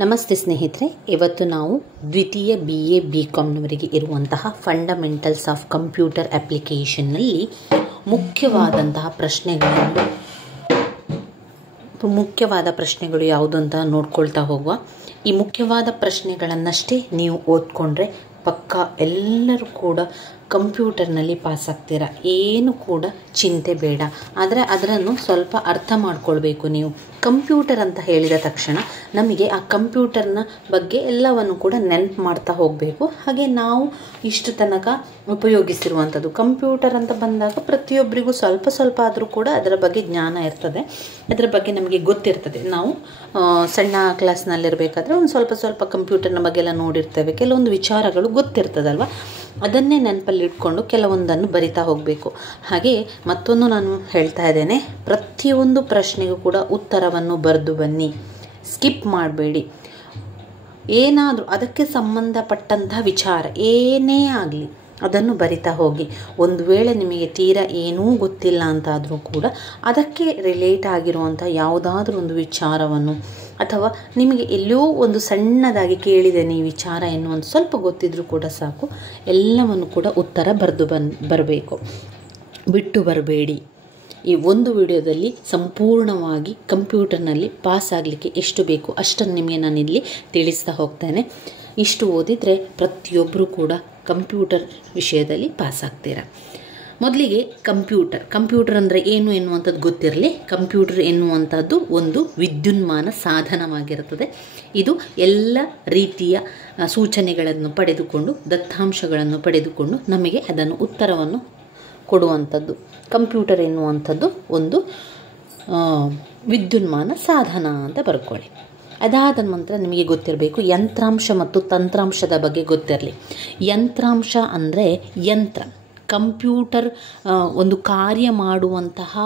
ನಮಸ್ತೆ ಸ್ನೇಹಿತರೆ, ಇವತ್ತು ನಾವು ದ್ವಿತೀಯ BA BComನವರಿಗೆ ಇರುವಂತಹ ಫಂಡಮೆಂಟಲ್ಸ್ ಆಫ್ ಕಂಪ್ಯೂಟರ್ ಅಪ್ಲಿಕೇಶನ್ನಲ್ಲಿ ಮುಖ್ಯವಾದ ಪ್ರಶ್ನೆಗಳು ಯಾವುದು ಅಂತ ನೋಡ್ಕೊಳ್ತಾ ಹೋಗುವ. ಈ ಮುಖ್ಯವಾದ ಪ್ರಶ್ನೆಗಳನ್ನಷ್ಟೇ ನೀವು ಓದ್ಕೊಂಡ್ರೆ ಪಕ್ಕಾ ಎಲ್ಲರೂ ಕೂಡ ಕಂಪ್ಯೂಟರ್ನಲ್ಲಿ ಪಾಸ್ ಆಗ್ತೀರಾ. ಏನು ಕೂಡ ಚಿಂತೆ ಬೇಡ. ಆದರೆ ಅದನ್ನು ಸ್ವಲ್ಪ ಅರ್ಥ ಮಾಡ್ಕೊಳ್ಬೇಕು. ನೀವು ಕಂಪ್ಯೂಟರ್ ಅಂತ ಹೇಳಿದ ತಕ್ಷಣ ನಮಗೆ ಆ ಕಂಪ್ಯೂಟರ್ನ ಬಗ್ಗೆ ಎಲ್ಲವನ್ನು ಕೂಡ ನೆನಪು ಮಾಡ್ತಾ ಹೋಗಬೇಕು. ಹಾಗೆ ನಾವು ಇಷ್ಟು ತನಕ ಉಪಯೋಗಿಸಿರುವಂಥದ್ದು ಕಂಪ್ಯೂಟರ್ ಅಂತ ಬಂದಾಗ ಪ್ರತಿಯೊಬ್ಬರಿಗೂ ಸ್ವಲ್ಪ ಆದರೂ ಕೂಡ ಅದರ ಬಗ್ಗೆ ಜ್ಞಾನ ಇರ್ತದೆ, ಅದರ ಬಗ್ಗೆ ನಮಗೆ ಗೊತ್ತಿರ್ತದೆ. ನಾವು ಸಣ್ಣ ಕ್ಲಾಸ್ನಲ್ಲಿರಬೇಕಾದ್ರೆ ಒಂದು ಸ್ವಲ್ಪ ಕಂಪ್ಯೂಟರ್ನ ಬಗ್ಗೆ ಎಲ್ಲ ನೋಡಿರ್ತೇವೆ, ಕೆಲವೊಂದು ವಿಚಾರಗಳು ಗೊತ್ತಿರ್ತದಲ್ವ, ಅದನ್ನೇ ನೆನಪಲ್ಲಿ ಇಟ್ಕೊಂಡು ಕೆಲವೊಂದನ್ನು ಬರಿತಾ ಹೋಗಬೇಕು. ಹಾಗೆ ಮತ್ತೊಂದು ನಾನು ಹೇಳ್ತಾ ಇದ್ದೇನೆ, ಪ್ರತಿಯೊಂದು ಪ್ರಶ್ನೆಗೂ ಕೂಡ ಉತ್ತರವನ್ನು ಬರೆದು ಬನ್ನಿ, ಸ್ಕಿಪ್ ಮಾಡಬೇಡಿ. ಏನಾದರೂ ಅದಕ್ಕೆ ಸಂಬಂಧಪಟ್ಟಂತಹ ವಿಚಾರ ಏನೇ ಆಗಲಿ ಅದನ್ನು ಬರಿತಾ ಹೋಗಿ. ಒಂದು ವೇಳೆ ನಿಮಗೆ ತೀರಾ ಏನೂ ಗೊತ್ತಿಲ್ಲ ಅಂತಾದರೂ ಕೂಡ ಅದಕ್ಕೆ ರಿಲೇಟ್ ಆಗಿರುವಂಥ ಯಾವುದಾದ್ರೂ ಒಂದು ವಿಚಾರವನ್ನು ಅಥವಾ ನಿಮಗೆ ಎಲ್ಲೋ ಒಂದು ಸಣ್ಣದಾಗಿ ಕೇಳಿದ್ದೇನೆ ಈ ವಿಚಾರ ಎನ್ನುವಂಥ ಸ್ವಲ್ಪ ಗೊತ್ತಿದ್ರೂ ಕೂಡ ಸಾಕು, ಎಲ್ಲವನ್ನು ಕೂಡ ಉತ್ತರ ಬರಬೇಕು, ಬಿಟ್ಟು ಬರಬೇಡಿ. ಈ ಒಂದು ವಿಡಿಯೋದಲ್ಲಿ ಸಂಪೂರ್ಣವಾಗಿ ಕಂಪ್ಯೂಟರ್ನಲ್ಲಿ ಪಾಸ್ ಆಗಲಿಕ್ಕೆ ಎಷ್ಟು ಬೇಕು ಅಷ್ಟನ್ನು ನಿಮಗೆ ನಾನಿಲ್ಲಿ ತಿಳಿಸ್ತಾ ಹೋಗ್ತೇನೆ. ಇಷ್ಟು ಓದಿದರೆ ಪ್ರತಿಯೊಬ್ಬರೂ ಕೂಡ ಕಂಪ್ಯೂಟರ್ ವಿಷಯದಲ್ಲಿ ಪಾಸ್ ಆಗ್ತೀರಾ. ಮೊದಲಿಗೆ ಕಂಪ್ಯೂಟರ್ ಅಂದರೆ ಏನು ಎನ್ನುವಂಥದ್ದು ಗೊತ್ತಿರಲಿ. ಕಂಪ್ಯೂಟರ್ ಎನ್ನುವಂಥದ್ದು ಒಂದು ವಿದ್ಯುನ್ಮಾನ ಸಾಧನವಾಗಿರುತ್ತದೆ. ಇದು ಎಲ್ಲ ರೀತಿಯ ಸೂಚನೆಗಳನ್ನು ಪಡೆದುಕೊಂಡು, ದತ್ತಾಂಶಗಳನ್ನು ಪಡೆದುಕೊಂಡು ನಮಗೆ ಅದನ್ನು ಉತ್ತರವನ್ನು ಕೊಡುವಂಥದ್ದು. ಕಂಪ್ಯೂಟರ್ ಎನ್ನುವಂಥದ್ದು ಒಂದು ವಿದ್ಯುನ್ಮಾನ ಸಾಧನ ಅಂತ ಬರ್ಕೊಳ್ಳಿ. ಅದಾದ ನಂತರ ನಿಮಗೆ ಗೊತ್ತಿರಬೇಕು ಯಂತ್ರಾಂಶ ಮತ್ತು ತಂತ್ರಾಂಶದ ಬಗ್ಗೆ ಗೊತ್ತಿರಲಿ. ಯಂತ್ರಾಂಶ ಅಂದರೆ ಯಂತ್ರ, ಕಂಪ್ಯೂಟರ್ ಒಂದು ಕಾರ್ಯ ಮಾಡುವಂತಹ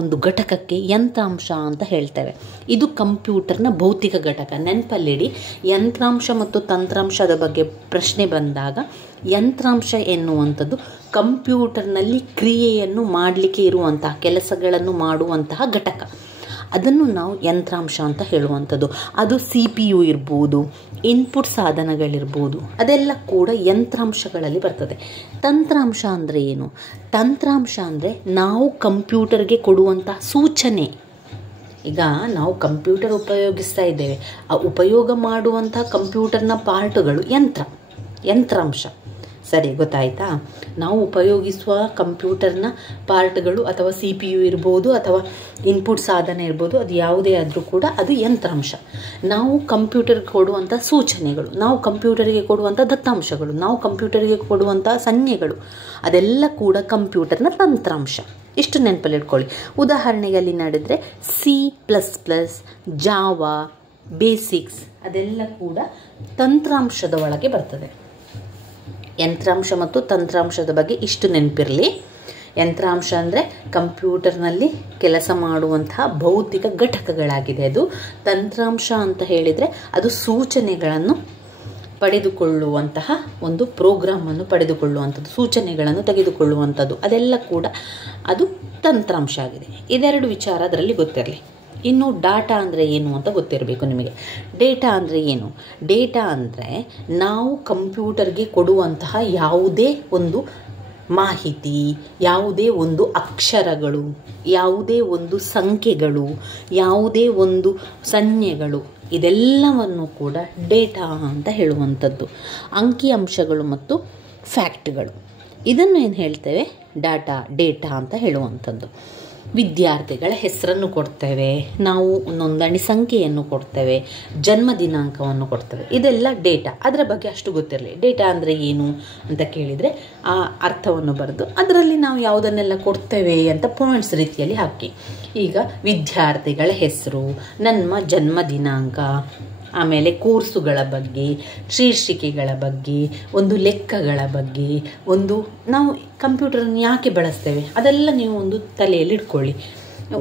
ಒಂದು ಘಟಕಕ್ಕೆ ಯಂತ್ರಾಂಶ ಅಂತ ಹೇಳ್ತೇವೆ. ಇದು ಕಂಪ್ಯೂಟರ್ನ ಭೌತಿಕ ಘಟಕ. ನೆನಪಲ್ಲಿಡಿ, ಯಂತ್ರಾಂಶ ಮತ್ತು ತಂತ್ರಾಂಶದ ಬಗ್ಗೆ ಪ್ರಶ್ನೆ ಬಂದಾಗ ಯಂತ್ರಾಂಶ ಎನ್ನುವಂಥದ್ದು ಕಂಪ್ಯೂಟರ್ನಲ್ಲಿ ಕ್ರಿಯೆಯನ್ನು ಮಾಡಲಿಕ್ಕೆ ಇರುವಂತಹ ಕೆಲಸಗಳನ್ನು ಮಾಡುವಂತಹ ಘಟಕ, ಅದನ್ನು ನಾವು ಯಂತ್ರಾಂಶ ಅಂತ ಹೇಳುವಂಥದ್ದು. ಅದು CPU ಇರ್ಬೋದು, ಇನ್ಪುಟ್ ಸಾಧನಗಳಿರ್ಬೋದು, ಅದೆಲ್ಲ ಕೂಡ ಯಂತ್ರಾಂಶಗಳಲ್ಲಿ ಬರ್ತದೆ. ತಂತ್ರಾಂಶ ಅಂದರೆ ಏನು? ತಂತ್ರಾಂಶ ಅಂದರೆ ನಾವು ಕಂಪ್ಯೂಟರ್ಗೆ ಕೊಡುವಂತಹ ಸೂಚನೆ. ಈಗ ನಾವು ಕಂಪ್ಯೂಟರ್ ಉಪಯೋಗಿಸ್ತಾ ಇದ್ದೇವೆ, ಆ ಉಪಯೋಗ ಮಾಡುವಂತಹ ಕಂಪ್ಯೂಟರ್ನ ಪಾರ್ಟುಗಳು ಯಂತ್ರಾಂಶ. ಸರಿ, ಗೊತ್ತಾಯ್ತಾ? ನಾವು ಉಪಯೋಗಿಸುವ ಕಂಪ್ಯೂಟರ್ನ ಪಾರ್ಟ್ಗಳು ಅಥವಾ CPU ಇರ್ಬೋದು ಅಥವಾ ಇನ್ಪುಟ್ ಸಾಧನ ಇರ್ಬೋದು, ಅದು ಯಾವುದೇ ಆದರೂ ಕೂಡ ಅದು ಯಂತ್ರಾಂಶ. ನಾವು ಕಂಪ್ಯೂಟರ್ಗೆ ಕೊಡುವಂಥ ಸೂಚನೆಗಳು, ನಾವು ಕಂಪ್ಯೂಟರ್ಗೆ ಕೊಡುವಂಥ ದತ್ತಾಂಶಗಳು, ನಾವು ಕಂಪ್ಯೂಟರ್ಗೆ ಕೊಡುವಂಥ ಸಂಜ್ಞೆಗಳು, ಅದೆಲ್ಲ ಕೂಡ ಕಂಪ್ಯೂಟರ್ನ ತಂತ್ರಾಂಶ. ಇಷ್ಟು ನೆನಪಲ್ಲಿ ಇಟ್ಕೊಳ್ಳಿ. ಉದಾಹರಣೆಗೆ ಅಲ್ಲಿ ನಡೆದರೆ C++, ಜಾವಾ, ಬೇಸಿಕ್ಸ್ ಅದೆಲ್ಲ ಕೂಡ ತಂತ್ರಾಂಶದ ಒಳಗೆ ಬರ್ತದೆ. ಯಂತ್ರಾಂಶ ಮತ್ತು ತಂತ್ರಾಂಶದ ಬಗ್ಗೆ ಇಷ್ಟು ನೆನಪಿರಲಿ. ಯಂತ್ರಾಂಶ ಅಂದರೆ ಕಂಪ್ಯೂಟರ್ನಲ್ಲಿ ಕೆಲಸ ಮಾಡುವಂತಹ ಭೌತಿಕ ಘಟಕಗಳಾಗಿದೆ. ಅದು ತಂತ್ರಾಂಶ ಅಂತ ಹೇಳಿದರೆ ಅದು ಸೂಚನೆಗಳನ್ನು ಪಡೆದುಕೊಳ್ಳುವಂತಹ ಒಂದು ಪ್ರೋಗ್ರಾಮನ್ನು ಪಡೆದುಕೊಳ್ಳುವಂಥದ್ದು, ಸೂಚನೆಗಳನ್ನು ತೆಗೆದುಕೊಳ್ಳುವಂಥದ್ದು, ಅದೆಲ್ಲ ಕೂಡ ಅದು ತಂತ್ರಾಂಶ ಆಗಿದೆ. ಇದೆರಡು ವಿಚಾರ ಅದರಲ್ಲಿ ಗೊತ್ತಿರಲಿ. ಇನ್ನು ಡಾಟಾ ಅಂದರೆ ಏನು ಅಂತ ಗೊತ್ತಿರಬೇಕು ನಿಮಗೆ. ಡೇಟಾ ಅಂದರೆ ಏನು? ಡೇಟಾ ಅಂದರೆ ನಾವು ಕಂಪ್ಯೂಟರ್ಗೆ ಕೊಡುವಂತಹ ಯಾವುದೇ ಒಂದು ಮಾಹಿತಿ, ಯಾವುದೇ ಒಂದು ಅಕ್ಷರಗಳು, ಯಾವುದೇ ಒಂದು ಸಂಖ್ಯೆಗಳು, ಯಾವುದೇ ಒಂದು ಸಂಜ್ಞೆಗಳು, ಇದೆಲ್ಲವನ್ನು ಕೂಡ ಡೇಟಾ ಅಂತ ಹೇಳುವಂಥದ್ದು. ಅಂಕಿಅಂಶಗಳು ಮತ್ತು ಫ್ಯಾಕ್ಟ್ಗಳು, ಇದನ್ನು ಏನು ಹೇಳ್ತೇವೆ? ಡೇಟಾ ಅಂತ ಹೇಳುವಂಥದ್ದು. ವಿದ್ಯಾರ್ಥಿಗಳ ಹೆಸರನ್ನು ಕೊಡ್ತೇವೆ, ನಾವು ನೋಂದಣಿ ಸಂಖ್ಯೆಯನ್ನು ಕೊಡ್ತೇವೆ, ಜನ್ಮ ದಿನಾಂಕವನ್ನು ಕೊಡ್ತೇವೆ, ಇದೆಲ್ಲ ಡೇಟಾ. ಅದರ ಬಗ್ಗೆ ಅಷ್ಟು ಗೊತ್ತಿರಲಿ. ಡೇಟಾ ಅಂದರೆ ಏನು ಅಂತ ಕೇಳಿದರೆ ಆ ಅರ್ಥವನ್ನು ಬರೆದು ಅದರಲ್ಲಿ ನಾವು ಯಾವುದನ್ನೆಲ್ಲ ಕೊಡ್ತೇವೆ ಅಂತ ಪಾಯಿಂಟ್ಸ್ ರೀತಿಯಲ್ಲಿ ಹಾಕಿ. ಈಗ ವಿದ್ಯಾರ್ಥಿಗಳ ಹೆಸರು, ನಮ್ಮ ಜನ್ಮ ದಿನಾಂಕ, ಆಮೇಲೆ ಕೋರ್ಸುಗಳ ಬಗ್ಗೆ, ಶೀರ್ಷಿಕೆಗಳ ಬಗ್ಗೆ, ಒಂದು ಲೆಕ್ಕಗಳ ಬಗ್ಗೆ, ಒಂದು ನಾವು ಕಂಪ್ಯೂಟರನ್ನು ಯಾಕೆ ಬಳಸ್ತೇವೆ ಅದೆಲ್ಲ ನೀವು ಒಂದು ತಲೆಯಲ್ಲಿ ಇಟ್ಕೊಳ್ಳಿ.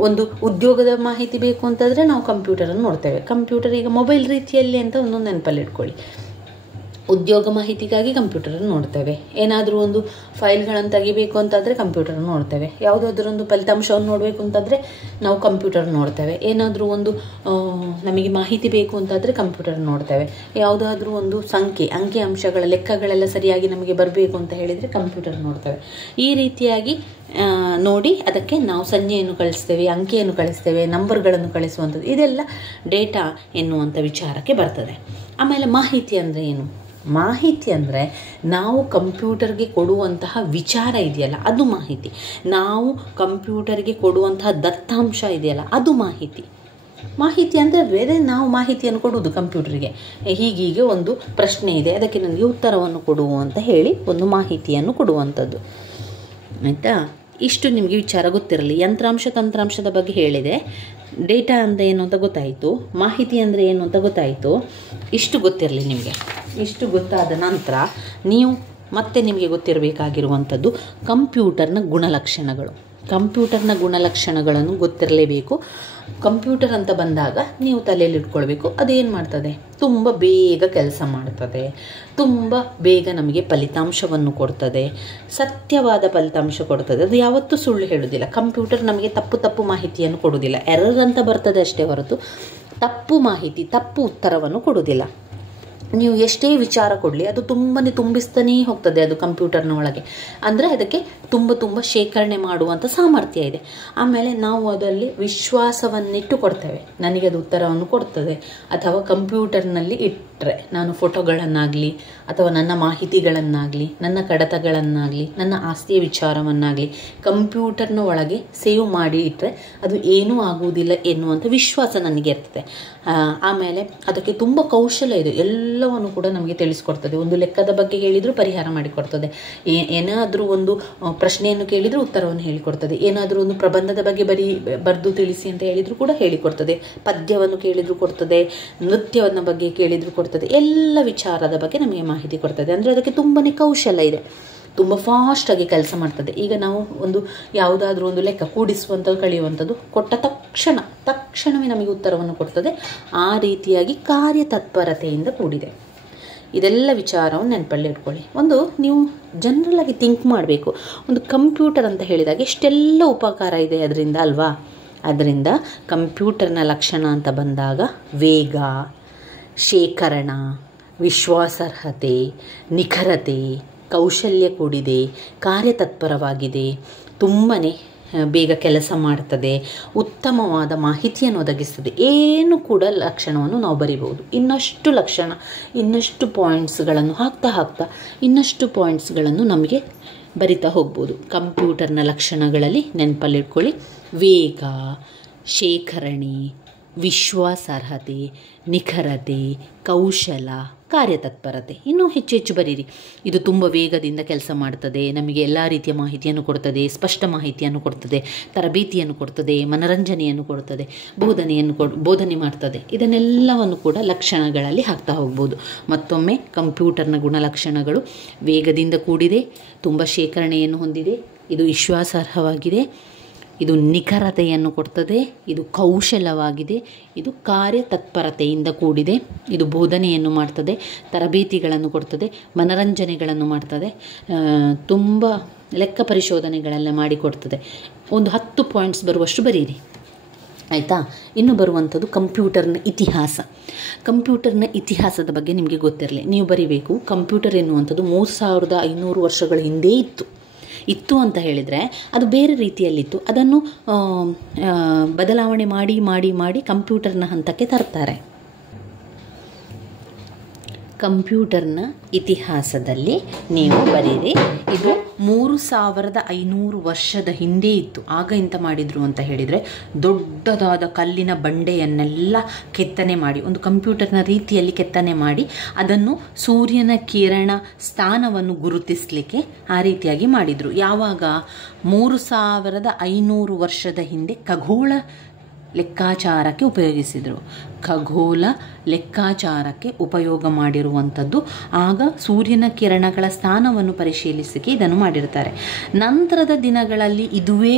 ಒಂದು ಉದ್ಯೋಗದ ಮಾಹಿತಿ ಬೇಕು ಅಂತಂದರೆ ನಾವು ಕಂಪ್ಯೂಟರನ್ನು ನೋಡ್ತೇವೆ. ಕಂಪ್ಯೂಟರ್ ಈಗ ಮೊಬೈಲ್ ರೀತಿಯಲ್ಲಿ ಅಂತ ಒಂದು ನೆನಪಲ್ಲಿ ಇಟ್ಕೊಳ್ಳಿ. ಉದ್ಯೋಗ ಮಾಹಿತಿಗಾಗಿ ಕಂಪ್ಯೂಟರ್ ನೋಡ್ತೇವೆ. ಏನಾದರೂ ಒಂದು ಫೈಲ್ಗಳನ್ನು ತೆಗಿಬೇಕು ಅಂತಾದರೆ ಕಂಪ್ಯೂಟರ್ ನೋಡ್ತೇವೆ. ಯಾವುದಾದ್ರೂ ಒಂದು ಫಲಿತಾಂಶವನ್ನು ನೋಡಬೇಕು ಅಂತಾದರೆ ನಾವು ಕಂಪ್ಯೂಟರ್ ನೋಡ್ತೇವೆ. ಏನಾದರೂ ಒಂದು ನಮಗೆ ಮಾಹಿತಿ ಬೇಕು ಅಂತಾದರೆ ಕಂಪ್ಯೂಟರ್ ನೋಡ್ತೇವೆ. ಯಾವುದಾದ್ರೂ ಒಂದು ಅಂಕಿ ಅಂಶಗಳ ಲೆಕ್ಕಗಳೆಲ್ಲ ಸರಿಯಾಗಿ ನಮಗೆ ಬರಬೇಕು ಅಂತ ಹೇಳಿದರೆ ಕಂಪ್ಯೂಟರ್ ನೋಡ್ತೇವೆ. ಈ ರೀತಿಯಾಗಿ ನೋಡಿ ಅದಕ್ಕೆ ನಾವು ಸಂಖ್ಯೆಯನ್ನು ಕಳಿಸ್ತೇವೆ, ಅಂಕೆಯನ್ನು ಕಳಿಸ್ತೇವೆ, ನಂಬರ್ಗಳನ್ನು ಕಳಿಸುವಂಥದ್ದು, ಇದೆಲ್ಲ ಡೇಟಾ ಎನ್ನುವಂಥ ವಿಚಾರಕ್ಕೆ ಬರ್ತದೆ. ಆಮೇಲೆ ಮಾಹಿತಿ ಅಂದರೆ ಏನು? ಮಾಹಿತಿ ಅಂದರೆ ನಾವು ಕಂಪ್ಯೂಟರ್ಗೆ ಕೊಡುವಂತಹ ವಿಚಾರ ಇದೆಯಲ್ಲ ಅದು ಮಾಹಿತಿ. ನಾವು ಕಂಪ್ಯೂಟರ್ಗೆ ಕೊಡುವಂತಹ ದತ್ತಾಂಶ ಇದೆಯಲ್ಲ ಅದು ಮಾಹಿತಿ. ಮಾಹಿತಿ ಅಂದರೆ ಬೇರೆ, ನಾವು ಮಾಹಿತಿಯನ್ನು ಕೊಡುವುದು ಕಂಪ್ಯೂಟರ್ಗೆ. ಹೀಗೀಗೆ ಒಂದು ಪ್ರಶ್ನೆ ಇದೆ, ಅದಕ್ಕೆ ನನಗೆ ಉತ್ತರವನ್ನು ಕೊಡು ಅಂತ ಹೇಳಿ ಒಂದು ಮಾಹಿತಿಯನ್ನು ಕೊಡುವಂಥದ್ದು. ಆಯಿತಾ? ಇಷ್ಟು ನಿಮಗೆ ವಿಚಾರ ಗೊತ್ತಿರಲಿ. ಯಂತ್ರಾಂಶ ತಂತ್ರಾಂಶದ ಬಗ್ಗೆ ಹೇಳಿದೆ. ಡೇಟಾ ಅಂದರೆ ಏನು ಅಂತ ಗೊತ್ತಾಯಿತು, ಮಾಹಿತಿ ಅಂದರೆ ಏನು ಅಂತ ಗೊತ್ತಾಯಿತು. ಇಷ್ಟು ಗೊತ್ತಿರಲಿ ನಿಮಗೆ. ಇಷ್ಟು ಗೊತ್ತಾದ ನಂತರ ನೀವು ಮತ್ತೆ ನಿಮಗೆ ಗೊತ್ತಿರಬೇಕಾಗಿರುವಂಥದ್ದು ಕಂಪ್ಯೂಟರ್ನ ಗುಣಲಕ್ಷಣಗಳು. ಕಂಪ್ಯೂಟರ್ನ ಗುಣಲಕ್ಷಣಗಳನ್ನು ಗೊತ್ತಿರಲೇಬೇಕು. ಕಂಪ್ಯೂಟರ್ ಅಂತ ಬಂದಾಗ ನೀವು ತಲೆಯಲ್ಲಿ ಇಟ್ಕೊಳ್ಬೇಕು, ಅದೇನು ಮಾಡ್ತದೆ, ತುಂಬ ಬೇಗ ಕೆಲಸ ಮಾಡ್ತದೆ, ತುಂಬ ಬೇಗ ನಮಗೆ ಫಲಿತಾಂಶವನ್ನು ಕೊಡ್ತದೆ, ಸತ್ಯವಾದ ಫಲಿತಾಂಶ ಕೊಡ್ತದೆ. ಅದು ಯಾವತ್ತೂ ಸುಳ್ಳು ಹೇಳೋದಿಲ್ಲ. ಕಂಪ್ಯೂಟರ್ ನಮಗೆ ತಪ್ಪು ಮಾಹಿತಿಯನ್ನು ಕೊಡೋದಿಲ್ಲ. ಎರರ್ ಅಂತ ಬರ್ತದೆ ಅಷ್ಟೇ ಹೊರತು ತಪ್ಪು ಮಾಹಿತಿ, ತಪ್ಪು ಉತ್ತರವನ್ನು ಕೊಡೋದಿಲ್ಲ. ನೀವು ಎಷ್ಟೇ ವಿಚಾರ ಕೊಡಲಿ ಅದು ತುಂಬಿಸ್ತಾನೇ ಹೋಗ್ತದೆ ಅದು ಕಂಪ್ಯೂಟರ್ನ ಒಳಗೆ. ಅಂದರೆ ಅದಕ್ಕೆ ತುಂಬ ಶೇಖರಣೆ ಮಾಡುವಂಥ ಸಾಮರ್ಥ್ಯ ಇದೆ. ಆಮೇಲೆ ನಾವು ಅದರಲ್ಲಿ ವಿಶ್ವಾಸವನ್ನಿಟ್ಟು ಕೊಡ್ತೇವೆ, ನನಗೆ ಅದು ಉತ್ತರವನ್ನು ಕೊಡ್ತದೆ. ಅಥವಾ ಕಂಪ್ಯೂಟರ್ನಲ್ಲಿ ಇಟ್ಟರೆ ನಾನು ಫೋಟೋಗಳನ್ನಾಗಲಿ ಅಥವಾ ನನ್ನ ಮಾಹಿತಿಗಳನ್ನಾಗಲಿ ನನ್ನ ಕಡತಗಳನ್ನಾಗಲಿ ನನ್ನ ಆಸ್ತಿಯ ವಿಚಾರವನ್ನಾಗಲಿ ಕಂಪ್ಯೂಟರ್ನ ಒಳಗೆ ಸೇವ್ ಮಾಡಿ ಇಟ್ಟರೆ ಅದು ಏನೂ ಆಗುವುದಿಲ್ಲ ಎನ್ನುವಂಥ ವಿಶ್ವಾಸ ನನಗೆ ಇರ್ತದೆ. ಆಮೇಲೆ ಅದಕ್ಕೆ ತುಂಬ ಕೌಶಲ್ಯ ಇದೆ, ಎಲ್ಲವನ್ನು ಕೂಡ ನಮಗೆ ತಿಳಿಸ್ಕೊಡ್ತದೆ. ಒಂದು ಲೆಕ್ಕದ ಬಗ್ಗೆ ಹೇಳಿದರೂ ಪರಿಹಾರ ಮಾಡಿಕೊಡ್ತದೆ, ಏನಾದರೂ ಒಂದು ಪ್ರಶ್ನೆಯನ್ನು ಕೇಳಿದರೂ ಉತ್ತರವನ್ನು ಹೇಳಿಕೊಡ್ತದೆ, ಏನಾದರೂ ಒಂದು ಪ್ರಬಂಧದ ಬಗ್ಗೆ ಬರೆದು ತಿಳಿಸಿ ಅಂತ ಹೇಳಿದರೂ ಕೂಡ ಹೇಳಿಕೊಡ್ತದೆ, ಪದ್ಯವನ್ನು ಕೇಳಿದರೂ ಕೊಡ್ತದೆ, ನೃತ್ಯವನ್ನು ಬಗ್ಗೆ ಕೇಳಿದರೂ ಕೊಡ್ತದೆ, ಎಲ್ಲ ವಿಚಾರದ ಬಗ್ಗೆ ನಮಗೆ ಮಾಹಿತಿ ಕೊಡ್ತದೆ. ಅಂದರೆ ಅದಕ್ಕೆ ತುಂಬಾ ಕೌಶಲ್ಯ ಇದೆ, ತುಂಬ ಫಾಸ್ಟಾಗಿ ಕೆಲಸ ಮಾಡ್ತದೆ. ಈಗ ನಾವು ಒಂದು ಯಾವುದಾದ್ರೂ ಒಂದು ಲೆಕ್ಕ ಕೂಡಿಸುವಂಥದ್ದು ಕಳೆಯುವಂಥದ್ದು ಕೊಟ್ಟ ತಕ್ಷಣವೇ ನಮಗೆ ಉತ್ತರವನ್ನು ಕೊಡ್ತದೆ. ಆ ರೀತಿಯಾಗಿ ಕಾರ್ಯತತ್ಪರತೆಯಿಂದ ಕೂಡಿದೆ. ಇದೆಲ್ಲ ವಿಚಾರವನ್ನು ನೆನಪಲ್ಲಿ ಇಟ್ಕೊಳ್ಳಿ. ಒಂದು ನೀವು ಜನರಲ್ ಆಗಿ ಥಿಂಕ್ ಮಾಡಬೇಕು, ಒಂದು ಕಂಪ್ಯೂಟರ್ ಅಂತ ಹೇಳಿದಾಗ ಎಷ್ಟೆಲ್ಲ ಉಪಕಾರ ಇದೆ ಅದರಿಂದ ಅಲ್ವಾ. ಅದರಿಂದ ಕಂಪ್ಯೂಟರ್ನ ಲಕ್ಷಣ ಅಂತ ಬಂದಾಗ ವೇಗ, ಶೇಖರಣ, ವಿಶ್ವಾಸಾರ್ಹತೆ, ನಿಖರತೆ, ಕೌಶಲ್ಯ ಕೂಡಿದೆ, ಕಾರ್ಯತತ್ಪರವಾಗಿದೆ, ತುಂಬಾ ಬೇಗ ಕೆಲಸ ಮಾಡ್ತದೆ, ಉತ್ತಮವಾದ ಮಾಹಿತಿಯನ್ನು ಒದಗಿಸ್ತದೆ. ಏನು ಕೂಡ ಲಕ್ಷಣವನ್ನು ನಾವು ಬರಿಬಹುದು. ಇನ್ನಷ್ಟು ಲಕ್ಷಣ, ಇನ್ನಷ್ಟು ಪಾಯಿಂಟ್ಸ್ಗಳನ್ನು ಹಾಕ್ತಾ ಇನ್ನಷ್ಟು ಪಾಯಿಂಟ್ಸ್ಗಳನ್ನು ನಮಗೆ ಬರಿತಾ ಹೋಗ್ಬೋದು. ಕಂಪ್ಯೂಟರ್ನ ಲಕ್ಷಣಗಳಲ್ಲಿ ನೆನಪಲ್ಲಿಟ್ಕೊಳ್ಳಿ: ವೇಗ, ಶೇಖರಣೆ, ವಿಶ್ವಾಸಾರ್ಹತೆ, ನಿಖರತೆ, ಕೌಶಲ, ಕಾರ್ಯತತ್ಪರತೆ. ಇನ್ನೂ ಹೆಚ್ಚು ಬರೀರಿ. ಇದು ತುಂಬ ವೇಗದಿಂದ ಕೆಲಸ ಮಾಡ್ತದೆ, ನಮಗೆ ಎಲ್ಲ ರೀತಿಯ ಮಾಹಿತಿಯನ್ನು ಕೊಡ್ತದೆ, ಸ್ಪಷ್ಟ ಮಾಹಿತಿಯನ್ನು ಕೊಡ್ತದೆ, ತರಬೇತಿಯನ್ನು ಕೊಡ್ತದೆ, ಮನರಂಜನೆಯನ್ನು ಕೊಡ್ತದೆ, ಬೋಧನೆ ಮಾಡ್ತದೆ. ಇದನ್ನೆಲ್ಲವನ್ನು ಕೂಡ ಲಕ್ಷಣಗಳಲ್ಲಿ ಹಾಕ್ತಾ ಹೋಗ್ಬೋದು. ಮತ್ತೊಮ್ಮೆ ಕಂಪ್ಯೂಟರ್ನ ಗುಣಲಕ್ಷಣಗಳು: ವೇಗದಿಂದ ಕೂಡಿದೆ, ತುಂಬ ಶೇಖರಣೆಯನ್ನು ಹೊಂದಿದೆ, ಇದು ವಿಶ್ವಾಸಾರ್ಹವಾಗಿದೆ, ಇದು ನಿಖರತೆಯನ್ನು ಕೊಡ್ತದೆ, ಇದು ಕೌಶಲವಾಗಿದೆ, ಇದು ಕಾರ್ಯತತ್ಪರತೆಯಿಂದ ಕೂಡಿದೆ, ಇದು ಬೋಧನೆಯನ್ನು ಮಾಡ್ತದೆ, ತರಬೇತಿಗಳನ್ನು ಕೊಡ್ತದೆ, ಮನರಂಜನೆಗಳನ್ನು ಮಾಡ್ತದೆ, ತುಂಬ ಲೆಕ್ಕ ಪರಿಶೋಧನೆಗಳೆಲ್ಲ ಮಾಡಿಕೊಡ್ತದೆ. ಒಂದು 10 ಪಾಯಿಂಟ್ಸ್ ಬರುವಷ್ಟು ಬರೀರಿ, ಆಯಿತಾ? ಇನ್ನು ಬರುವಂಥದ್ದು ಕಂಪ್ಯೂಟರ್ನ ಇತಿಹಾಸ. ಕಂಪ್ಯೂಟರ್ನ ಇತಿಹಾಸದ ಬಗ್ಗೆ ನಿಮಗೆ ಗೊತ್ತಿರಲಿ. ನೀವು ಬರೀಬೇಕು, ಕಂಪ್ಯೂಟರ್ ಎನ್ನುವಂಥದ್ದು 3500 ವರ್ಷಗಳ ಹಿಂದೆ ಇತ್ತು ಅಂತ ಹೇಳಿದರೆ ಅದು ಬೇರೆ ರೀತಿಯಲ್ಲಿತ್ತು. ಅದನ್ನು ಬದಲಾವಣೆ ಮಾಡಿ ಕಂಪ್ಯೂಟರ್ನ ಹಂತಕ್ಕೆ ತರ್ತಾರೆ. ಕಂಪ್ಯೂಟರ್ನ ಇತಿಹಾಸದಲ್ಲಿ ನೀವು ಬರೀರಿ, ಇದು 3500 ವರ್ಷದ ಹಿಂದೆ ಇತ್ತು. ಆಗ ಎಂತ ಮಾಡಿದರು ಅಂತ ಹೇಳಿದರೆ, ದೊಡ್ಡದಾದ ಕಲ್ಲಿನ ಬಂಡೆಯನ್ನೆಲ್ಲ ಕೆತ್ತನೆ ಮಾಡಿ, ಒಂದು ಕಂಪ್ಯೂಟರ್ನ ರೀತಿಯಲ್ಲಿ ಕೆತ್ತನೆ ಮಾಡಿ, ಅದನ್ನು ಸೂರ್ಯನ ಕಿರಣ ಸ್ಥಾನವನ್ನು ಗುರುತಿಸಲಿಕ್ಕೆ ಆ ರೀತಿಯಾಗಿ ಮಾಡಿದರು. ಯಾವಾಗ? 3500 ವರ್ಷದ ಹಿಂದೆ ಖಗೋಳ ಲೆಕ್ಕಾಚಾರಕ್ಕೆ ಉಪಯೋಗಿಸಿದರು. ಖಗೋಳ ಲೆಕ್ಕಾಚಾರಕ್ಕೆ ಉಪಯೋಗ ಮಾಡಿರುವಂಥದ್ದು. ಆಗ ಸೂರ್ಯನ ಕಿರಣಗಳ ಸ್ಥಾನವನ್ನು ಪರಿಶೀಲಿಸಲಿಕ್ಕೆ ಇದನ್ನು ಮಾಡಿರ್ತಾರೆ. ನಂತರದ ದಿನಗಳಲ್ಲಿ ಇದುವೇ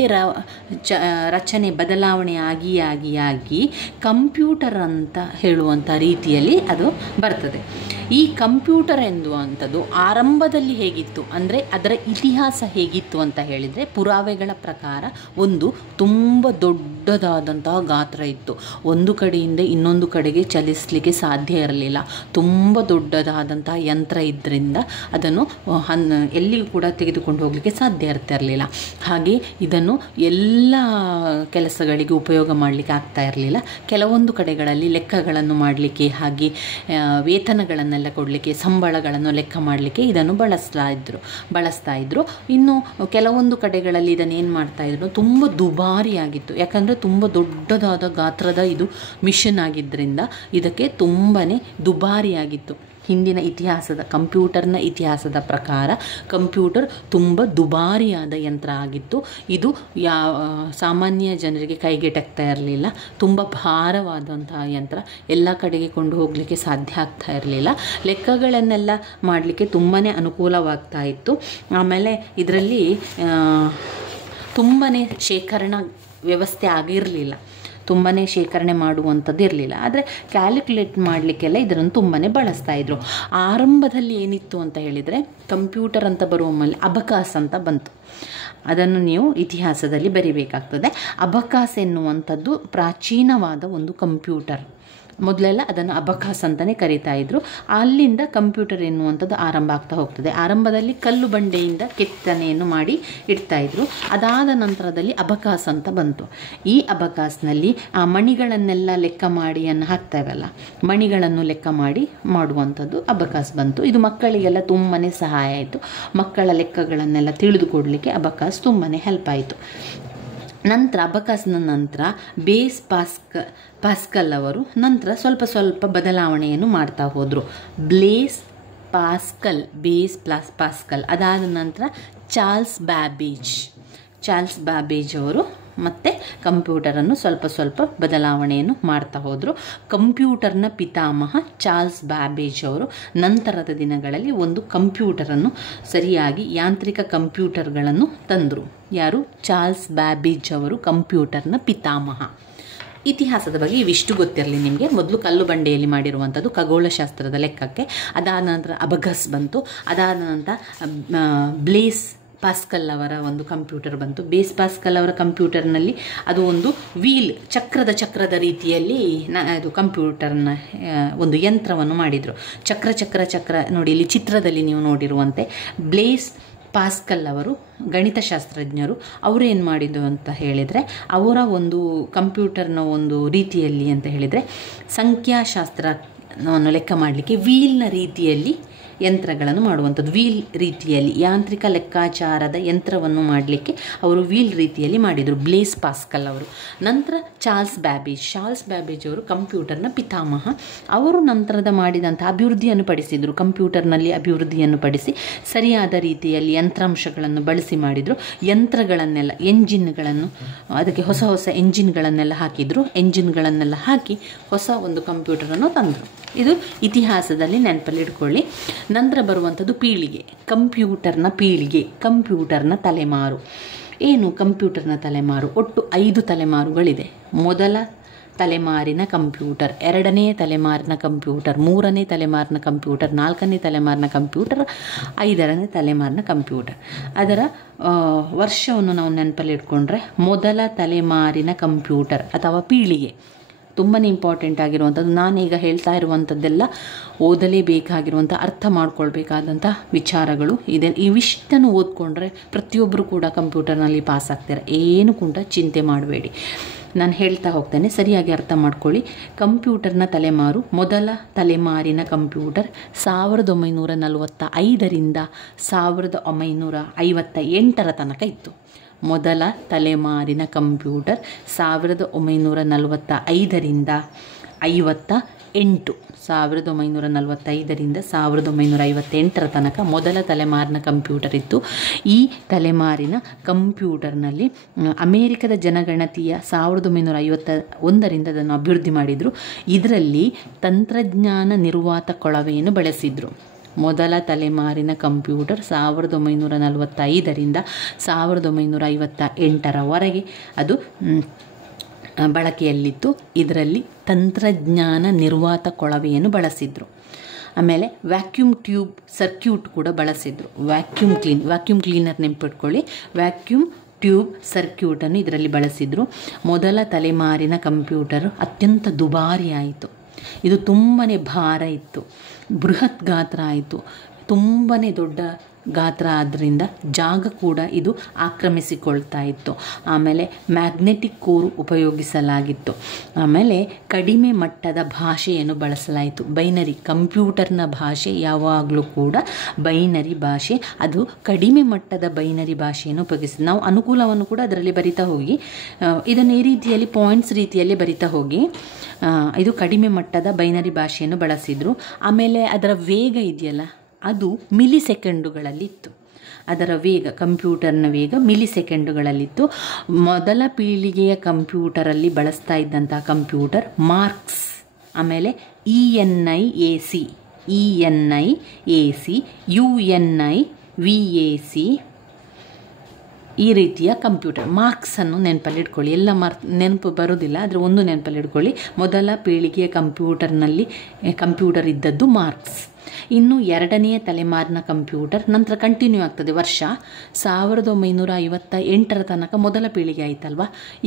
ರಚನೆ ಬದಲಾವಣೆ ಆಗಿ ಕಂಪ್ಯೂಟರ್ ಅಂತ ಹೇಳುವಂಥ ರೀತಿಯಲ್ಲಿ ಅದು ಬರ್ತದೆ. ಈ ಕಂಪ್ಯೂಟರ್ ಎನ್ನುವಂಥದ್ದು ಆರಂಭದಲ್ಲಿ ಹೇಗಿತ್ತು ಅಂದರೆ ಅದರ ಇತಿಹಾಸ ಹೇಗಿತ್ತು ಅಂತ ಹೇಳಿದರೆ, ಪುರಾವೆಗಳ ಪ್ರಕಾರ ಒಂದು ತುಂಬ ದೊಡ್ಡದಾದಂತಹ ಗಾತ್ರ ಇತ್ತು. ಒಂದು ಕಡೆಯಿಂದ ಇನ್ನೊಂದು ಕಡೆಗೆ ಚಲಿಸಲಿಕ್ಕೆ ಸಾಧ್ಯ ಇರಲಿಲ್ಲ. ತುಂಬ ದೊಡ್ಡದಾದಂತಹ ಯಂತ್ರ ಇದ್ದರಿಂದ ಅದನ್ನು ಎಲ್ಲಿಯೂ ಕೂಡ ತೆಗೆದುಕೊಂಡು ಹೋಗಲಿಕ್ಕೆ ಸಾಧ್ಯ ಇರ್ತಿರಲಿಲ್ಲ. ಹಾಗೆ ಇದನ್ನು ಎಲ್ಲ ಕೆಲಸಗಳಿಗೆ ಉಪಯೋಗ ಮಾಡಲಿಕ್ಕೆ ಆಗ್ತಾ ಇರಲಿಲ್ಲ. ಕೆಲವೊಂದು ಕಡೆಗಳಲ್ಲಿ ಲೆಕ್ಕಗಳನ್ನು ಮಾಡಲಿಕ್ಕೆ, ಹಾಗೆ ವೇತನಗಳನ್ನೆಲ್ಲ ಕೊಡಲಿಕ್ಕೆ, ಸಂಬಳಗಳನ್ನು ಲೆಕ್ಕ ಮಾಡಲಿಕ್ಕೆ ಇದನ್ನು ಬಳಸ್ತಾ ಇದ್ರು. ಇನ್ನು ಕೆಲವೊಂದು ಕಡೆಗಳಲ್ಲಿ ಇದನ್ನು ಏನು ಮಾಡ್ತಾ ಇದ್ರು, ತುಂಬ ದುಬಾರಿಯಾಗಿತ್ತು. ಯಾಕಂದರೆ ತುಂಬ ದೊಡ್ಡದಾದ ಗಾತ್ರದ ಇದು ಮಿಷನ್ ಆಗಿದ್ದರಿಂದ ಇದಕ್ಕೆ ತುಂಬಾ ದುಬಾರಿಯಾಗಿತ್ತು. ಹಿಂದಿನ ಕಂಪ್ಯೂಟರ್ನ ಇತಿಹಾಸದ ಪ್ರಕಾರ ಕಂಪ್ಯೂಟರ್ ತುಂಬ ದುಬಾರಿಯಾದ ಯಂತ್ರ ಆಗಿತ್ತು. ಇದು ಸಾಮಾನ್ಯ ಜನರಿಗೆ ಕೈಗೆಟಕ್ತಾ ಇರಲಿಲ್ಲ. ತುಂಬ ಭಾರವಾದಂತಹ ಯಂತ್ರ, ಎಲ್ಲ ಕಡೆಗೆ ಕೊಂಡು ಹೋಗಲಿಕ್ಕೆ ಸಾಧ್ಯ ಆಗ್ತಾ ಇರಲಿಲ್ಲ. ಲೆಕ್ಕಗಳನ್ನೆಲ್ಲ ಮಾಡಲಿಕ್ಕೆ ತುಂಬಾ ಅನುಕೂಲವಾಗ್ತಾ ಇತ್ತು. ಆಮೇಲೆ ಇದರಲ್ಲಿ ತುಂಬಾ ಶೇಖರಣಾ ವ್ಯವಸ್ಥೆ ಆಗಿರಲಿಲ್ಲ. ತುಂಬಾ ಶೇಖರಣೆ ಮಾಡುವಂಥದ್ದು ಇರಲಿಲ್ಲ. ಆದರೆ ಕ್ಯಾಲ್ಕುಲೇಟ್ ಮಾಡಲಿಕ್ಕೆಲ್ಲ ಇದನ್ನು ತುಂಬಾ ಬಳಸ್ತಾ ಇದ್ರು. ಆರಂಭದಲ್ಲಿ ಏನಿತ್ತು ಅಂತ ಹೇಳಿದರೆ, ಕಂಪ್ಯೂಟರ್ ಅಂತ ಬರುವ ಮೇಲೆ ಅಬಕಾಸ್ ಅಂತ ಬಂತು. ಅದನ್ನು ನೀವು ಇತಿಹಾಸದಲ್ಲಿ ಬರಿಬೇಕಾಗ್ತದೆ. ಅಬಕಾಸ್ ಎನ್ನುವಂಥದ್ದು ಪ್ರಾಚೀನವಾದ ಒಂದು ಕಂಪ್ಯೂಟರ್. ಮೊದಲೆಲ್ಲ ಅದನ್ನು ಅಬಕಾಸ್ ಅಂತಲೇ ಕರೀತಾ ಇದ್ರು. ಅಲ್ಲಿಂದ ಕಂಪ್ಯೂಟರ್ ಎನ್ನುವಂಥದ್ದು ಆರಂಭ ಆಗ್ತಾ ಹೋಗ್ತದೆ. ಆರಂಭದಲ್ಲಿ ಕಲ್ಲು ಬಂಡೆಯಿಂದ ಕೆತ್ತನೆಯನ್ನು ಮಾಡಿ ಇಡ್ತಾ ಇದ್ರು. ಅದಾದ ನಂತರದಲ್ಲಿ ಅಬಕಾಸ್ ಅಂತ ಬಂತು. ಈ ಅಬಕಾಸ್ನಲ್ಲಿ ಆ ಮಣಿಗಳನ್ನೆಲ್ಲ ಲೆಕ್ಕ ಮಾಡಿ ಹಾಕ್ತಾವಲ್ಲ, ಮಣಿಗಳನ್ನು ಲೆಕ್ಕ ಮಾಡಿ ಮಾಡುವಂಥದ್ದು ಅಬಕಾಸ್ ಬಂತು. ಇದು ಮಕ್ಕಳಿಗೆಲ್ಲ ತುಂಬಾ ಸಹಾಯ ಆಯಿತು. ಮಕ್ಕಳ ಲೆಕ್ಕಗಳನ್ನೆಲ್ಲ ತಿಳಿದುಕೊಡ್ಲಿಕ್ಕೆ ಅಬಕಾಸ್ ತುಂಬಾ ಹೆಲ್ಪ್ ಆಯಿತು. ನಂತರ ಅಬಕಾಸ್ನ ನಂತರ ಬೇಸ್ ಪಾಸ್ಕಲ್ ಅವರು ನಂತರ ಸ್ವಲ್ಪ ಬದಲಾವಣೆಯನ್ನು ಮಾಡ್ತಾ ಹೋದರು. ಬೇಸ್ ಪಾಸ್ಕಲ್ ಅದಾದ ನಂತರ ಚಾರ್ಲ್ಸ್ ಬ್ಯಾಬೇಜ್ ಅವರು ಮತ್ತು ಕಂಪ್ಯೂಟರನ್ನು ಸ್ವಲ್ಪ ಬದಲಾವಣೆಯನ್ನು ಮಾಡ್ತಾ ಹೋದರು. ಕಂಪ್ಯೂಟರ್ನ ಪಿತಾಮಹ ಚಾರ್ಲ್ಸ್ ಬ್ಯಾಬೇಜ್ ಅವರು ನಂತರದ ದಿನಗಳಲ್ಲಿ ಒಂದು ಕಂಪ್ಯೂಟರನ್ನು, ಸರಿಯಾಗಿ ಯಾಂತ್ರಿಕ ಕಂಪ್ಯೂಟರ್ಗಳನ್ನು ತಂದರು. ಯಾರು? ಚಾರ್ಲ್ಸ್ ಬ್ಯಾಬೇಜ್ ಅವರು ಕಂಪ್ಯೂಟರ್ನ ಪಿತಾಮಹ. ಇತಿಹಾಸದ ಬಗ್ಗೆ ಇವಿಷ್ಟು ಗೊತ್ತಿರಲಿ ನಿಮಗೆ. ಮೊದಲು ಕಲ್ಲು ಬಂಡೆಯಲ್ಲಿ ಮಾಡಿರುವಂಥದ್ದು ಖಗೋಳಶಾಸ್ತ್ರದ ಲೆಕ್ಕಕ್ಕೆ. ಅದಾದ ನಂತರ ಅಬಕಾಸ್ ಬಂತು. ಅದಾದ ನಂತರ ಬ್ಲೇಸ್ ಪಾಸ್ಕಲ್ ಅವರ ಒಂದು ಕಂಪ್ಯೂಟರ್ ಬಂತು. ಬೇಸ್ ಪಾಸ್ಕಲ್ ಅವರ ಕಂಪ್ಯೂಟರ್ನಲ್ಲಿ ಅದು ಒಂದು ವೀಲ್, ಚಕ್ರದ ರೀತಿಯಲ್ಲಿ ಅದು ಕಂಪ್ಯೂಟರ್ನ ಒಂದು ಯಂತ್ರವನ್ನು ಮಾಡಿದರು. ಚಕ್ರ ನೋಡಿ, ಇಲ್ಲಿ ಚಿತ್ರದಲ್ಲಿ ನೀವು ನೋಡಿರುವಂತೆ ಬ್ಲೇಸ್ ಪಾಸ್ಕಲ್ ಅವರು ಗಣಿತಶಾಸ್ತ್ರಜ್ಞರು. ಅವರು ಏನು ಮಾಡಿದ್ರು ಅಂತ ಹೇಳಿದರೆ, ಅವರ ಒಂದು ಕಂಪ್ಯೂಟರ್ನ ಒಂದು ರೀತಿಯಲ್ಲಿ ಅಂತ ಹೇಳಿದರೆ, ಸಂಖ್ಯಾಶಾಸ್ತ್ರವನ್ನು ಲೆಕ್ಕ ಮಾಡಲಿಕ್ಕೆ ವೀಲ್ನ ರೀತಿಯಲ್ಲಿ ಯಂತ್ರಗಳನ್ನು ಮಾಡುವಂಥದ್ದು. ವೀಲ್ ರೀತಿಯಲ್ಲಿ ಯಾಂತ್ರಿಕ ಲೆಕ್ಕಾಚಾರದ ಯಂತ್ರವನ್ನು ಮಾಡಲಿಕ್ಕೆ ಅವರು ವೀಲ್ ರೀತಿಯಲ್ಲಿ ಮಾಡಿದರು, ಬ್ಲೇಸ್ ಪಾಸ್ಕಲ್ ಅವರು. ನಂತರ ಚಾರ್ಲ್ಸ್ ಬ್ಯಾಬೇಜ್ ಅವರು ಕಂಪ್ಯೂಟರ್ನ ಪಿತಾಮಹ. ಅವರು ನಂತರದ ಮಾಡಿದಂಥ ಅಭಿವೃದ್ಧಿಯನ್ನು ಪಡಿಸಿದರು. ಕಂಪ್ಯೂಟರ್ನಲ್ಲಿ ಅಭಿವೃದ್ಧಿಯನ್ನು ಪಡಿಸಿ ಸರಿಯಾದ ರೀತಿಯಲ್ಲಿ ಯಂತ್ರಾಂಶಗಳನ್ನು ಬಳಸಿ ಮಾಡಿದರು. ಯಂತ್ರಗಳನ್ನೆಲ್ಲ, ಎಂಜಿನ್ಗಳನ್ನು, ಅದಕ್ಕೆ ಹೊಸ ಎಂಜಿನ್ಗಳನ್ನೆಲ್ಲ ಹಾಕಿದರು. ಎಂಜಿನ್ಗಳನ್ನೆಲ್ಲ ಹಾಕಿ ಹೊಸ ಒಂದು ಕಂಪ್ಯೂಟರನ್ನು ತಂದರು. ಇದು ಇತಿಹಾಸದಲ್ಲಿ ನೆನಪಲ್ಲಿ ಇಟ್ಕೊಳ್ಳಿ. ನಂತರ ಬರುವಂಥದ್ದು ಪೀಳಿಗೆ, ಕಂಪ್ಯೂಟರ್ನ ತಲೆಮಾರು. ಏನು ಕಂಪ್ಯೂಟರ್ನ ತಲೆಮಾರು? ಒಟ್ಟು 5 ತಲೆಮಾರುಗಳಿದೆ. ಮೊದಲ ತಲೆಮಾರಿನ ಕಂಪ್ಯೂಟರ್, 2ನೇ ತಲೆಮಾರಿನ ಕಂಪ್ಯೂಟರ್, 3ನೇ ತಲೆಮಾರಿನ ಕಂಪ್ಯೂಟರ್, 4ನೇ ತಲೆಮಾರಿನ ಕಂಪ್ಯೂಟರ್, 5ನೇ ತಲೆಮಾರಿನ ಕಂಪ್ಯೂಟರ್. ಅದರ ವರ್ಷವನ್ನು ನಾವು ನೆನಪಲ್ಲಿ ಇಟ್ಕೊಂಡ್ರೆ, ಮೊದಲ ತಲೆಮಾರಿನ ಕಂಪ್ಯೂಟರ್ ಅಥವಾ ಪೀಳಿಗೆ ತುಂಬಾ ಇಂಪಾರ್ಟೆಂಟ್ ಆಗಿರುವಂಥದ್ದು. ನಾನೀಗ ಹೇಳ್ತಾ ಇರುವಂಥದ್ದೆಲ್ಲ ಓದಲೇಬೇಕಾಗಿರುವಂಥ, ಅರ್ಥ ಮಾಡ್ಕೊಳ್ಬೇಕಾದಂಥ ವಿಚಾರಗಳು ಇದೆ. ಇವಿಷ್ಟನ್ನು ಓದ್ಕೊಂಡ್ರೆ ಪ್ರತಿಯೊಬ್ಬರು ಕೂಡ ಕಂಪ್ಯೂಟರ್ನಲ್ಲಿ ಪಾಸ್ ಆಗ್ತಾರೆ. ಏನು ಕೂಡ ಚಿಂತೆ ಮಾಡಬೇಡಿ, ನಾನು ಹೇಳ್ತಾ ಹೋಗ್ತೇನೆ, ಸರಿಯಾಗಿ ಅರ್ಥ ಮಾಡ್ಕೊಳ್ಳಿ. ಕಂಪ್ಯೂಟರ್ನ ತಲೆಮಾರು, ಮೊದಲ ತಲೆಮಾರಿನ ಕಂಪ್ಯೂಟರ್ 1945ರಿಂದ 1958 ತನಕ ಇತ್ತು. ಮೊದಲ ತಲೆಮಾರಿನ ಕಂಪ್ಯೂಟರ್ 1945ರಿಂದ 1945ರಿಂದ 1958 ತನಕ ಮೊದಲ ತಲೆಮಾರಿನ ಕಂಪ್ಯೂಟರ್ ಇತ್ತು. ಈ ತಲೆಮಾರಿನ ಕಂಪ್ಯೂಟರ್ನಲ್ಲಿ ಅಮೇರಿಕದ ಜನಗಣತಿಯ 1951ರಿಂದ ಅದನ್ನು ಅಭಿವೃದ್ಧಿ ಮಾಡಿದರು. ಇದರಲ್ಲಿ ತಂತ್ರಜ್ಞಾನ ನಿರ್ವಾತ ಕೊಳವೆಯನ್ನು ಬಳಸಿದರು. ಮೊದಲ ತಲೆಮಾರಿನ ಕಂಪ್ಯೂಟರ್ 1945ರಿಂದ 1958ರವರೆಗೆ ಅದು ಬಳಕೆಯಲ್ಲಿತ್ತು. ಇದರಲ್ಲಿ ತಂತ್ರಜ್ಞಾನ ನಿರ್ವಾತ ಕೊಳವೆಯನ್ನು ಬಳಸಿದರು. ಆಮೇಲೆ ವ್ಯಾಕ್ಯೂಮ್ ಟ್ಯೂಬ್ ಸರ್ಕ್ಯೂಟ್ ಕೂಡ ಬಳಸಿದರು. ವ್ಯಾಕ್ಯೂಮ್ ಕ್ಲೀನರ್ ನೆನಪಿಟ್ಕೊಳ್ಳಿ. ವ್ಯಾಕ್ಯೂಮ್ ಟ್ಯೂಬ್ ಸರ್ಕ್ಯೂಟನ್ನು ಇದರಲ್ಲಿ ಬಳಸಿದರು. ಮೊದಲ ತಲೆಮಾರಿನ ಕಂಪ್ಯೂಟರ್ ಅತ್ಯಂತ ದುಬಾರಿ ಆಯಿತು. ಇದು ತುಂಬಾ ಭಾರ ಇತ್ತು, ಬೃಹತ್ ಗಾತ್ರ ಆಯಿತು. ತುಂಬಾ ದೊಡ್ಡ ಗಾತ್ರ ಆದ್ದರಿಂದ ಜಾಗ ಕೂಡ ಇದು ಆಕ್ರಮಿಸಿಕೊಳ್ತಾ ಇತ್ತು. ಆಮೇಲೆ ಮ್ಯಾಗ್ನೆಟಿಕ್ ಕೋರ್ ಉಪಯೋಗಿಸಲಾಗಿತ್ತು. ಆಮೇಲೆ ಕಡಿಮೆ ಮಟ್ಟದ ಭಾಷೆಯನ್ನು ಬಳಸಲಾಯಿತು. ಬೈನರಿ ಕಂಪ್ಯೂಟರ್ನ ಭಾಷೆ ಯಾವಾಗಲೂ ಕೂಡ ಬೈನರಿ ಭಾಷೆ. ಅದು ಕಡಿಮೆ ಮಟ್ಟದ ಬೈನರಿ ಭಾಷೆಯನ್ನು ಉಪಯೋಗಿಸಿದೆ. ನಾವು ಅನುಕೂಲವನ್ನು ಕೂಡ ಅದರಲ್ಲಿ ಬರಿತಾ ಹೋಗಿ, ಇದನ್ನು ಈ ರೀತಿಯಲ್ಲಿ ಪಾಯಿಂಟ್ಸ್ ರೀತಿಯಲ್ಲಿ ಬರಿತಾ ಹೋಗಿ, ಇದು ಕಡಿಮೆ ಮಟ್ಟದ ಬೈನರಿ ಭಾಷೆಯನ್ನು ಬಳಸಿದರು. ಆಮೇಲೆ ಅದರ ವೇಗ ಇದೆಯಲ್ಲ, ಅದು ಮಿಲಿ ಸೆಕೆಂಡುಗಳಲ್ಲಿತ್ತು. ಅದರ ವೇಗ, ಕಂಪ್ಯೂಟರ್ನ ವೇಗ ಮಿಲಿ ಸೆಕೆಂಡುಗಳಲ್ಲಿತ್ತು. ಮೊದಲ ಪೀಳಿಗೆಯ ಕಂಪ್ಯೂಟರಲ್ಲಿ ಬಳಸ್ತಾ ಇದ್ದಂಥ ಕಂಪ್ಯೂಟರ್ ಮಾರ್ಕ್ಸ್, ಆಮೇಲೆ ENIAC, UNIVAC ಈ ರೀತಿಯ ಕಂಪ್ಯೂಟರ್. ಮಾರ್ಕ್ಸನ್ನು ನೆನಪಲ್ಲಿ ಇಟ್ಕೊಳ್ಳಿ. ಎಲ್ಲ ನೆನಪು ಬರೋದಿಲ್ಲ, ಆದರೆ ಒಂದು ನೆನಪಲ್ಲಿ ಇಟ್ಕೊಳ್ಳಿ. ಮೊದಲ ಪೀಳಿಗೆಯ ಕಂಪ್ಯೂಟರ್ ಇದ್ದದ್ದು ಮಾರ್ಕ್ಸ್. ಇನ್ನು ಎರಡನೆಯ ತಲೆಮಾರಿನ ಕಂಪ್ಯೂಟರ್ ನಂತರ ಕಂಟಿನ್ಯೂ ಆಗ್ತದೆ. ವರ್ಷ 1958 ತನಕ ಮೊದಲ ಪೀಳಿಗೆ ಆಯ್ತಲ್ವ.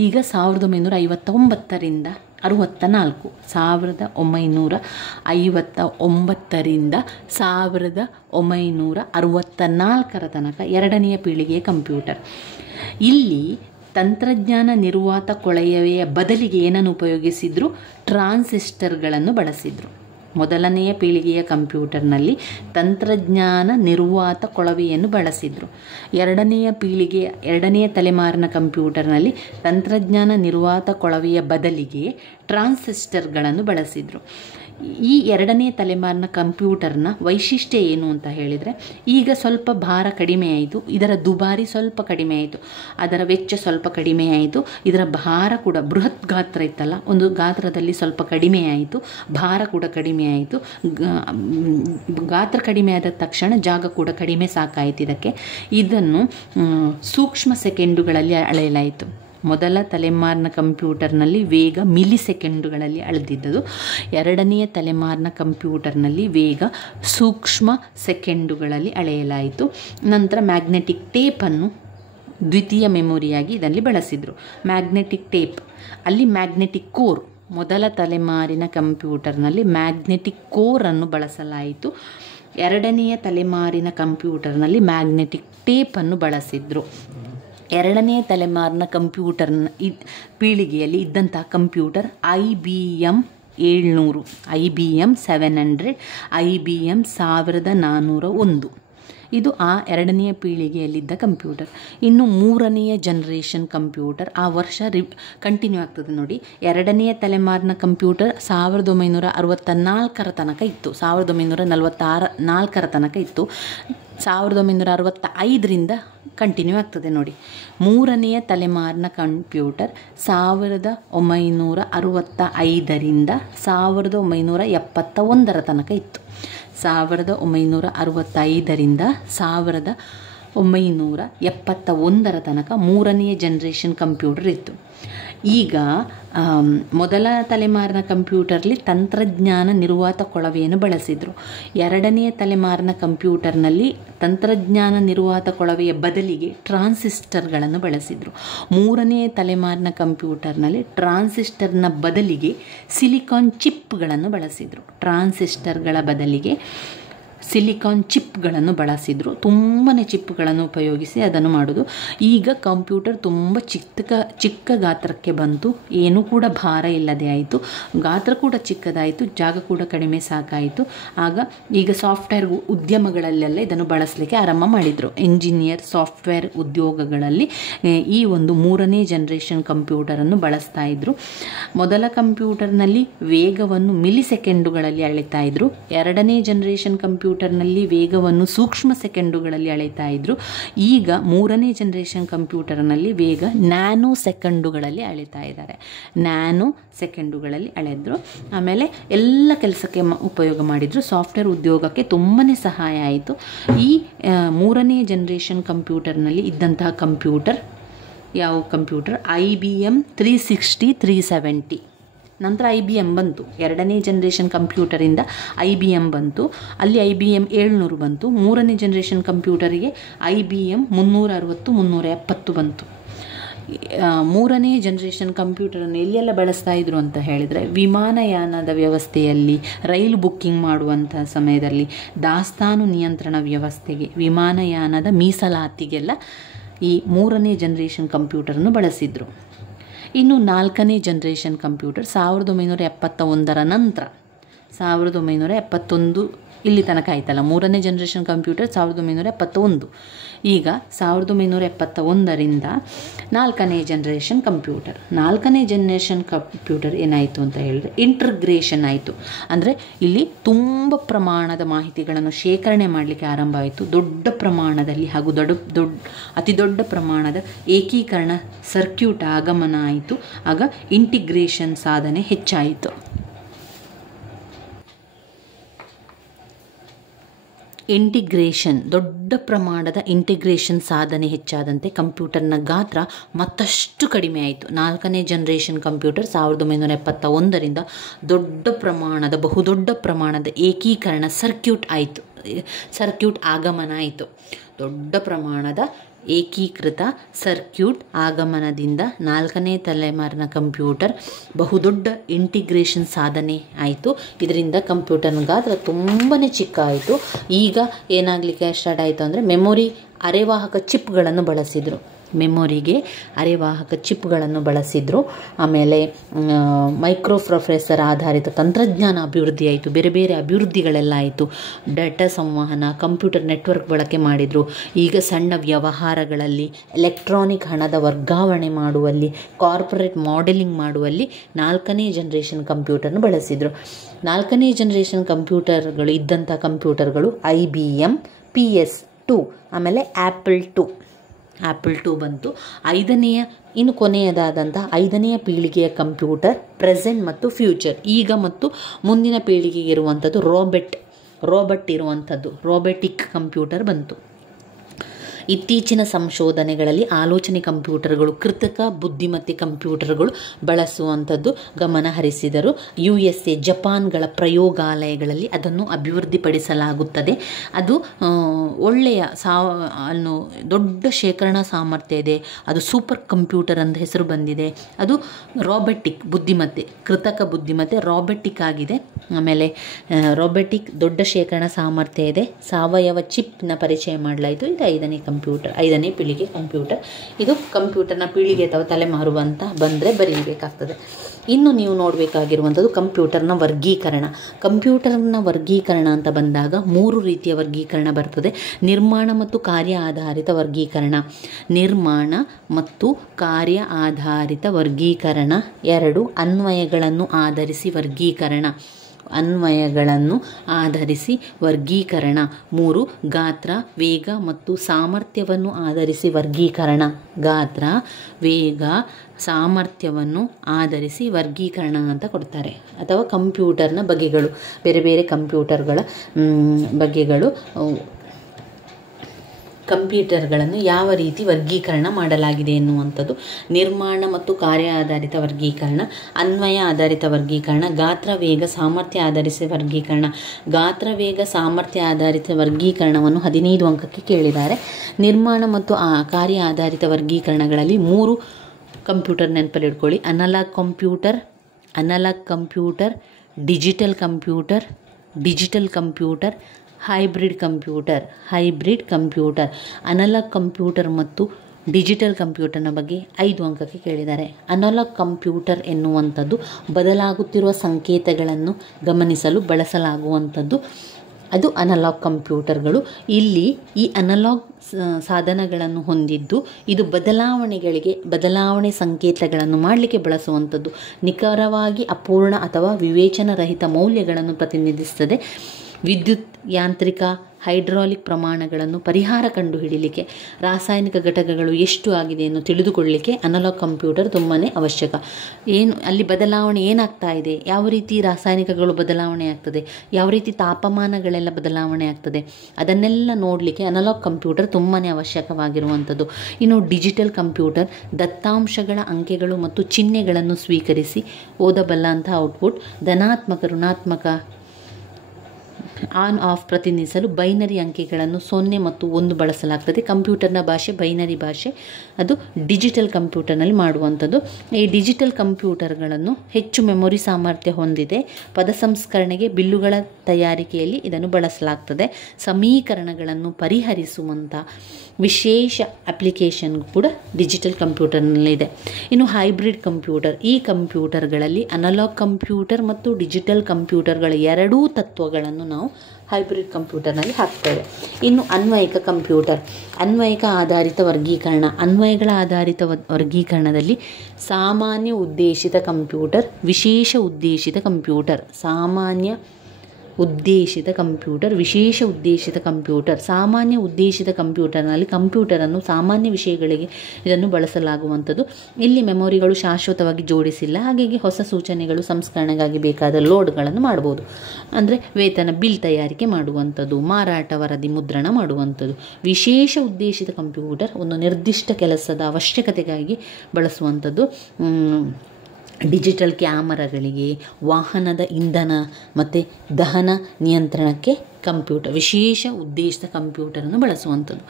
ಈಗ 1959ರಿಂದ 64, 1959ರಿಂದ 1964 ತನಕ ಎರಡನೆಯ ಪೀಳಿಗೆಯ ಕಂಪ್ಯೂಟರ್. ಇಲ್ಲಿ ತಂತ್ರಜ್ಞಾನ ನಿರ್ವಾತ ಕೊಳವೆಯ ಬದಲಿಗೆ ಏನನ್ನು ಉಪಯೋಗಿಸಿದ್ರು? ಟ್ರಾನ್ಸಿಸ್ಟರ್ಗಳನ್ನು ಬಳಸಿದರು. ಮೊದಲನೆಯ ಪೀಳಿಗೆಯ ಕಂಪ್ಯೂಟರ್ನಲ್ಲಿ ತಂತ್ರಜ್ಞಾನ ನಿರ್ವಾತ ಕೊಳವೆಯನ್ನು ಬಳಸಿದರು. ಎರಡನೆಯ ತಲೆಮಾರಿನ ಕಂಪ್ಯೂಟರ್ನಲ್ಲಿ ತಂತ್ರಜ್ಞಾನ ನಿರ್ವಾತ ಕೊಳವೆಯ ಬದಲಿಗೆ ಟ್ರಾನ್ಸಿಸ್ಟರ್ಗಳನ್ನು ಬಳಸಿದರು. ಈ ಎರಡನೇ ತಲೆಮಾರಿನ ಕಂಪ್ಯೂಟರ್ನ ವೈಶಿಷ್ಟ್ಯ ಏನು ಅಂತ ಹೇಳಿದರೆ, ಈಗ ಸ್ವಲ್ಪ ಭಾರ ಕಡಿಮೆ ಆಯಿತು, ಇದರ ದುಬಾರಿ ಸ್ವಲ್ಪ ಕಡಿಮೆ ಆಯಿತು, ಅದರ ವೆಚ್ಚ ಸ್ವಲ್ಪ ಕಡಿಮೆ ಆಯಿತು, ಇದರ ಭಾರ ಕೂಡ ಬೃಹತ್ ಗಾತ್ರ ಇತ್ತಲ್ಲ, ಒಂದು ಗಾತ್ರದಲ್ಲಿ ಸ್ವಲ್ಪ ಕಡಿಮೆ ಆಯಿತು, ಭಾರ ಕೂಡ ಕಡಿಮೆ ಆಯಿತು. ಗಾತ್ರ ಕಡಿಮೆ ಆದ ತಕ್ಷಣ ಜಾಗ ಕೂಡ ಕಡಿಮೆ ಸಾಕಾಯಿತು ಇದಕ್ಕೆ. ಇದನ್ನು ಸೂಕ್ಷ್ಮ ಸೆಕೆಂಡುಗಳಲ್ಲಿ ಅಳೆಯಲಾಯಿತು. ಮೊದಲ ತಲೆಮಾರಿನ ಕಂಪ್ಯೂಟರ್ನಲ್ಲಿ ವೇಗ ಮಿಲಿ ಸೆಕೆಂಡುಗಳಲ್ಲಿ ಅಳೆದಿದ್ದದು. ಎರಡನೆಯ ತಲೆಮಾರಿನ ಕಂಪ್ಯೂಟರ್ನಲ್ಲಿ ವೇಗ ಸೂಕ್ಷ್ಮ ಸೆಕೆಂಡುಗಳಲ್ಲಿ ಅಳೆಯಲಾಯಿತು. ನಂತರ ಮ್ಯಾಗ್ನೆಟಿಕ್ ಟೇಪನ್ನು ದ್ವಿತೀಯ ಮೆಮೊರಿಯಾಗಿ ಇದರಲ್ಲಿ ಬಳಸಿದರು. ಮ್ಯಾಗ್ನೆಟಿಕ್ ಟೇಪ್, ಅಲ್ಲಿ ಮ್ಯಾಗ್ನೆಟಿಕ್ ಕೋರ್, ಮೊದಲ ತಲೆಮಾರಿನ ಕಂಪ್ಯೂಟರ್ನಲ್ಲಿ ಮ್ಯಾಗ್ನೆಟಿಕ್ ಕೋರನ್ನು ಬಳಸಲಾಯಿತು. ಎರಡನೆಯ ತಲೆಮಾರಿನ ಕಂಪ್ಯೂಟರ್ನಲ್ಲಿ ಮ್ಯಾಗ್ನೆಟಿಕ್ ಟೇಪನ್ನು ಬಳಸಿದರು. ಎರಡನೇ ತಲೆಮಾರಿನ ಕಂಪ್ಯೂಟರ್ನ ಪೀಳಿಗೆಯಲ್ಲಿ ಇದ್ದಂಥ ಕಂಪ್ಯೂಟರ್ IBM 700, IBM 700, IBM 1401. ಇದು ಆ ಎರಡನೆಯ ಪೀಳಿಗೆಯಲ್ಲಿದ್ದ ಕಂಪ್ಯೂಟರ್. ಇನ್ನು ಮೂರನೆಯ ಜನರೇಷನ್ ಕಂಪ್ಯೂಟರ್ ಆ ವರ್ಷ ಕಂಟಿನ್ಯೂ ಆಗ್ತದೆ ನೋಡಿ. ಎರಡನೆಯ ತಲೆಮಾರಿನ ಕಂಪ್ಯೂಟರ್ 1964 ತನಕ ಇತ್ತು, 1944 ತನಕ ಇತ್ತು. 1965ರಿಂದ ಕಂಟಿನ್ಯೂ ಆಗ್ತದೆ ನೋಡಿ. ಮೂರನೆಯ ತಲೆಮಾರಿನ ಕಂಪ್ಯೂಟರ್ 1965ರಿಂದ 1971 ತನಕ ಇತ್ತು. 1965ರಿಂದ 1971 ತನಕ ಮೂರನೆಯ ಜನರೇಷನ್ ಕಂಪ್ಯೂಟರ್ ಇತ್ತು. ಈಗ ಮೊದಲ ತಲೆಮಾರಿನ ಕಂಪ್ಯೂಟರ್ಲಿ ತಂತ್ರಜ್ಞಾನ ನಿರ್ವಾತ ಕೊಳವೆಯನ್ನು ಬಳಸಿದರು. ಎರಡನೆಯ ತಲೆಮಾರಿನ ಕಂಪ್ಯೂಟರ್ನಲ್ಲಿ ತಂತ್ರಜ್ಞಾನ ನಿರ್ವಾತ ಕೊಳವೆಯ ಬದಲಿಗೆ ಟ್ರಾನ್ಸಿಸ್ಟರ್ಗಳನ್ನು ಬಳಸಿದರು. ಮೂರನೆಯ ತಲೆಮಾರಿನ ಕಂಪ್ಯೂಟರ್ನಲ್ಲಿ ಟ್ರಾನ್ಸಿಸ್ಟರ್ನ ಬದಲಿಗೆ ಸಿಲಿಕಾನ್ ಚಿಪ್ಗಳನ್ನು ಬಳಸಿದರು. ಟ್ರಾನ್ಸಿಸ್ಟರ್ಗಳ ಬದಲಿಗೆ ಸಿಲಿಕಾನ್ ಚಿಪ್ಗಳನ್ನು ಬಳಸಿದರು. ತುಂಬಾ ಚಿಪ್ಗಳನ್ನು ಉಪಯೋಗಿಸಿ ಅದನ್ನು ಮಾಡೋದು. ಈಗ ಕಂಪ್ಯೂಟರ್ ತುಂಬ ಚಿಕ್ಕ ಗಾತ್ರಕ್ಕೆ ಬಂತು. ಏನೂ ಕೂಡ ಭಾರ ಇಲ್ಲದೆ ಆಯಿತು, ಗಾತ್ರ ಕೂಡ ಚಿಕ್ಕದಾಯಿತು, ಜಾಗ ಕೂಡ ಕಡಿಮೆ ಸಾಕಾಯಿತು. ಈಗ ಸಾಫ್ಟ್ವೇರ್ ಉದ್ಯಮಗಳಲ್ಲೆಲ್ಲ ಇದನ್ನು ಬಳಸಲಿಕ್ಕೆ ಆರಂಭ ಮಾಡಿದರು. ಇಂಜಿನಿಯರ್, ಸಾಫ್ಟ್ವೇರ್ ಉದ್ಯೋಗಗಳಲ್ಲಿ ಈ ಒಂದು 3ನೇ ಜನರೇಷನ್ ಕಂಪ್ಯೂಟರನ್ನು ಬಳಸ್ತಾ ಇದ್ರು. ಮೊದಲ ಕಂಪ್ಯೂಟರ್ನಲ್ಲಿ ವೇಗವನ್ನು ಮಿಲಿಸೆಕೆಂಡುಗಳಲ್ಲಿ ಅಳಿತಾ ಇದ್ರು. 2ನೇ ಜನರೇಷನ್ ಕಂಪ್ಯೂಟರ್ನಲ್ಲಿ ವೇಗವನ್ನು ಸೂಕ್ಷ್ಮ ಸೆಕೆಂಡುಗಳಲ್ಲಿ ಅಳಿತಾ ಇದ್ರು. ಈಗ 3ನೇ ಜನರೇಷನ್ ಕಂಪ್ಯೂಟರ್ನಲ್ಲಿ ವೇಗ ನ್ಯಾನೋ ಸೆಕೆಂಡುಗಳಲ್ಲಿ ಅಳಿತಾ ಇದ್ದಾರೆ. ನ್ಯಾನೋ ಸೆಕೆಂಡುಗಳಲ್ಲಿ ಅಳೆದ್ರು. ಆಮೇಲೆ ಎಲ್ಲ ಕೆಲಸಕ್ಕೆ ಉಪಯೋಗ ಮಾಡಿದ್ರು. ಸಾಫ್ಟ್ವೇರ್ ಉದ್ಯೋಗಕ್ಕೆ ತುಂಬಾ ಸಹಾಯ ಆಯಿತು. ಈ 3ನೇ ಜನರೇಷನ್ ಕಂಪ್ಯೂಟರ್ನಲ್ಲಿ ಇದ್ದಂತಹ ಕಂಪ್ಯೂಟರ್ ಯಾವ ಕಂಪ್ಯೂಟರ್? IBM 360, 370. ನಂತರ IBM ಬಂತು. 2ನೇ ಜನರೇಷನ್ ಕಂಪ್ಯೂಟರಿಂದ IBM ಬಂತು. ಅಲ್ಲಿ IBM 700 ಬಂತು. 3ನೇ ಜನರೇಷನ್ ಕಂಪ್ಯೂಟರಿಗೆ IBM 360, 370 ಬಂತು. 3ನೇ ಜನರೇಷನ್ ಕಂಪ್ಯೂಟರನ್ನು ಎಲ್ಲೆಲ್ಲ ಬಳಸ್ತಾ ಇದ್ರು ಅಂತ ಹೇಳಿದರೆ, ವಿಮಾನಯಾನದ ವ್ಯವಸ್ಥೆಯಲ್ಲಿ, ರೈಲು ಬುಕ್ಕಿಂಗ್ ಮಾಡುವಂಥ ಸಮಯದಲ್ಲಿ, ದಾಸ್ತಾನು ನಿಯಂತ್ರಣ ವ್ಯವಸ್ಥೆಗೆ, ವಿಮಾನಯಾನದ ಮೀಸಲಾತಿಗೆಲ್ಲ ಈ 3ನೇ ಜನರೇಷನ್ ಕಂಪ್ಯೂಟರನ್ನು ಬಳಸಿದರು. ಇನ್ನು 4ನೇ ಜನರೇಷನ್ ಕಂಪ್ಯೂಟರ್ 1971 ನಂತರ, 1971 ಇಲ್ಲಿ ತನಕ ಆಯ್ತಲ್ಲ. 3ನೇ ಜನರೇಷನ್ ಕಂಪ್ಯೂಟರ್ 1971. ಈಗ 1971ರಿಂದ 4ನೇ ಜನರೇಷನ್ ಕಂಪ್ಯೂಟರ್. 4ನೇ ಜನರೇಷನ್ ಕಂಪ್ಯೂಟರ್ ಏನಾಯಿತು ಅಂತ ಹೇಳಿದ್ರೆ, ಇಂಟಿಗ್ರೇಷನ್ ಆಯಿತು. ಅಂದರೆ ಇಲ್ಲಿ ತುಂಬ ಪ್ರಮಾಣದ ಮಾಹಿತಿಗಳನ್ನು ಶೇಖರಣೆ ಮಾಡಲಿಕ್ಕೆ ಆರಂಭ ಆಯಿತು. ದೊಡ್ಡ ಪ್ರಮಾಣದಲ್ಲಿ ಹಾಗೂ ಅತಿ ದೊಡ್ಡ ಪ್ರಮಾಣದ ಏಕೀಕರಣ ಸರ್ಕ್ಯೂಟ್ ಆಗಮನ ಆಯಿತು. ಆಗ ಇಂಟಿಗ್ರೇಷನ್ ಸಾಧನೆ ಹೆಚ್ಚಾಯಿತು. ಇಂಟಿಗ್ರೇಷನ್, ದೊಡ್ಡ ಪ್ರಮಾಣದ ಇಂಟಿಗ್ರೇಷನ್ ಸಾಧನೆ ಹೆಚ್ಚಾದಂತೆ ಕಂಪ್ಯೂಟರ್ನ ಗಾತ್ರ ಮತ್ತಷ್ಟು ಕಡಿಮೆ ಆಯಿತು. 4ನೇ ಜನರೇಷನ್ ಕಂಪ್ಯೂಟರ್ 1971ರಿಂದ ಬಹುದೊಡ್ಡ ಪ್ರಮಾಣದ ಏಕೀಕರಣ ಸರ್ಕ್ಯೂಟ್ ಆಗಮನ ಆಯಿತು. ದೊಡ್ಡ ಪ್ರಮಾಣದ ಏಕೀಕೃತ ಸರ್ಕ್ಯೂಟ್ ಆಗಮನದಿಂದ 4ನೇ ತಲೆಮಾರಿನ ಕಂಪ್ಯೂಟರ್ ಬಹುದೊಡ್ಡ ಇಂಟಿಗ್ರೇಷನ್ ಸಾಧನೆ ಆಯಿತು. ಇದರಿಂದ ಕಂಪ್ಯೂಟರ್ನ ಗಾತ್ರ ತುಂಬಾ ಚಿಕ್ಕ ಆಯಿತು. ಈಗ ಏನಾಗಲಿಕ್ಕೆ ಸ್ಟಾರ್ಟ್ ಆಯಿತು ಅಂದರೆ, ಮೆಮೊರಿ ಅರೆವಾಹಕ ಚಿಪ್ಗಳನ್ನು ಬಳಸಿದರು. ಮೆಮೊರಿಗೆ ಅರೆವಾಹಕ ಚಿಪ್ಗಳನ್ನು ಬಳಸಿದರು. ಆಮೇಲೆ ಮೈಕ್ರೋ ಪ್ರೊಸೆಸರ್ ಆಧಾರಿತ ತಂತ್ರಜ್ಞಾನ ಅಭಿವೃದ್ಧಿ ಆಯಿತು. ಬೇರೆ ಬೇರೆ ಅಭಿವೃದ್ಧಿಗಳೆಲ್ಲ ಆಯಿತು. ಡಾಟಾ ಸಂವಹನ, ಕಂಪ್ಯೂಟರ್ ನೆಟ್ವರ್ಕ್ ಬಳಕೆ ಮಾಡಿದರು. ಈಗ ಸಣ್ಣ ವ್ಯವಹಾರಗಳಲ್ಲಿ, ಎಲೆಕ್ಟ್ರಾನಿಕ್ ಹಣದ ವರ್ಗಾವಣೆ ಮಾಡುವಲ್ಲಿ, ಕಾರ್ಪೊರೇಟ್ ಮಾಡೆಲಿಂಗ್ ಮಾಡುವಲ್ಲಿ 4ನೇ ಜನರೇಷನ್ ಕಂಪ್ಯೂಟರ್ನ ಬಳಸಿದರು. 4ನೇ ಜನರೇಷನ್ ಕಂಪ್ಯೂಟರ್ಗಳು ಇದ್ದಂಥ ಕಂಪ್ಯೂಟರ್ಗಳು IBM, PS2, ಆಮೇಲೆ ಆ್ಯಪಲ್ 2 ಬಂತು. ಇನ್ನು ಕೊನೆಯದಾದಂಥ 5ನೆಯ ಪೀಳಿಗೆಯ ಕಂಪ್ಯೂಟರ್ ಪ್ರೆಸೆಂಟ್ ಮತ್ತು ಫ್ಯೂಚರ್, ಈಗ ಮತ್ತು ಮುಂದಿನ ಪೀಳಿಗೆಗೆ ಇರುವಂಥದ್ದು ರೋಬಟ್ ಇರುವಂಥದ್ದು ರೋಬೊಟಿಕ್ ಕಂಪ್ಯೂಟರ್ ಬಂತು. ಇತ್ತೀಚಿನ ಸಂಶೋಧನೆಗಳಲ್ಲಿ ಆಲೋಚನೆ ಕಂಪ್ಯೂಟರ್ಗಳು, ಕೃತಕ ಬುದ್ಧಿಮತ್ತೆ ಕಂಪ್ಯೂಟರ್ಗಳು ಬಳಸುವಂಥದ್ದು ಗಮನ ಹರಿಸಿದರು. USA, ಜಪಾನ್ಗಳ ಪ್ರಯೋಗಾಲಯಗಳಲ್ಲಿ ಅದನ್ನು ಅಭಿವೃದ್ಧಿಪಡಿಸಲಾಗುತ್ತದೆ. ಅದು ಒಳ್ಳೆಯ ದೊಡ್ಡ ಶೇಖರಣಾ ಸಾಮರ್ಥ್ಯ ಇದೆ. ಅದು ಸೂಪರ್ ಕಂಪ್ಯೂಟರ್ ಅಂತ ಹೆಸರು ಬಂದಿದೆ. ಅದು ರೋಬೊಟಿಕ್ ಬುದ್ಧಿಮತ್ತೆ, ಕೃತಕ ಬುದ್ಧಿಮತ್ತೆ ರೋಬೊಟಿಕ್ ಆಗಿದೆ. ಆಮೇಲೆ ರೋಬೊಟಿಕ್ ದೊಡ್ಡ ಶೇಖರಣಾ ಸಾಮರ್ಥ್ಯ ಇದೆ. ಸಾವಯವ ಚಿಪ್ನ ಪರಿಚಯ ಮಾಡಲಾಯಿತು. ಇದು 5ನೇ ಪೀಳಿಗೆ ಕಂಪ್ಯೂಟರ್. ಇದು ಕಂಪ್ಯೂಟರ್ನ ಪೀಳಿಗೆ ಅಥವಾ ತಲೆಮಾರು ಅಂತ ಬಂದರೆ ಬರೀಬೇಕಾಗ್ತದೆ. ಇನ್ನು ನೀವು ನೋಡಬೇಕಾಗಿರುವಂಥದ್ದು ಕಂಪ್ಯೂಟರ್ನ ವರ್ಗೀಕರಣ. ಕಂಪ್ಯೂಟರ್ನ ವರ್ಗೀಕರಣ ಅಂತ ಬಂದಾಗ 3 ರೀತಿಯ ವರ್ಗೀಕರಣ ಬರ್ತದೆ. ನಿರ್ಮಾಣ ಮತ್ತು ಕಾರ್ಯ ಆಧಾರಿತ ವರ್ಗೀಕರಣ. 2 ಅನ್ವಯಗಳನ್ನು ಆಧರಿಸಿ ವರ್ಗೀಕರಣ. 3 ಗಾತ್ರ, ವೇಗ ಮತ್ತು ಸಾಮರ್ಥ್ಯವನ್ನು ಆಧರಿಸಿ ವರ್ಗೀಕರಣ ಅಂತ ಕೊಡ್ತಾರೆ. ಅಥವಾ ಕಂಪ್ಯೂಟರ್ನ ಬಗೆಗಳು, ಬೇರೆ ಬೇರೆ ಕಂಪ್ಯೂಟರ್ಗಳ ಬಗೆಗಳು, ಕಂಪ್ಯೂಟರ್ಗಳನ್ನು ಯಾವ ರೀತಿ ವರ್ಗೀಕರಣ ಮಾಡಲಾಗಿದೆ ಎನ್ನುವಂಥದ್ದು. ನಿರ್ಮಾಣ ಮತ್ತು ಕಾರ್ಯ ಆಧಾರಿತ ವರ್ಗೀಕರಣ, ಅನ್ವಯ ಆಧಾರಿತ ವರ್ಗೀಕರಣ, ಗಾತ್ರ, ವೇಗ, ಸಾಮರ್ಥ್ಯ ಆಧರಿಸಿದ ವರ್ಗೀಕರಣ. ಗಾತ್ರ, ವೇಗ, ಸಾಮರ್ಥ್ಯ ಆಧಾರಿತ ವರ್ಗೀಕರಣವನ್ನು 15 ಅಂಕಕ್ಕೆ ಕೇಳಿದ್ದಾರೆ. ನಿರ್ಮಾಣ ಮತ್ತು ಕಾರ್ಯ ಆಧಾರಿತ ವರ್ಗೀಕರಣಗಳಲ್ಲಿ 3 ಕಂಪ್ಯೂಟರ್ ನೆನಪಲ್ಲಿ ಇಟ್ಕೊಳ್ಳಿ: analog computer, digital computer, hybrid computer, analog computer ಮತ್ತು ಡಿಜಿಟಲ್ ಕಂಪ್ಯೂಟರ್ನ ಬಗ್ಗೆ 5 ಅಂಕಕ್ಕೆ ಕೇಳಿದ್ದಾರೆ. ಅನಲಾಗ್ ಕಂಪ್ಯೂಟರ್ ಎನ್ನುವಂಥದ್ದು ಬದಲಾಗುತ್ತಿರುವ ಸಂಕೇತಗಳನ್ನು ಗಮನಿಸಲು ಬಳಸಲಾಗುವಂಥದ್ದು, ಅದು ಅನಲಾಗ್ ಕಂಪ್ಯೂಟರ್ಗಳು. ಇಲ್ಲಿ ಈ ಅನಲಾಗ್ ಸಾಧನಗಳನ್ನು ಹೊಂದಿದ್ದು ಇದು ಬದಲಾವಣೆ ಸಂಕೇತಗಳನ್ನು ಮಾಡಲಿಕ್ಕೆ ಬಳಸುವಂಥದ್ದು. ನಿಖರವಾಗಿ ಅಪೂರ್ಣ ಅಥವಾ ವಿವೇಚನರಹಿತ ಮೌಲ್ಯಗಳನ್ನು ಪ್ರತಿನಿಧಿಸುತ್ತದೆ. ವಿದ್ಯುತ್, ಯಾಂತ್ರಿಕ, ಹೈಡ್ರಾಲಿಕ್ ಪ್ರಮಾಣಗಳನ್ನು ಪರಿಹಾರ ಕಂಡುಹಿಡಿಯಲಿಕ್ಕೆ, ರಾಸಾಯನಿಕ ಘಟಕಗಳು ಎಷ್ಟು ಆಗಿದೆ ಎಂದು ತಿಳಿದುಕೊಳ್ಳಲಿಕ್ಕೆ ಅನಲಾಗ್ ಕಂಪ್ಯೂಟರ್ ತುಂಬಾ ಅವಶ್ಯಕ. ಅಲ್ಲಿ ಬದಲಾವಣೆ ಏನಾಗ್ತಾ ಇದೆ, ಯಾವ ರೀತಿ ರಾಸಾಯನಿಕಗಳು ಬದಲಾವಣೆ ಆಗ್ತದೆ, ಯಾವ ರೀತಿ ತಾಪಮಾನಗಳೆಲ್ಲ ಬದಲಾವಣೆ ಆಗ್ತದೆ, ಅದನ್ನೆಲ್ಲ ನೋಡಲಿಕ್ಕೆ ಅನಲಾಗ್ ಕಂಪ್ಯೂಟರ್ ತುಂಬಾ ಅವಶ್ಯಕವಾಗಿರುವಂಥದ್ದು. ಇನ್ನು ಡಿಜಿಟಲ್ ಕಂಪ್ಯೂಟರ್ ದತ್ತಾಂಶಗಳ ಅಂಕೆಗಳು ಮತ್ತು ಚಿಹ್ನೆಗಳನ್ನು ಸ್ವೀಕರಿಸಿ ಓದಬಲ್ಲಂಥ ಔಟ್ಪುಟ್. ಧನಾತ್ಮಕ, ಋಣಾತ್ಮಕ, ಆನ್ ಆಫ್ ಪ್ರತಿನಿಧಿಸಲು ಬೈನರಿ ಅಂಕೆಗಳನ್ನು 0 ಮತ್ತು 1 ಬಳಸಲಾಗ್ತದೆ. ಕಂಪ್ಯೂಟರ್ನ ಭಾಷೆ ಬೈನರಿ ಭಾಷೆ, ಅದು ಡಿಜಿಟಲ್ ಕಂಪ್ಯೂಟರ್ನಲ್ಲಿ ಮಾಡುವಂಥದ್ದು. ಈ ಡಿಜಿಟಲ್ ಕಂಪ್ಯೂಟರ್ಗಳನ್ನು ಹೆಚ್ಚು ಮೆಮೊರಿ ಸಾಮರ್ಥ್ಯ ಹೊಂದಿದೆ. ಪದ ಸಂಸ್ಕರಣೆಗೆ, ಬಿಲ್ಲುಗಳ ತಯಾರಿಕೆಯಲ್ಲಿ ಇದನ್ನು ಬಳಸಲಾಗ್ತದೆ. ಸಮೀಕರಣಗಳನ್ನು ಪರಿಹರಿಸುವಂಥ ವಿಶೇಷ ಅಪ್ಲಿಕೇಶನ್ ಕೂಡ ಡಿಜಿಟಲ್ ಕಂಪ್ಯೂಟರ್ನಲ್ಲಿದೆ. ಇನ್ನು ಹೈಬ್ರಿಡ್ ಕಂಪ್ಯೂಟರ್, ಈ ಕಂಪ್ಯೂಟರ್ಗಳಲ್ಲಿ ಅನಲಾಗ್ ಕಂಪ್ಯೂಟರ್ ಮತ್ತು ಡಿಜಿಟಲ್ ಕಂಪ್ಯೂಟರ್ಗಳ ಎರಡೂ ತತ್ವಗಳನ್ನು ನಾವು ಹೈಬ್ರಿಡ್ ಕಂಪ್ಯೂಟರ್ನಲ್ಲಿ ಹಾಕ್ತೇವೆ. ಇನ್ನು ಅನ್ವಯಿಕ ಕಂಪ್ಯೂಟರ್, ಅನ್ವಯಿಕ ಆಧಾರಿತ ವರ್ಗೀಕರಣ. ಅನ್ವಯಗಳ ಆಧಾರಿತ ವರ್ಗೀಕರಣದಲ್ಲಿ ಸಾಮಾನ್ಯ ಉದ್ದೇಶಿತ ಕಂಪ್ಯೂಟರ್, ವಿಶೇಷ ಉದ್ದೇಶಿತ ಕಂಪ್ಯೂಟರ್. ಸಾಮಾನ್ಯ ಉದ್ದೇಶಿತ ಕಂಪ್ಯೂಟರ್, ವಿಶೇಷ ಉದ್ದೇಶಿತ ಕಂಪ್ಯೂಟರ್. ಸಾಮಾನ್ಯ ಉದ್ದೇಶಿತ ಕಂಪ್ಯೂಟರ್ನಲ್ಲಿ ಕಂಪ್ಯೂಟರನ್ನು ಸಾಮಾನ್ಯ ವಿಷಯಗಳಿಗೆ ಇದನ್ನು ಬಳಸಲಾಗುವಂಥದ್ದು. ಇಲ್ಲಿ ಮೆಮೊರಿಗಳು ಶಾಶ್ವತವಾಗಿ ಜೋಡಿಸಿಲ್ಲ, ಹಾಗಾಗಿ ಹೊಸ ಸೂಚನೆಗಳು ಸಂಸ್ಕರಣೆಗಾಗಿ ಬೇಕಾದ ಲೋಡ್ಗಳನ್ನು ಮಾಡ್ಬೋದು. ಅಂದರೆ ವೇತನ ಬಿಲ್ ತಯಾರಿಕೆ ಮಾಡುವಂಥದ್ದು, ಮಾರಾಟ ವರದಿ ಮುದ್ರಣ ಮಾಡುವಂಥದ್ದು. ವಿಶೇಷ ಉದ್ದೇಶಿತ ಕಂಪ್ಯೂಟರ್ ಒಂದು ನಿರ್ದಿಷ್ಟ ಕೆಲಸದ ಅವಶ್ಯಕತೆಗಾಗಿ ಬಳಸುವಂಥದ್ದು. ಡಿಜಿಟಲ್ ಕ್ಯಾಮರಾಗಳಿಗೆ, ವಾಹನದ ಇಂಧನ ಮತ್ತು ದಹನ ನಿಯಂತ್ರಣಕ್ಕೆ ವಿಶೇಷ ಉದ್ದೇಶಿತ ಕಂಪ್ಯೂಟರನ್ನು ಬಳಸುವಂಥದ್ದು.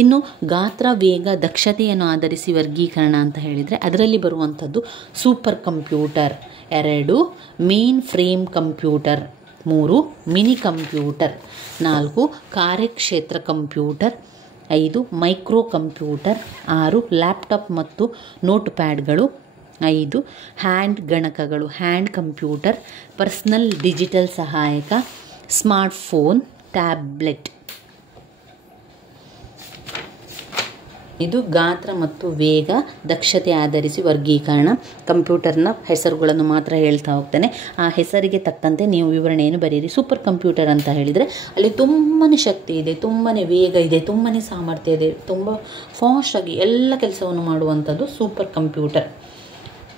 ಇನ್ನು ಗಾತ್ರ, ವೇಗ, ದಕ್ಷತೆಯನ್ನು ಆಧರಿಸಿ ವರ್ಗೀಕರಣ ಅಂತ ಹೇಳಿದರೆ ಅದರಲ್ಲಿ ಬರುವಂಥದ್ದು super computer. 2 mainframe computer. 3 mini computer. 4 ಕಾರ್ಯಕ್ಷೇತ್ರ ಕಂಪ್ಯೂಟರ್. 5 micro computer. 6 ಲ್ಯಾಪ್ಟಾಪ್ ಮತ್ತು ನೋಟ್ ಪ್ಯಾಡ್ಗಳು. 5 ಹ್ಯಾಂಡ್ ಗಣಕಗಳು, ಹ್ಯಾಂಡ್ ಕಂಪ್ಯೂಟರ್. ಪರ್ಸನಲ್ ಡಿಜಿಟಲ್ ಸಹಾಯಕ, ಸ್ಮಾರ್ಟ್ಫೋನ್, ಟ್ಯಾಬ್ಲೆಟ್. ಇದು ಗಾತ್ರ ಮತ್ತು ವೇಗ, ದಕ್ಷತೆ ಆಧರಿಸಿ ವರ್ಗೀಕರಣ. ಕಂಪ್ಯೂಟರ್ನ ಹೆಸರುಗಳನ್ನು ಮಾತ್ರ ಹೇಳ್ತಾ ಹೋಗ್ತೇನೆ, ಆ ಹೆಸರಿಗೆ ತಕ್ಕಂತೆ ನೀವು ವಿವರಣೆಯನ್ನು ಬರೀರಿ. ಸೂಪರ್ ಕಂಪ್ಯೂಟರ್ ಅಂತ ಹೇಳಿದರೆ ಅಲ್ಲಿ ತುಂಬಾ ಶಕ್ತಿ ಇದೆ, ತುಂಬಾ ವೇಗ ಇದೆ, ತುಂಬಾ ಸಾಮರ್ಥ್ಯ ಇದೆ, ತುಂಬ ಫಾಸ್ಟಾಗಿ ಎಲ್ಲ ಕೆಲಸವನ್ನು ಮಾಡುವಂಥದ್ದು ಸೂಪರ್ ಕಂಪ್ಯೂಟರ್.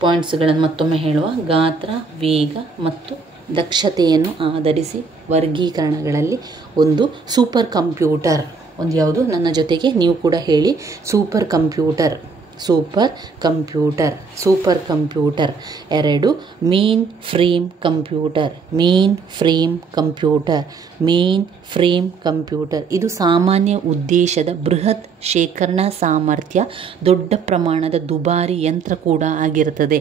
ಪಾಯಿಂಟ್ಸ್ಗಳನ್ನು ಮತ್ತೊಮ್ಮೆ ಹೇಳುವ: ಗಾತ್ರ, ವೇಗ ಮತ್ತು ದಕ್ಷತೆಯನ್ನು ಆಧರಿಸಿ ವರ್ಗೀಕರಣಗಳಲ್ಲಿ ಒಂದು ಸೂಪರ್ ಕಂಪ್ಯೂಟರ್. ಒಂದು ಯಾವುದು? ನನ್ನ ಜೊತೆಗೆ ನೀವು ಕೂಡ ಹೇಳಿ: super computer, super computer, super computer. 2 mainframe computer, mainframe computer, mainframe computer. ಇದು ಸಾಮಾನ್ಯ ಉದ್ದೇಶದ ಬೃಹತ್ ಶೇಖರಣಾ ಸಾಮರ್ಥ್ಯ, ದೊಡ್ಡ ಪ್ರಮಾಣದ ದುಬಾರಿ ಯಂತ್ರ ಕೂಡ ಆಗಿರುತ್ತದೆ.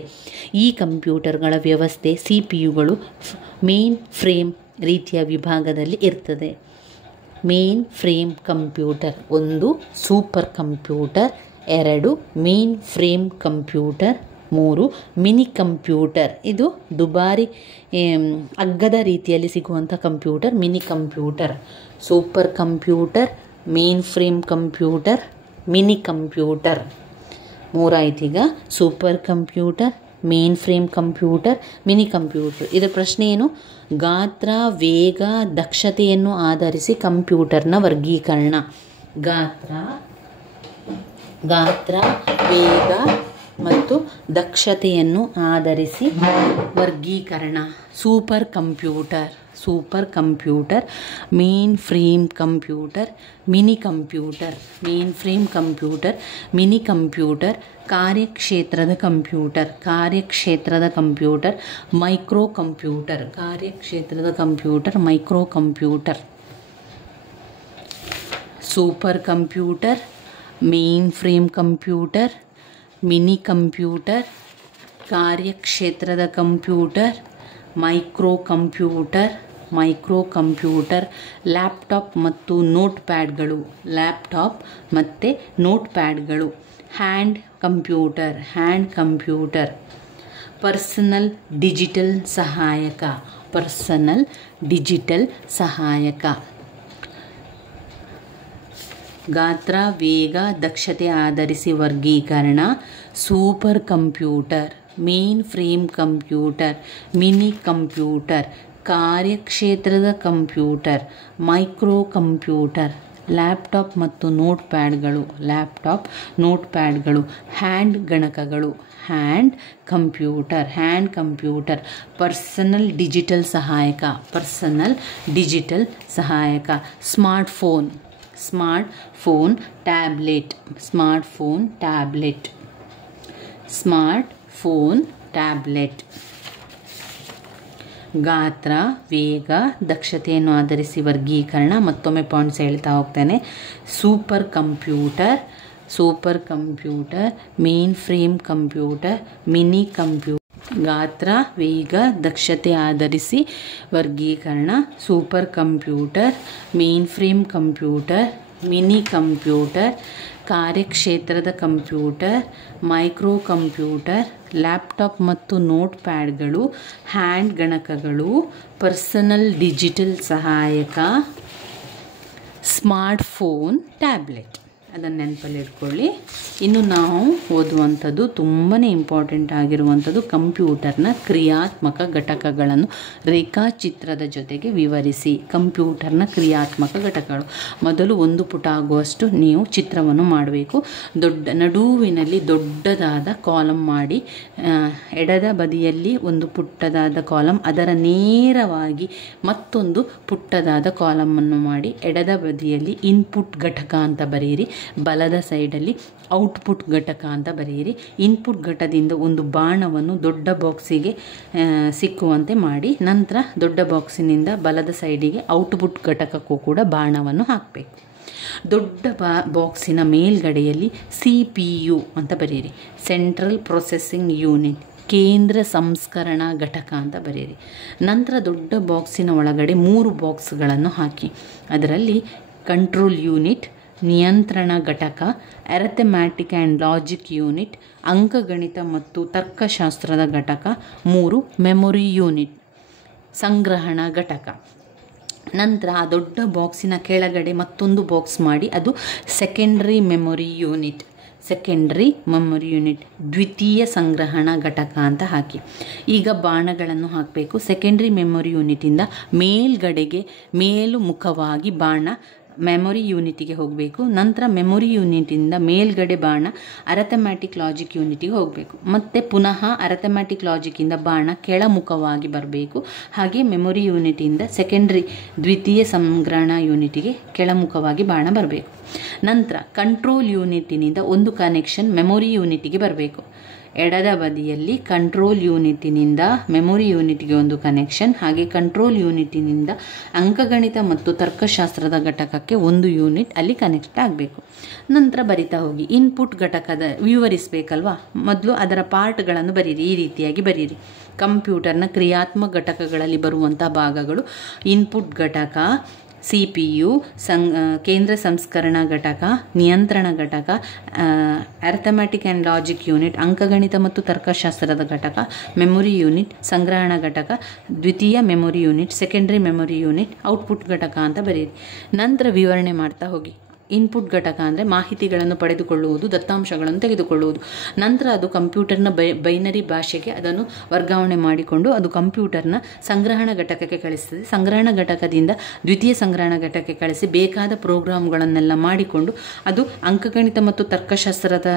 ಈ ಕಂಪ್ಯೂಟರ್ಗಳ ವ್ಯವಸ್ಥೆ CPU-ಗಳು ಮೇನ್ ಫ್ರೇಮ್ ರೀತಿಯ ವಿಭಾಗದಲ್ಲಿ ಇರ್ತದೆ. Mainframe computer. 1 super computer, 2 mainframe computer, 3 mini computer. ಇದು ದುಬಾರಿ ಅಗ್ಗದ ರೀತಿಯಲ್ಲಿ ಸಿಗುವಂಥ computer, mini computer. Super computer, mainframe computer, mini computer. 3 ಆಯ್ತೀಗ: super computer, mainframe computer, mini computer. ಇದರ ಪ್ರಶ್ನೆ ಏನು? ಗಾತ್ರ, ವೇಗ, ದಕ್ಷತೆಯನ್ನು ಆಧರಿಸಿ ಕಂಪ್ಯೂಟರ್ನ ವರ್ಗೀಕರಣ. ಗಾತ್ರ, ವೇಗ ಮತ್ತು ದಕ್ಷತೆಯನ್ನು ಆಧರಿಸಿ ವರ್ಗೀಕರಣ. Super computer, super computer, mainframe computer, mini computer. Mainframe computer, mini computer. ಕಾರ್ಯಕ್ಷೇತ್ರದ ಕಂಪ್ಯೂಟರ್, ಕಾರ್ಯಕ್ಷೇತ್ರದ ಕಂಪ್ಯೂಟರ್, ಮೈಕ್ರೋ ಕಂಪ್ಯೂಟರ್. ಕಾರ್ಯಕ್ಷೇತ್ರದ computer, micro computer. Super computer, mainframe computer, mini computer, ಕಾರ್ಯಕ್ಷೇತ್ರದ computer, micro computer, micro computer, laptop ಮತ್ತು note ಪ್ಯಾಡ್ಗಳು, laptop ಮತ್ತು note ಪ್ಯಾಡ್ಗಳು, hand computer, personal digital ಸಹಾಯಕ, ಗಾತ್ರ, ವೇಗ, ದಕ್ಷತೆ ಆಧರಿಸಿ ವರ್ಗೀಕರಣ, super computer, mainframe computer, mini computer, ಕಾರ್ಯಕ್ಷೇತ್ರದ ಕಂಪ್ಯೂಟರ್, ಮೈಕ್ರೋ ಕಂಪ್ಯೂಟರ್, ಲ್ಯಾಪ್ಟಾಪ್ ಮತ್ತು ನೋಟ್ ಪ್ಯಾಡ್ಗಳು, ಹ್ಯಾಂಡ್ ಗಣಕಗಳು, ಹ್ಯಾಂಡ್ ಕಂಪ್ಯೂಟರ್, ಪರ್ಸನಲ್ ಡಿಜಿಟಲ್ ಸಹಾಯಕ, ಸ್ಮಾರ್ಟ್ಫೋನ್, ಟ್ಯಾಬ್ಲೆಟ್, ಗಾತ್ರ, ವೇಗ, ದಕ್ಷತೆಯನ್ನು ಆಧರಿಸಿ ವರ್ಗೀಕರಣ. ಮತ್ತೊಮ್ಮೆ ಪಾಯಿಂಟ್ಸ್ ಹೇಳ್ತಾ ಹೋಗ್ತೇನೆ. Super computer, mainframe computer, mini computer. ಗಾತ್ರ, ವೇಗ, ದಕ್ಷತೆ ಆಧರಿಸಿ ವರ್ಗೀಕರಣ. Super computer, mainframe computer, mini computer, ಕಾರ್ಯಕ್ಷೇತ್ರದ ಕಂಪ್ಯೂಟರ್, ಮೈಕ್ರೋ ಕಂಪ್ಯೂಟರ್, ಲ್ಯಾಪ್ಟಾಪ್ ಮತ್ತು ನೋಟ್ ಪ್ಯಾಡ್ಗಳು, ಹ್ಯಾಂಡ್ ಗಣಕಗಳು, ಪರ್ಸನಲ್ ಡಿಜಿಟಲ್ ಸಹಾಯಕ, ಸ್ಮಾರ್ಟ್ಫೋನ್, ಟ್ಯಾಬ್ಲೆಟ್. ಅದನ್ನು ನೆನಪಲ್ಲಿ ಇಟ್ಕೊಳ್ಳಿ. ಇನ್ನು ನಾವು ಓದುವಂಥದ್ದು ತುಂಬಾ ಇಂಪಾರ್ಟೆಂಟ್ ಆಗಿರುವಂಥದ್ದು ಕಂಪ್ಯೂಟರ್ನ ಕ್ರಿಯಾತ್ಮಕ ಘಟಕಗಳನ್ನು ರೇಖಾಚಿತ್ರದ ಜೊತೆಗೆ ವಿವರಿಸಿ. ಕಂಪ್ಯೂಟರ್ನ ಕ್ರಿಯಾತ್ಮಕ ಘಟಕಗಳು. ಮೊದಲು ಒಂದು ಪುಟ ಆಗುವಷ್ಟು ನೀವು ಚಿತ್ರವನ್ನು ಮಾಡಬೇಕು. ನಡುವಿನಲ್ಲಿ ದೊಡ್ಡದಾದ ಕಾಲಮ್ ಮಾಡಿ, ಎಡದ ಬದಿಯಲ್ಲಿ ಒಂದು ಪುಟ್ಟದಾದ ಕಾಲಮ್, ಅದರ ನೇರವಾಗಿ ಮತ್ತೊಂದು ಪುಟ್ಟದಾದ ಕಾಲಮನ್ನು ಮಾಡಿ, ಎಡದ ಬದಿಯಲ್ಲಿ ಇನ್ಪುಟ್ ಘಟಕ ಅಂತ ಬರೆಯಿರಿ, ಬಲದ ಸೈಡಲ್ಲಿ ಔಟ್ಪುಟ್ ಘಟಕ ಅಂತ ಬರೆಯಿರಿ. ಇನ್ಪುಟ್ ಘಟಕದಿಂದ ಒಂದು ಬಾಣವನ್ನು ದೊಡ್ಡ ಬಾಕ್ಸಿಗೆ ಸಿಕ್ಕುವಂತೆ ಮಾಡಿ, ನಂತರ ದೊಡ್ಡ ಬಾಕ್ಸಿನಿಂದ ಬಲದ ಸೈಡಿಗೆ ಔಟ್ಪುಟ್ ಘಟಕಕ್ಕೂ ಕೂಡ ಬಾಣವನ್ನು ಹಾಕಬೇಕು. ದೊಡ್ಡ ಬಾಕ್ಸಿನ ಮೇಲ್ಗಡೆಯಲ್ಲಿ CPU ಅಂತ ಬರೆಯಿರಿ, ಸೆಂಟ್ರಲ್ ಪ್ರೊಸೆಸಿಂಗ್ ಯೂನಿಟ್, ಕೇಂದ್ರ ಸಂಸ್ಕರಣಾ ಘಟಕ ಅಂತ ಬರೆಯಿರಿ. ನಂತರ ದೊಡ್ಡ ಬಾಕ್ಸಿನ ಒಳಗಡೆ 3 ಬಾಕ್ಸ್ಗಳನ್ನು ಹಾಕಿ, ಅದರಲ್ಲಿ ಕಂಟ್ರೋಲ್ ಯೂನಿಟ್, ನಿಯಂತ್ರಣ ಘಟಕ, ಅರಿಥಮೆಟಿಕ್ ಆ್ಯಂಡ್ ಲಾಜಿಕ್ ಯೂನಿಟ್, ಅಂಕಗಣಿತ ಮತ್ತು ತರ್ಕಶಾಸ್ತ್ರದ ಘಟಕ, 3 ಮೆಮೊರಿ ಯೂನಿಟ್, ಸಂಗ್ರಹಣಾ ಘಟಕ. ನಂತರ ಆ ದೊಡ್ಡ ಬಾಕ್ಸಿನ ಕೆಳಗಡೆ ಮತ್ತೊಂದು ಬಾಕ್ಸ್ ಮಾಡಿ, ಅದು ಸೆಕೆಂಡ್ರಿ ಮೆಮೊರಿ ಯೂನಿಟ್, ದ್ವಿತೀಯ ಸಂಗ್ರಹಣಾ ಘಟಕ ಅಂತ ಹಾಕಿ. ಈಗ ಬಾಣಗಳನ್ನು ಹಾಕಬೇಕು. ಸೆಕೆಂಡ್ರಿ ಮೆಮೊರಿ ಯೂನಿಟಿಂದ ಮೇಲ್ಗಡೆಗೆ ಮೇಲುಮುಖವಾಗಿ ಬಾಣ ಮೆಮೊರಿ ಯೂನಿಟಿಗೆ ಹೋಗಬೇಕು. ನಂತರ ಮೆಮೊರಿ ಯೂನಿಟಿಂದ ಮೇಲ್ಗಡೆ ಬಾಣ ಅರಿಥಮೆಟಿಕ್ ಲಾಜಿಕ್ ಯೂನಿಟಿಗೆ ಹೋಗಬೇಕು. ಮತ್ತು ಪುನಃ ಅರಿಥಮೆಟಿಕ್ ಲಾಜಿಕ್ಕಿಂದ ಬಾಣ ಕೆಳಮುಖವಾಗಿ ಬರಬೇಕು. ಹಾಗೆ ಮೆಮೊರಿ ಯೂನಿಟಿಂದ ದ್ವಿತೀಯ ಸಂಗ್ರಹಣಾ ಯೂನಿಟಿಗೆ ಕೆಳಮುಖವಾಗಿ ಬಾಣ ಬರಬೇಕು. ನಂತರ ಕಂಟ್ರೋಲ್ ಯೂನಿಟಿನಿಂದ ಒಂದು ಕನೆಕ್ಷನ್ ಮೆಮೊರಿ ಯೂನಿಟಿಗೆ ಬರಬೇಕು. ಎಡದ ಬದಿಯಲ್ಲಿ ಕಂಟ್ರೋಲ್ ಯೂನಿಟಿನಿಂದ ಮೆಮೊರಿ ಯೂನಿಟ್ಗೆ ಒಂದು ಕನೆಕ್ಷನ್, ಹಾಗೆ ಕಂಟ್ರೋಲ್ ಯೂನಿಟಿನಿಂದ ಅಂಕಗಣಿತ ಮತ್ತು ತರ್ಕಶಾಸ್ತ್ರದ ಘಟಕಕ್ಕೆ ಒಂದು ಯೂನಿಟ್ ಅಲ್ಲಿ ಕನೆಕ್ಟ್ ಆಗಬೇಕು. ನಂತರ ಬರಿತಾ ಹೋಗಿ. ಇನ್ಪುಟ್ ಘಟಕದ ವಿವರಿಸಬೇಕಲ್ವಾ, ಮೊದಲು ಅದರ ಪಾರ್ಟ್ಗಳನ್ನು ಬರೀರಿ. ಈ ರೀತಿಯಾಗಿ ಬರೀರಿ. ಕಂಪ್ಯೂಟರ್ನ ಕ್ರಿಯಾತ್ಮಕ ಘಟಕಗಳಲ್ಲಿ ಬರುವಂಥ ಭಾಗಗಳು: ಇನ್ಪುಟ್ ಘಟಕ, CPU, ಕೇಂದ್ರ ಸಂಸ್ಕರಣಾ ಘಟಕ, ನಿಯಂತ್ರಣ ಘಟಕ, ಅರಿಥಮೆಟಿಕ್ ಆ್ಯಂಡ್ ಲಾಜಿಕ್ ಯೂನಿಟ್, ಅಂಕಗಣಿತ ಮತ್ತು ತರ್ಕಶಾಸ್ತ್ರದ ಘಟಕ, ಮೆಮೊರಿ ಯೂನಿಟ್, ಸಂಗ್ರಹಣಾ ಘಟಕ, ದ್ವಿತೀಯ memory unit, secondary memory unit, output ಘಟಕ ಅಂತ ಬರೆಯಿರಿ. ನಂತರ ವಿವರಣೆ ಮಾಡ್ತಾ ಹೋಗಿ. ಇನ್ಪುಟ್ ಘಟಕ ಅಂದರೆ ಮಾಹಿತಿಗಳನ್ನು ಪಡೆದುಕೊಳ್ಳುವುದು, ದತ್ತಾಂಶಗಳನ್ನು ತೆಗೆದುಕೊಳ್ಳುವುದು. ನಂತರ ಅದು ಕಂಪ್ಯೂಟರ್ನ ಬೈನರಿ ಭಾಷೆಗೆ ಅದನ್ನು ವರ್ಗಾವಣೆ ಮಾಡಿಕೊಂಡು ಅದು ಕಂಪ್ಯೂಟರ್ನ ಸಂಗ್ರಹಣ ಘಟಕಕ್ಕೆ ಕಳಿಸ್ತದೆ. ಸಂಗ್ರಹಣ ಘಟಕದಿಂದ ದ್ವಿತೀಯ ಸಂಗ್ರಹಣ ಘಟಕಕ್ಕೆ ಕಳಿಸಿ ಬೇಕಾದ ಪ್ರೋಗ್ರಾಮ್ಗಳನ್ನೆಲ್ಲ ಮಾಡಿಕೊಂಡು ಅದು ಅಂಕಗಣಿತ ಮತ್ತು ತರ್ಕಶಾಸ್ತ್ರದ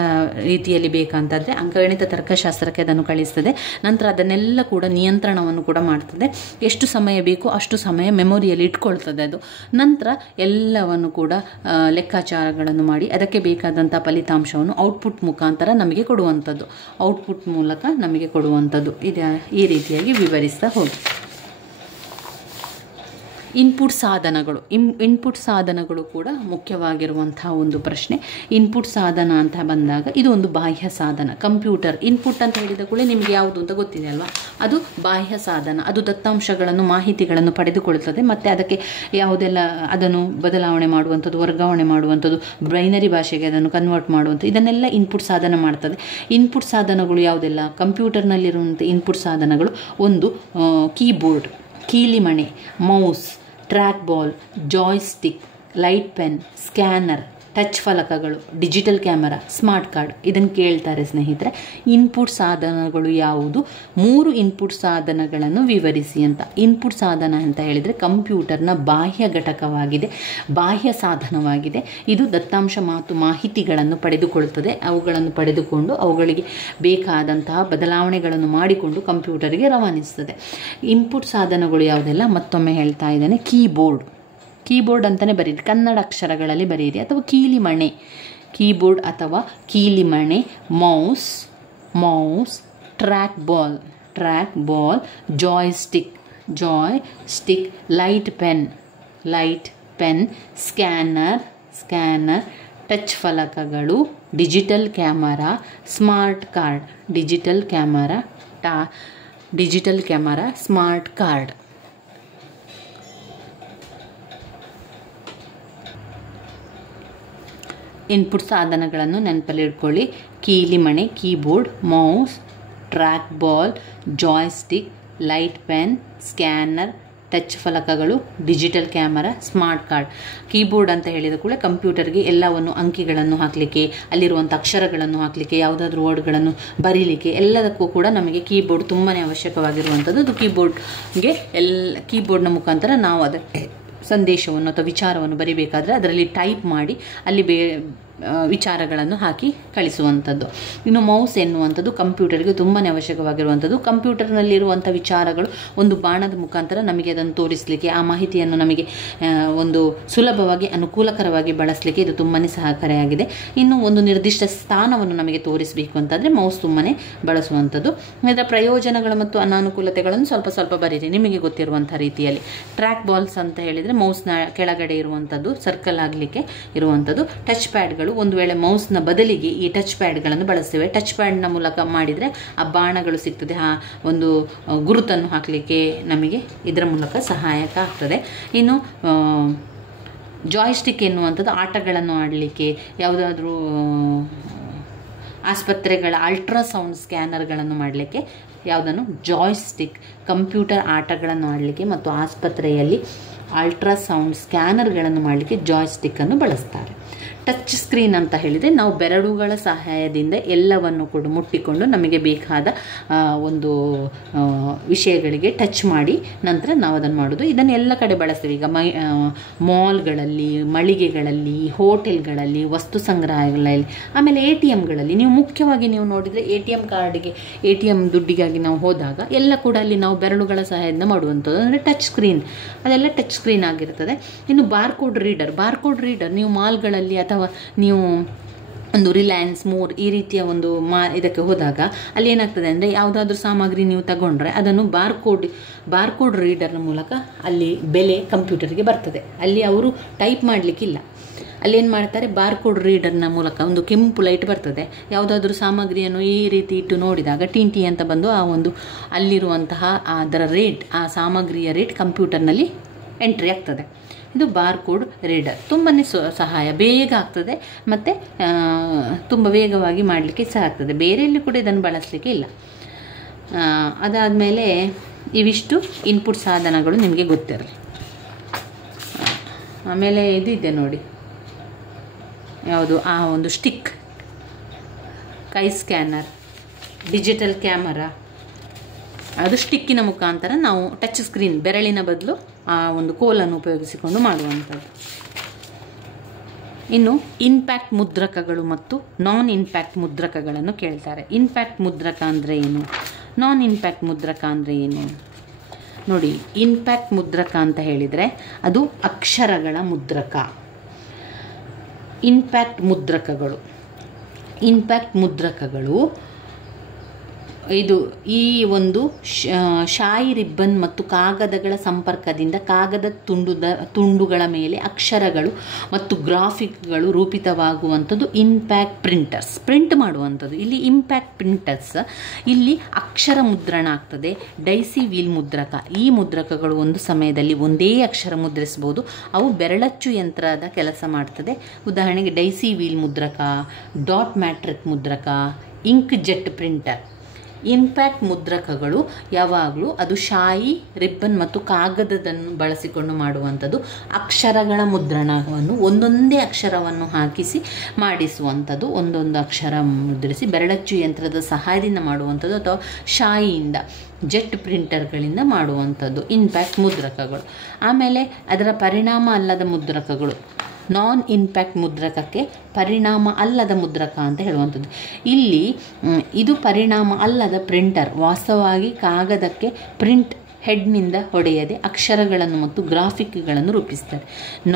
ರೀತಿಯಲ್ಲಿ ಬೇಕಂತಾದರೆ ಅಂಕಗಣಿತ ತರ್ಕಶಾಸ್ತ್ರಕ್ಕೆ ಅದನ್ನು ಕಳಿಸ್ತದೆ. ನಂತರ ಅದನ್ನೆಲ್ಲ ಕೂಡ ನಿಯಂತ್ರಣವನ್ನು ಕೂಡ ಮಾಡ್ತದೆ. ಎಷ್ಟು ಸಮಯ ಬೇಕೋ ಅಷ್ಟು ಸಮಯ ಮೆಮೊರಿಯಲ್ಲಿ ಇಟ್ಕೊಳ್ತದೆ ಅದು. ನಂತರ ಎಲ್ಲವನ್ನು ಕೂಡ ಲೆಕ್ಕಾಚಾರಗಳನ್ನು ಮಾಡಿ ಅದಕ್ಕೆ ಬೇಕಾದಂಥ ಫಲಿತಾಂಶವನ್ನು ಔಟ್ಪುಟ್ ಮುಖಾಂತರ ನಮಗೆ ಕೊಡುವಂಥದ್ದು, ಔಟ್ಪುಟ್ ಮೂಲಕ ನಮಗೆ ಕೊಡುವಂಥದ್ದು. ಈ ರೀತಿಯಾಗಿ ವಿವರಿಸ್ತಾ ಹೋಗಿ. ಇನ್ಪುಟ್ ಸಾಧನಗಳು ಇನ್ಪುಟ್ ಸಾಧನಗಳು ಕೂಡ ಮುಖ್ಯವಾಗಿರುವಂತಹ ಒಂದು ಪ್ರಶ್ನೆ. ಇನ್ಪುಟ್ ಸಾಧನ ಅಂತ ಬಂದಾಗ ಇದು ಒಂದು ಬಾಹ್ಯ ಸಾಧನ. ಕಂಪ್ಯೂಟರ್ ಇನ್ಪುಟ್ ಅಂತ ಹೇಳಿದ ಕೂಡ ನಿಮಗೆ ಯಾವುದು ಅಂತ ಗೊತ್ತಿದೆ ಅಲ್ವಾ, ಅದು ಬಾಹ್ಯ ಸಾಧನ. ಅದು ದತ್ತಾಂಶಗಳನ್ನು ಮಾಹಿತಿಗಳನ್ನು ಪಡೆದುಕೊಳ್ಳುತ್ತದೆ ಮತ್ತು ಅದಕ್ಕೆ ಯಾವುದೆಲ್ಲ ಅದನ್ನು ಬದಲಾವಣೆ ಮಾಡುವಂಥದ್ದು, ವರ್ಗಾವಣೆ ಮಾಡುವಂಥದ್ದು, ಬೈನರಿ ಭಾಷೆಗೆ ಅದನ್ನು ಕನ್ವರ್ಟ್ ಮಾಡುವಂಥದ್ದು, ಇದನ್ನೆಲ್ಲ ಇನ್ಪುಟ್ ಸಾಧನ ಮಾಡ್ತದೆ. ಇನ್ಪುಟ್ ಸಾಧನಗಳು ಯಾವುದೆಲ್ಲ ಕಂಪ್ಯೂಟರ್ನಲ್ಲಿರುವಂಥ ಇನ್ಪುಟ್ ಸಾಧನಗಳು, ಒಂದು ಕೀಬೋರ್ಡ್, ಕೀಲಿಮಣೆ, mouse, trackball, joystick, light pen, scanner, touch ಫಲಕಗಳು, ಡಿಜಿಟಲ್ ಕ್ಯಾಮರಾ, ಸ್ಮಾರ್ಟ್ ಕಾರ್ಡ್. ಇದನ್ನು ಕೇಳ್ತಾರೆ ಸ್ನೇಹಿತರೆ. ಇನ್ಪುಟ್ ಸಾಧನಗಳು ಯಾವುದು? 3 ಇನ್ಪುಟ್ ಸಾಧನಗಳನ್ನು ವಿವರಿಸಿ ಅಂತ. ಇನ್ಪುಟ್ ಸಾಧನ ಅಂತ ಹೇಳಿದರೆ ಕಂಪ್ಯೂಟರ್ನ ಬಾಹ್ಯ ಘಟಕವಾಗಿದೆ, ಬಾಹ್ಯ ಸಾಧನವಾಗಿದೆ. ಇದು ದತ್ತಾಂಶ ಮತ್ತು ಮಾಹಿತಿಗಳನ್ನು ಪಡೆದುಕೊಳ್ಳುತ್ತದೆ. ಅವುಗಳನ್ನು ಪಡೆದುಕೊಂಡು ಅವುಗಳಿಗೆ ಬೇಕಾದಂತಹ ಬದಲಾವಣೆಗಳನ್ನು ಮಾಡಿಕೊಂಡು ಕಂಪ್ಯೂಟರ್ಗೆ ರವಾನಿಸ್ತದೆ. ಇನ್ಪುಟ್ ಸಾಧನಗಳು ಯಾವುದೆಲ್ಲ ಮತ್ತೊಮ್ಮೆ ಹೇಳ್ತಾ ಇದ್ದೇನೆ. ಕೀಬೋರ್ಡ್ ಅಂತಲೇ ಬರೀರಿ, ಕನ್ನಡ ಅಕ್ಷರಗಳಲ್ಲಿ ಬರೀರಿ, ಅಥವಾ ಕೀಲಿಮಣೆ, ಕೀಬೋರ್ಡ್ ಅಥವಾ ಕೀಲಿಮಣೆ, mouse, trackball, joystick, light pen, scanner, touch ಫಲಕಗಳು, digital camera, smart card, smart card. Input ಸಾಧನಗಳನ್ನು ನೆನಪಲ್ಲಿ ಇಟ್ಕೊಳ್ಳಿ. ಕೀಲಿಮಣೆ, keyboard, mouse, trackball, joystick, light pen, scanner, touch ಫಲಕಗಳು, digital camera, smart card. Keyboard ಅಂತ ಹೇಳಿದ ಕೂಡ ಕಂಪ್ಯೂಟರ್ಗೆ ಎಲ್ಲವನ್ನು ಅಂಕಿಗಳನ್ನು ಹಾಕಲಿಕ್ಕೆ, ಅಲ್ಲಿರುವಂಥ ಅಕ್ಷರಗಳನ್ನು ಹಾಕಲಿಕ್ಕೆ, ಯಾವುದಾದ್ರೂ ವರ್ಡ್ಗಳನ್ನು ಬರೀಲಿಕ್ಕೆ ಎಲ್ಲದಕ್ಕೂ ಕೂಡ ನಮಗೆ ಕೀಬೋರ್ಡ್ ತುಂಬಾ ಅವಶ್ಯಕವಾಗಿರುವಂಥದ್ದು. ಅದು ಕೀಬೋರ್ಡ್ನ ಮುಖಾಂತರ ನಾವು ಅದಕ್ಕೆ ಸಂದೇಶವನ್ನು ಅಥವಾ ವಿಚಾರವನ್ನು ಬರಿಬೇಕಾದ್ರೆ ಅದರಲ್ಲಿ ಟೈಪ್ ಮಾಡಿ ಅಲ್ಲಿ ವಿಚಾರಗಳನ್ನು ಹಾಕಿ ಕಳಿಸುವಂಥದ್ದು. ಇನ್ನು ಮೌಸ್ ಎನ್ನುವಂಥದ್ದು ಕಂಪ್ಯೂಟರ್ಗೆ ತುಂಬಾ ಅವಶ್ಯಕವಾಗಿರುವಂಥದ್ದು. ಕಂಪ್ಯೂಟರ್ನಲ್ಲಿರುವಂಥ ವಿಚಾರಗಳು ಒಂದು ಬಾಣದ ಮುಖಾಂತರ ನಮಗೆ ಅದನ್ನು ತೋರಿಸಲಿಕ್ಕೆ, ಆ ಮಾಹಿತಿಯನ್ನು ನಮಗೆ ಒಂದು ಸುಲಭವಾಗಿ ಅನುಕೂಲಕರವಾಗಿ ಬಳಸಲಿಕ್ಕೆ ಇದು ತುಂಬಾ ಸಹಕಾರಿಯಾಗಿದೆ. ಇನ್ನು ಒಂದು ನಿರ್ದಿಷ್ಟ ಸ್ಥಾನವನ್ನು ನಮಗೆ ತೋರಿಸಬೇಕು ಅಂತಂದರೆ ಮೌಸ್ ತುಂಬಾ ಬಳಸುವಂಥದ್ದು. ಇದರ ಪ್ರಯೋಜನಗಳು ಮತ್ತು ಅನಾನುಕೂಲತೆಗಳನ್ನು ಸ್ವಲ್ಪ ಬರೀರಿ ನಿಮಗೆ ಗೊತ್ತಿರುವಂಥ ರೀತಿಯಲ್ಲಿ. ಟ್ರ್ಯಾಕ್ ಬಾಲ್ಸ್ ಅಂತ ಹೇಳಿದರೆ ಮೌಸ್ನ ಕೆಳಗಡೆ ಇರುವಂಥದ್ದು, ಸರ್ಕಲ್ ಆಗಲಿಕ್ಕೆ ಇರುವಂಥದ್ದು. ಟಚ್ ಪ್ಯಾಡ್ಗಳು, ಒಂದು ವೇಳೆ ಮೌಸ್ನ ಬದಲಿಗೆ ಈ ಟಚ್ ಪ್ಯಾಡ್ಗಳನ್ನು ಬಳಸ್ತೇವೆ. ಟಚ್ ಪ್ಯಾಡ್ನ ಮೂಲಕ ಮಾಡಿದರೆ ಆ ಬಾಣಗಳು ಸಿಗ್ತದೆ, ಆ ಒಂದು ಗುರುತನ್ನು ಹಾಕಲಿಕ್ಕೆ ನಮಗೆ ಇದರ ಮೂಲಕ ಸಹಾಯಕ ಆಗ್ತದೆ. ಇನ್ನು ಜಾಯ್ಸ್ಟಿಕ್ ಎನ್ನುವಂಥದ್ದು ಆಟಗಳನ್ನು ಆಡಲಿಕ್ಕೆ, ಯಾವುದಾದ್ರೂ ಆಸ್ಪತ್ರೆಗಳ ಅಲ್ಟ್ರಾಸೌಂಡ್ ಸ್ಕ್ಯಾನರ್ಗಳನ್ನು ಮಾಡಲಿಕ್ಕೆ ಯಾವುದನ್ನು ಜಾಯ್ಸ್ಟಿಕ್, ಕಂಪ್ಯೂಟರ್ ಆಟಗಳನ್ನು ಆಡಲಿಕ್ಕೆ ಮತ್ತು ಆಸ್ಪತ್ರೆಯಲ್ಲಿ ಅಲ್ಟ್ರಾಸೌಂಡ್ ಸ್ಕ್ಯಾನರ್ಗಳನ್ನು ಮಾಡಲಿಕ್ಕೆ ಜಾಯ್ಸ್ಟಿಕ್ಕನ್ನು ಬಳಸ್ತಾರೆ. ಟಚ್ ಸ್ಕ್ರೀನ್ ಅಂತ ಹೇಳಿದರೆ ನಾವು ಬೆರಳುಗಳ ಸಹಾಯದಿಂದ ಎಲ್ಲವನ್ನು ಕೂಡ ಮುಟ್ಟಿಕೊಂಡು ನಮಗೆ ಬೇಕಾದ ಒಂದು ವಿಷಯಗಳಿಗೆ ಟಚ್ ಮಾಡಿ ನಂತರ ನಾವು ಅದನ್ನು ಮಾಡೋದು. ಇದನ್ನು ಎಲ್ಲ ಕಡೆ ಬಳಸ್ತೀವಿ. ಈಗ ಮಾಲ್ಗಳಲ್ಲಿ, ಮಳಿಗೆಗಳಲ್ಲಿ, ಹೋಟೆಲ್ಗಳಲ್ಲಿ, ವಸ್ತು ಸಂಗ್ರಹಾಲಯಗಳಲ್ಲಿ, ಆಮೇಲೆ ATMಗಳಲ್ಲಿ. ನೀವು ಮುಖ್ಯವಾಗಿ ನೀವು ನೋಡಿದರೆ ATM ದುಡ್ಡಿಗಾಗಿ ನಾವು ಹೋದಾಗ ಎಲ್ಲ ಕೂಡ ಅಲ್ಲಿ ನಾವು ಬೆರಳುಗಳ ಸಹಾಯದಿಂದ ಮಾಡುವಂಥದ್ದು. ಅಂದರೆ ಟಚ್ ಸ್ಕ್ರೀನ್, ಅದೆಲ್ಲ ಟಚ್ ಸ್ಕ್ರೀನ್ ಆಗಿರ್ತದೆ. ಇನ್ನು ಬಾರ್ಕೋಡ್ ರೀಡರ್ ನೀವು ಮಾಲ್ಗಳಲ್ಲಿ ಅಥವಾ ನೀವು ಒಂದು ರಿಲಯನ್ಸ್, ಮೋರ್ ಈ ರೀತಿಯ ಒಂದು ಇದಕ್ಕೆ ಹೋದಾಗ ಅಲ್ಲಿ ಏನಾಗ್ತದೆ ಅಂದರೆ ಯಾವುದಾದ್ರೂ ಸಾಮಗ್ರಿ ನೀವು ತಗೊಂಡ್ರೆ ಅದನ್ನು ಬಾರ್ಕೋಡ್ ರೀಡರ್ನ ಮೂಲಕ ಅಲ್ಲಿ ಬೆಲೆ ಕಂಪ್ಯೂಟರ್ಗೆ ಬರ್ತದೆ. ಅಲ್ಲಿ ಅವರು ಟೈಪ್ ಮಾಡಲಿಕ್ಕಿಲ್ಲ. ಅಲ್ಲೇನು ಮಾಡ್ತಾರೆ, ಬಾರ್ಕೋಡ್ ರೀಡರ್ನ ಮೂಲಕ ಒಂದು ಕೆಂಪು ಲೈಟ್ ಬರ್ತದೆ. ಯಾವುದಾದ್ರೂ ಸಾಮಗ್ರಿಯನ್ನು ಈ ರೀತಿ ಇಟ್ಟು ನೋಡಿದಾಗ ಟಿ ಅಂತ ಬಂದು ಆ ಒಂದು ಅಲ್ಲಿರುವಂತಹ ಅದರ ರೇಟ್, ಆ ಸಾಮಗ್ರಿಯ ರೇಟ್ ಕಂಪ್ಯೂಟರ್ನಲ್ಲಿ ಎಂಟ್ರಿ ಆಗ್ತದೆ. ಇದು ಬಾರ್ಕೋಡ್ ರೀಡರ್. ತುಂಬಾ ಸಹಾಯ, ಬೇಗ ಆಗ್ತದೆ ಮತ್ತು ತುಂಬ ವೇಗವಾಗಿ ಮಾಡಲಿಕ್ಕೆ ಸಹ ಆಗ್ತದೆ. ಬೇರೆಯಲ್ಲಿ ಕೂಡ ಇದನ್ನು ಬಳಸಲಿಕ್ಕೆ ಇಲ್ಲ. ಅದಾದಮೇಲೆ ಇವಿಷ್ಟು ಇನ್ಪುಟ್ ಸಾಧನಗಳು ನಿಮಗೆ ಗೊತ್ತಿರಲಿ. ಆಮೇಲೆ ಇದು ಇದೆ ನೋಡಿ, ಯಾವುದು ಆ ಒಂದು ಸ್ಟಿಕ್, ಕೈ ಸ್ಕ್ಯಾನರ್, ಡಿಜಿಟಲ್ ಕ್ಯಾಮರಾ. ಅದು ಸ್ಟಿಕ್ಕಿನ ಮುಖಾಂತರ ನಾವು ಟಚ್ ಸ್ಕ್ರೀನ್, ಬೆರಳಿನ ಬದಲು ಆ ಒಂದು ಕೋಲನ್ನು ಉಪಯೋಗಿಸಿಕೊಂಡು ಮಾಡುವಂಥದ್ದು. ಇನ್ನು ಇಂಪ್ಯಾಕ್ಟ್ ಮುದ್ರಕಗಳು ಮತ್ತು ನಾನ್ ಇಂಪ್ಯಾಕ್ಟ್ ಮುದ್ರಕಗಳನ್ನು ಕೇಳ್ತಾರೆ. ಇಂಪ್ಯಾಕ್ಟ್ ಮುದ್ರಕ ಅಂದರೆ ಏನು, ನಾನ್ ಇಂಪ್ಯಾಕ್ಟ್ ಮುದ್ರಕ ಅಂದರೆ ಏನು ನೋಡಿ. ಇಂಪ್ಯಾಕ್ಟ್ ಮುದ್ರಕ ಅಂತ ಹೇಳಿದರೆ ಅದು ಅಕ್ಷರಗಳ ಮುದ್ರಕ. ಇಂಪ್ಯಾಕ್ಟ್ ಮುದ್ರಕಗಳು ಇದು ಈ ಒಂದು ಶಾಯಿ ರಿಬ್ಬನ್ ಮತ್ತು ಕಾಗದಗಳ ಸಂಪರ್ಕದಿಂದ ಕಾಗದ ತುಂಡುಗಳ ಮೇಲೆ ಅಕ್ಷರಗಳು ಮತ್ತು ಗ್ರಾಫಿಕ್ಗಳು ರೂಪಿತವಾಗುವಂಥದ್ದು ಇಂಪ್ಯಾಕ್ಟ್ ಪ್ರಿಂಟರ್ಸ್, ಪ್ರಿಂಟ್ ಮಾಡುವಂಥದ್ದು. ಇಲ್ಲಿ ಇಂಪ್ಯಾಕ್ಟ್ ಪ್ರಿಂಟರ್ಸ್, ಇಲ್ಲಿ ಅಕ್ಷರ ಮುದ್ರಣ ಆಗ್ತದೆ. ಡೈಸಿ ವೀಲ್ ಮುದ್ರಕ, ಈ ಮುದ್ರಕಗಳು ಒಂದು ಸಮಯದಲ್ಲಿ ಒಂದೇ ಅಕ್ಷರ ಮುದ್ರಿಸಬಹುದು. ಅವು ಬೆರಳಚ್ಚು ಯಂತ್ರದ ಕೆಲಸ ಮಾಡ್ತದೆ. ಉದಾಹರಣೆಗೆ ಡೈಸಿ ವೀಲ್ ಮುದ್ರಕ, ಡಾಟ್ ಮ್ಯಾಟ್ರಿಕ್ ಮುದ್ರಕ, ಇಂಕ್ ಜೆಟ್ ಪ್ರಿಂಟರ್. ಇಂಪ್ಯಾಕ್ಟ್ ಮುದ್ರಕಗಳು ಯಾವಾಗಲೂ ಅದು ಶಾಯಿ ರಿಬ್ಬನ್ ಮತ್ತು ಕಾಗದವನ್ನು ಬಳಸಿಕೊಂಡು ಮಾಡುವಂಥದ್ದು. ಅಕ್ಷರಗಳ ಮುದ್ರಣವನ್ನು ಒಂದೊಂದೇ ಅಕ್ಷರವನ್ನು ಹಾಕಿಸಿ ಮಾಡಿಸುವಂಥದ್ದು, ಒಂದೊಂದು ಅಕ್ಷರ ಮುದ್ರಿಸಿ ಬೆರಳಚ್ಚು ಯಂತ್ರದ ಸಹಾಯದಿಂದ ಮಾಡುವಂಥದ್ದು ಅಥವಾ ಶಾಯಿಯಿಂದ ಜೆಟ್ ಪ್ರಿಂಟರ್ಗಳಿಂದ ಮಾಡುವಂಥದ್ದು ಇಂಪ್ಯಾಕ್ಟ್ ಮುದ್ರಕಗಳು. ಆಮೇಲೆ ಅದರ ಪರಿಣಾಮ ಅಲ್ಲದ ಮುದ್ರಕಗಳು, ನಾನ್ ಇಂಪ್ಯಾಕ್ಟ್ ಮುದ್ರಕಕ್ಕೆ ಪರಿಣಾಮ ಅಲ್ಲದ ಮುದ್ರಕ ಅಂತ ಹೇಳುವಂಥದ್ದು. ಇಲ್ಲಿ ಇದು ಪರಿಣಾಮ ಅಲ್ಲದ ಪ್ರಿಂಟರ್ ವಾಸ್ತವವಾಗಿ ಕಾಗದಕ್ಕೆ ಪ್ರಿಂಟ್ ಹೆಡ್ನಿಂದ ಹೊಡೆಯದೆ ಅಕ್ಷರಗಳನ್ನು ಮತ್ತು ಗ್ರಾಫಿಕ್ಗಳನ್ನು ರೂಪಿಸ್ತಾರೆ.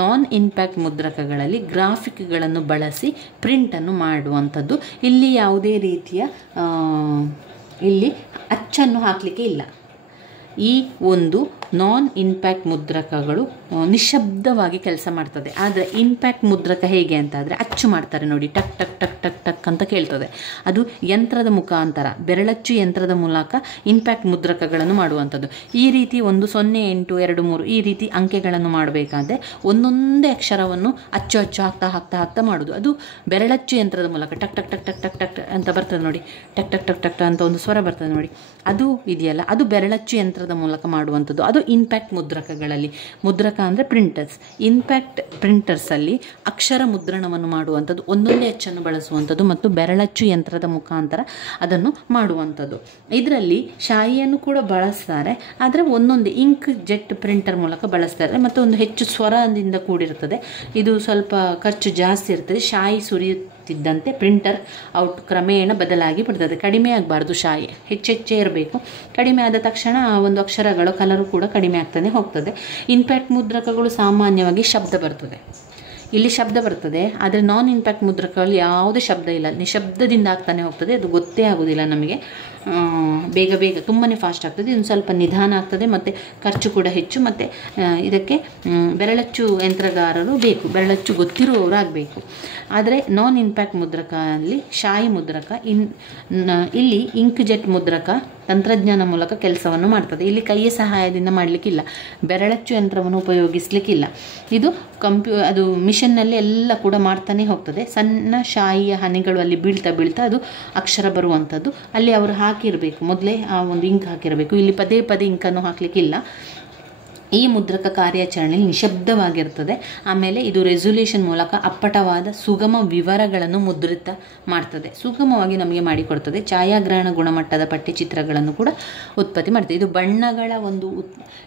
ನಾನ್ ಇಂಪ್ಯಾಕ್ಟ್ ಮುದ್ರಕಗಳಲ್ಲಿ ಗ್ರಾಫಿಕ್ಗಳನ್ನು ಬಳಸಿ ಪ್ರಿಂಟನ್ನು ಮಾಡುವಂಥದ್ದು. ಇಲ್ಲಿ ಯಾವುದೇ ರೀತಿಯ ಇಲ್ಲಿ ಅಚ್ಚನ್ನು ಹಾಕಲಿಕ್ಕೆ ಇಲ್ಲ. ಈ ಒಂದು ನಾನ್ ಇಂಪ್ಯಾಕ್ಟ್ ಮುದ್ರಕಗಳು ನಿಶಬ್ದವಾಗಿ ಕೆಲಸ ಮಾಡ್ತದೆ. ಆದರೆ ಇಂಪ್ಯಾಕ್ಟ್ ಮುದ್ರಕ ಹೇಗೆ ಅಂತ ಆದರೆ ಅಚ್ಚು ಮಾಡ್ತಾರೆ ನೋಡಿ, ಟಕ್ ಟಕ್ ಟಕ್ ಟಕ್ ಟಕ್ ಅಂತ ಕೇಳ್ತದೆ. ಅದು ಯಂತ್ರದ ಮುಖಾಂತರ, ಬೆರಳಚ್ಚು ಯಂತ್ರದ ಮೂಲಕ ಇಂಪ್ಯಾಕ್ಟ್ ಮುದ್ರಕಗಳನ್ನು ಮಾಡುವಂಥದ್ದು. ಈ ರೀತಿ 1 0 8 2 3 ಈ ರೀತಿ ಅಂಕೆಗಳನ್ನು ಮಾಡಬೇಕಾದ್ರೆ ಒಂದೊಂದೇ ಅಕ್ಷರವನ್ನು ಅಚ್ಚು ಹಾಕ್ತಾ ಹಾಕ್ತಾ ಹಾಕ್ತಾ ಮಾಡೋದು. ಅದು ಬೆರಳಚ್ಚು ಯಂತ್ರದ ಮೂಲಕ ಟಕ್ ಟಕ್ ಟಕ್ ಟಕ್ ಟಕ್ ಟಕ್ ಅಂತ ಬರ್ತದೆ ನೋಡಿ, ಟಕ್ ಟಕ್ ಟಕ್ ಟಕ್ ಅಂತ ಒಂದು ಸ್ವರ ಬರ್ತದೆ ನೋಡಿ, ಅದು ಇದೆಯಲ್ಲ, ಅದು ಬೆರಳಚ್ಚು ಯಂತ್ರದ ಮೂಲಕ ಮಾಡುವಂಥದ್ದು. ಅದು ಇಂಪ್ಯಾಕ್ಟ್ ಮುದ್ರಕಗಳಲ್ಲಿ. ಮುದ್ರಕ ಅಂದರೆ ಪ್ರಿಂಟರ್ಸ್. ಇಂಪ್ಯಾಕ್ಟ್ ಪ್ರಿಂಟರ್ಸಲ್ಲಿ ಅಕ್ಷರ ಮುದ್ರಣವನ್ನು ಮಾಡುವಂಥದ್ದು, ಒಂದೊಂದೇ ಅಚ್ಚನ್ನು ಬಳಸುವಂಥದ್ದು ಮತ್ತು ಬೆರಳಚ್ಚು ಯಂತ್ರದ ಮುಖಾಂತರ ಅದನ್ನು ಮಾಡುವಂಥದ್ದು. ಇದರಲ್ಲಿ ಶಾಯಿಯನ್ನು ಕೂಡ ಬಳಸ್ತಾರೆ, ಆದರೆ ಒಂದೊಂದೇ ಇಂಕ್ ಜೆಟ್ ಪ್ರಿಂಟರ್ ಮೂಲಕ ಬಳಸ್ತಾರೆ ಮತ್ತು ಒಂದು ಹೆಚ್ಚು ಸ್ವರದಿಂದ ಕೂಡಿರುತ್ತದೆ. ಇದು ಸ್ವಲ್ಪ ಖರ್ಚು ಜಾಸ್ತಿ ಇರ್ತದೆ. ಶಾಯಿ ಸುರಿಯುತ್ತಿದ್ದಂತೆ ಪ್ರಿಂಟರ್ ಔಟ್ ಕ್ರಮೇಣ ಬದಲಾಗಿ ಬಿಡ್ತದೆ. ಕಡಿಮೆ ಆಗಬಾರ್ದು, ಶಾಯಿ ಹೆಚ್ಚೆಚ್ಚೇ ಇರಬೇಕು. ಕಡಿಮೆ ಆದ ತಕ್ಷಣ ಆ ಒಂದು ಅಕ್ಷರಗಳ ಕಲರು ಕೂಡ ಕಡಿಮೆ ಆಗ್ತಾನೆ ಹೋಗ್ತದೆ. ಇಂಪ್ಯಾಕ್ಟ್ ಮುದ್ರಕಗಳು ಸಾಮಾನ್ಯವಾಗಿ ಶಬ್ದ ಬರ್ತದೆ, ಇಲ್ಲಿ ಶಬ್ದ ಬರ್ತದೆ. ಆದರೆ ನಾನ್ ಇಂಪ್ಯಾಕ್ಟ್ ಮುದ್ರಕಗಳಲ್ಲಿ ಯಾವುದೇ ಶಬ್ದ ಇಲ್ಲ, ನಿಶಬ್ದದಿಂದ ಆಗ್ತಾನೆ ಹೋಗ್ತದೆ. ಅದು ಗೊತ್ತೇ ಆಗೋದಿಲ್ಲ ನಮಗೆ. ಬೇಗ ಬೇಗ ತುಂಬಾ ಫಾಸ್ಟ್ ಆಗ್ತದೆ. ಇನ್ನು ಸ್ವಲ್ಪ ನಿಧಾನ ಆಗ್ತದೆ ಮತ್ತು ಖರ್ಚು ಕೂಡ ಹೆಚ್ಚು. ಮತ್ತು ಇದಕ್ಕೆ ಬೆರಳಚ್ಚು ಯಂತ್ರಗಾರರು ಬೇಕು, ಬೆರಳಚ್ಚು ಗೊತ್ತಿರುವವರು ಆಗಬೇಕು. ಆದರೆ ನಾನ್ ಇಂಪ್ಯಾಕ್ಟ್ ಮುದ್ರಕ ಅಲ್ಲಿ ಶಾಯಿ ಮುದ್ರಕ, ಇಲ್ಲಿ ಇಂಕ್ ಜೆಟ್ ಮುದ್ರಕ ತಂತ್ರಜ್ಞಾನ ಮೂಲಕ ಕೆಲಸವನ್ನು ಮಾಡ್ತದೆ. ಇಲ್ಲಿ ಕೈಯ ಸಹಾಯದಿಂದ ಮಾಡಲಿಕ್ಕಿಲ್ಲ, ಬೆರಳಚ್ಚು ಯಂತ್ರವನ್ನು ಉಪಯೋಗಿಸಲಿಕ್ಕಿಲ್ಲ. ಇದು ಅದು ಮಿಷನ್ನಲ್ಲಿ ಎಲ್ಲ ಕೂಡ ಮಾಡ್ತಾನೆ ಹೋಗ್ತದೆ. ಸಣ್ಣ ಶಾಯಿಯ ಹನಿಗಳು ಅಲ್ಲಿ ಬೀಳ್ತಾ ಬೀಳ್ತಾ ಅದು ಅಕ್ಷರ ಬರುವಂಥದ್ದು. ಅಲ್ಲಿ ಅವರು ಹಾಕಿರಬೇಕು, ಮೊದಲೇ ಆ ಒಂದು ಇಂಕ್ ಹಾಕಿರಬೇಕು. ಇಲ್ಲಿ ಪದೇ ಪದೇ ಇಂಕನ್ನು ಹಾಕಲಿಕ್ಕಿಲ್ಲ. ಈ ಮುದ್ರಕ ಕಾರ್ಯಾಚರಣೆಯಲ್ಲಿ ನಿಶಬ್ದವಾಗಿರ್ತದೆ. ಆಮೇಲೆ ಇದು ರೆಸೊಲ್ಯೂಷನ್ ಮೂಲಕ ಅಪ್ಪಟವಾದ ಸುಗಮ ವಿವರಗಳನ್ನು ಮುದ್ರಿತ ಮಾಡ್ತದೆ, ಸುಗಮವಾಗಿ ನಮಗೆ ಮಾಡಿಕೊಡ್ತದೆ. ಛಾಯಾಗ್ರಹಣ ಗುಣಮಟ್ಟದ ಪಠ್ಯಚಿತ್ರಗಳನ್ನು ಕೂಡ ಉತ್ಪತ್ತಿ ಮಾಡ್ತದೆ. ಇದು ಬಣ್ಣಗಳ ಒಂದು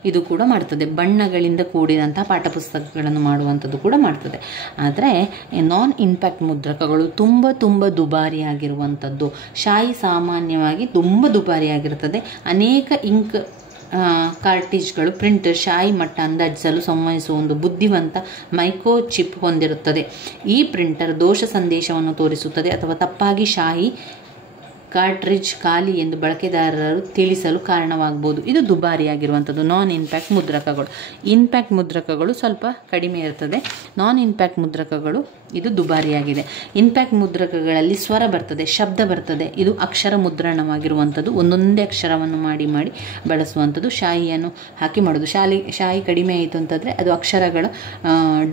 ಇದು ಕೂಡ ಮಾಡ್ತದೆ, ಬಣ್ಣಗಳಿಂದ ಕೂಡಿದಂತಹ ಪಾಠಪುಸ್ತಕಗಳನ್ನು ಮಾಡುವಂಥದ್ದು ಕೂಡ ಮಾಡ್ತದೆ. ಆದರೆ ನಾನ್ ಇಂಪ್ಯಾಕ್ಟ್ ಮುದ್ರಕಗಳು ತುಂಬ ದುಬಾರಿಯಾಗಿರುವಂಥದ್ದು. ಶಾಯಿ ಸಾಮಾನ್ಯವಾಗಿ ತುಂಬ ದುಬಾರಿಯಾಗಿರ್ತದೆ. ಅನೇಕ ಇಂಕ್ ಕಾರ್ಟಿಜ್ಗಳು ಪ್ರಿಂಟರ್ ಶಾಯಿ ಮಟ್ಟ ಅಂದಾಜಿಸಲು ಸಂವಹಿಸುವ ಒಂದು ಬುದ್ಧಿವಂತ ಮೈಕ್ರೋ ಚಿಪ್ ಹೊಂದಿರುತ್ತದೆ. ಈ ಪ್ರಿಂಟರ್ ದೋಷ ಸಂದೇಶವನ್ನು ತೋರಿಸುತ್ತದೆ ಅಥವಾ ತಪ್ಪಾಗಿ ಶಾಯಿ ಕಾರ್ಟ್ರಿಜ್ ಖಾಲಿ ಎಂದು ಬಳಕೆದಾರರು ತಿಳಿಸಲು ಕಾರಣವಾಗಬಹುದು. ಇದು ದುಬಾರಿಯಾಗಿರುವಂಥದ್ದು ನಾನ್ ಇಂಪ್ಯಾಕ್ಟ್ ಮುದ್ರಕಗಳು. ಇಂಪ್ಯಾಕ್ಟ್ ಮುದ್ರಕಗಳು ಸ್ವಲ್ಪ ಕಡಿಮೆ ಇರ್ತದೆ. ನಾನ್ ಇಂಪ್ಯಾಕ್ಟ್ ಮುದ್ರಕಗಳು ಇದು ದುಬಾರಿಯಾಗಿದೆ. ಇಂಪ್ಯಾಕ್ಟ್ ಮುದ್ರಕಗಳಲ್ಲಿ ಸ್ವರ ಬರ್ತದೆ, ಶಬ್ದ ಬರ್ತದೆ. ಇದು ಅಕ್ಷರ ಮುದ್ರಣವಾಗಿರುವಂಥದ್ದು, ಒಂದೊಂದೇ ಅಕ್ಷರವನ್ನು ಮಾಡಿ ಬಳಸುವಂಥದ್ದು. ಶಾಯಿಯನ್ನು ಹಾಕಿ ಮಾಡೋದು. ಶಾಯಿ ಕಡಿಮೆ ಆಯಿತು ಅಂತಂದರೆ ಅದು ಅಕ್ಷರಗಳ